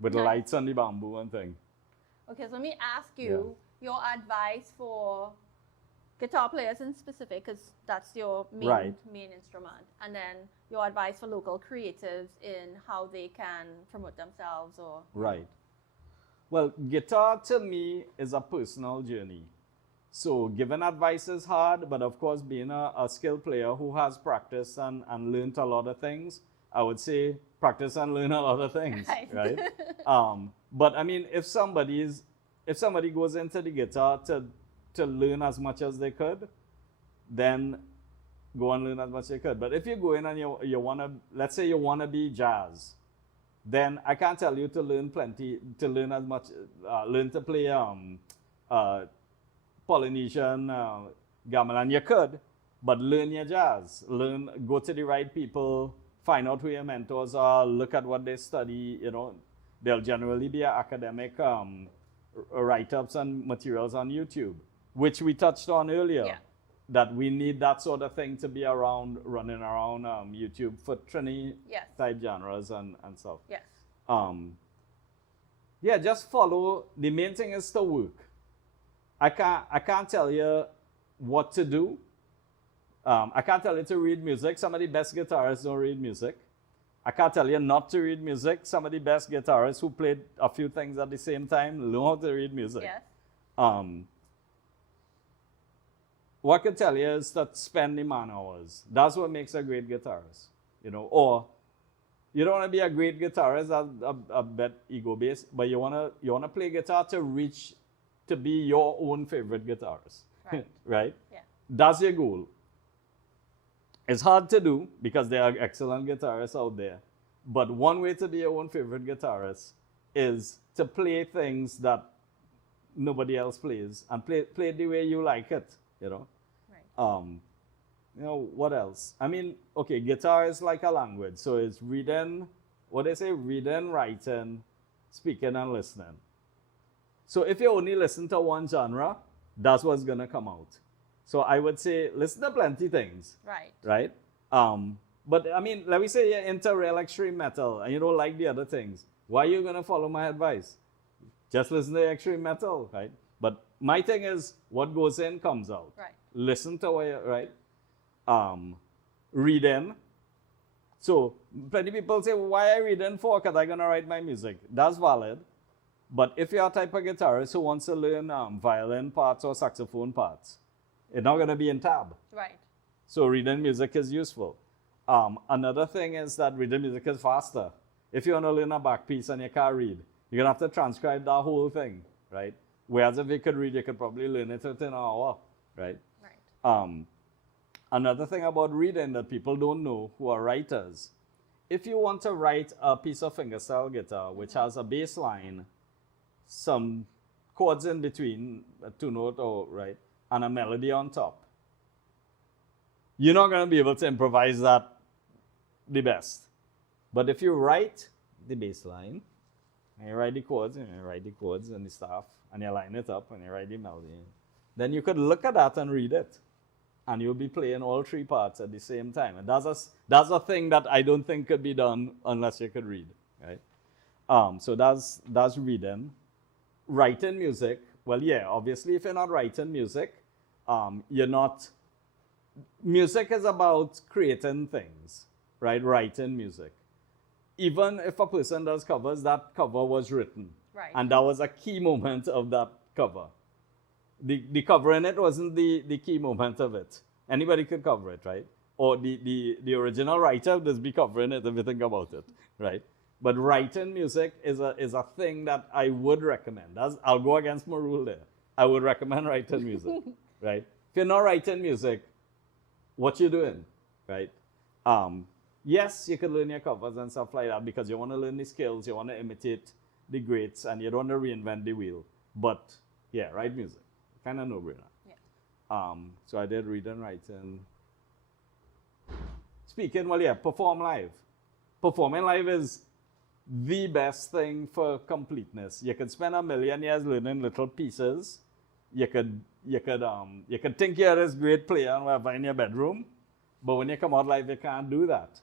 with Nice. lights on the bamboo and thing. Okay, so let me ask you your advice for guitar players in specific, because that's your main instrument, and then your advice for local creatives in how they can promote themselves or Right. Well, guitar to me is a personal journey. So giving advice is hard, but of course, being a skilled player who has practiced and learned a lot of things, I would say practice and learn a lot of things, right? But I mean, if somebody goes into the guitar to learn as much as they could, then go and learn as much as they could. But if you go in and you wanna, let's say you wanna be jazz, then I can't tell you to learn as much, learn to play Polynesian gamelan. You could, but learn your jazz. Go to the right people, find out who your mentors are, look at what they study. There'll generally be academic write-ups and materials on YouTube, which we touched on earlier. Yeah. That we need that sort of thing to be running around YouTube for Trini type genres and stuff. Yes. Just follow. The main thing is to work. I can't tell you what to do. I can't tell you to read music. Some of the best guitarists don't read music. I can't tell you not to read music. Some of the best guitarists who played a few things at the same time know how to read music. Yes. What I can tell you is that spend the man hours. That's what makes a great guitarist. Or you don't want to be a great guitarist, that's a bit ego-based, but you wanna play guitar to be your own favorite guitarist. Right. Right? Yeah. That's your goal. It's hard to do because there are excellent guitarists out there. But one way to be your own favorite guitarist is to play things that nobody else plays and play the way you like it. Right. What else? I mean, okay, guitar is like a language. So it's reading, writing, speaking, and listening. So if you only listen to one genre, that's what's going to come out. So I would say listen to plenty things. Right. Right? But I mean, let me say you're into real extreme metal and you don't like the other things. Why are you going to follow my advice? Just listen to extreme metal, right? But my thing is, what goes in comes out. Right. Listen to what right? Reading. So plenty people say, why I reading for? Because I'm going to write my music. That's valid. But if you're a type of guitarist who wants to learn violin parts or saxophone parts, it's not going to be in tab. Right. So reading music is useful. Another thing is that reading music is faster. If you want to learn a back piece and you can't read, you're going to have to transcribe that whole thing, right? Whereas if you could read, you could probably learn it within an hour, right? Right. Another thing about reading that people don't know who are writers, if you want to write a piece of fingerstyle guitar which has a bass line, some chords in between, a two note or right, and a melody on top, you're not going to be able to improvise that the best. But if you write the bass line, and you write the chords, and you write the chords and the stuff, and you line it up, and you write the melody, then you could look at that and read it. And you'll be playing all three parts at the same time. And that's a thing that I don't think could be done unless you could read, right? So that's reading. Writing music, well, yeah, obviously if you're not writing music, you're not... Music is about creating things, right? Writing music. Even if a person does covers, that cover was written. Right. And that was a key moment of that cover. The cover in it wasn't the key moment of it. Anybody could cover it, right? Or the original writer would just be covering it if you think about it, right? But writing music is a thing that I would recommend. I'll go against my rule there. I would recommend writing music, right? If you're not writing music, what you doing, right? Yes, you could learn your covers and stuff like that because you want to learn the skills, you want to imitate the greats, and you don't want to reinvent the wheel. But yeah, write music. Kind of no-brainer. Yeah. So I did reading, writing. Speaking, well, yeah, perform live. Performing live is the best thing for completeness. You could spend 1,000,000 years learning little pieces. You could think you're this great player and whatever in your bedroom, but when you come out live, you can't do that.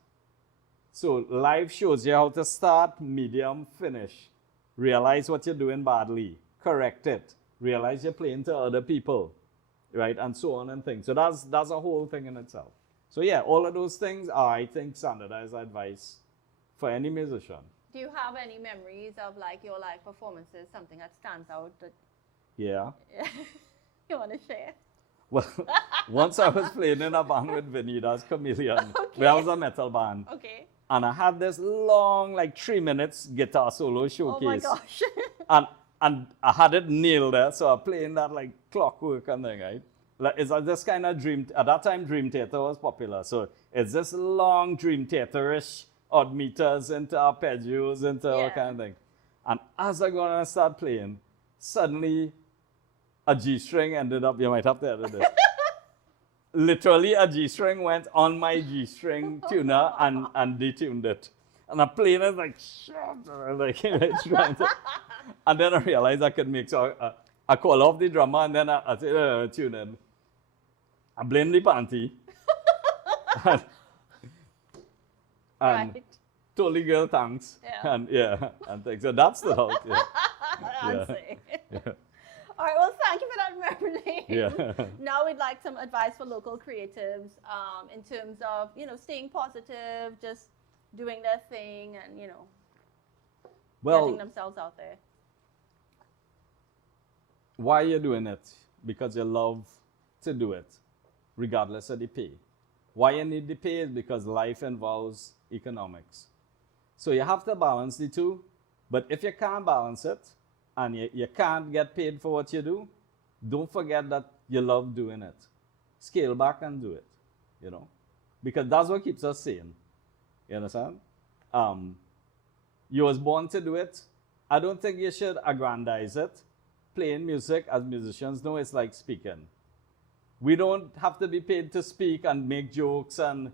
So live shows you how to start, medium, finish. Realize what you're doing badly. Correct it. Realize you're playing to other people, right? And so on and things. So that's a whole thing in itself. So yeah, all of those things are, I think, standardized advice for any musician. Do you have any memories of like your live performances, something that stands out that Yeah. you want to share? Well, once I was playing in a band with Vinny, that's Chameleon. Okay. That was a metal band. Okay. And I had this long, like 3 minutes guitar solo showcase. Oh my gosh. And I had it nailed there, so I'm playing that like clockwork and thing, right? Like, it's this kind of dream. At that time, Dream Theater was popular, so it's this long Dream Theater-ish, odd meters into arpeggios, into all kind of thing. And as I go on and start playing, suddenly a G string ended up. You might have to edit this. Literally, a G string went on my G string tuner and detuned it. And I'm playing it like, trying to. And then I realized I could make, so I call off the drummer and then I say, tune in. I blame the panty. and Right. told the girl thanks. Yeah. And things. So that's the out. Yeah. I'd say. All right, well, thank you for that memory. Yeah. Now we'd like some advice for local creatives in terms of, staying positive, just doing their thing and, getting themselves out there. Why you're doing it? Because you love to do it, regardless of the pay. Why you need the pay is because life involves economics. So you have to balance the two, but if you can't balance it, and you can't get paid for what you do, don't forget that you love doing it. Scale back and do it, because that's what keeps us sane. You understand? You was born to do it. I don't think you should aggrandize it. Playing music, as musicians know, it's like speaking. We don't have to be paid to speak and make jokes and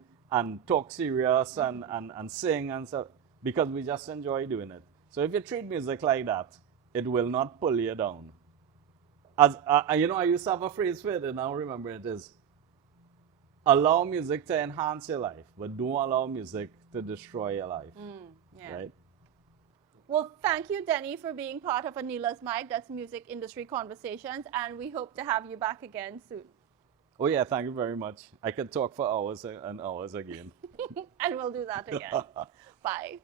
talk serious and sing and stuff, because we just enjoy doing it. So if you treat music like that, it will not pull you down. As I used to have a phrase for it, and now remember it is, allow music to enhance your life, but don't allow music to destroy your life. Right? Well, thank you, Denny, for being part of Aneela's Mic. That's Music Industry Conversations, and we hope to have you back again soon. Oh yeah, thank you very much. I could talk for hours and hours again. And we'll do that again. Bye.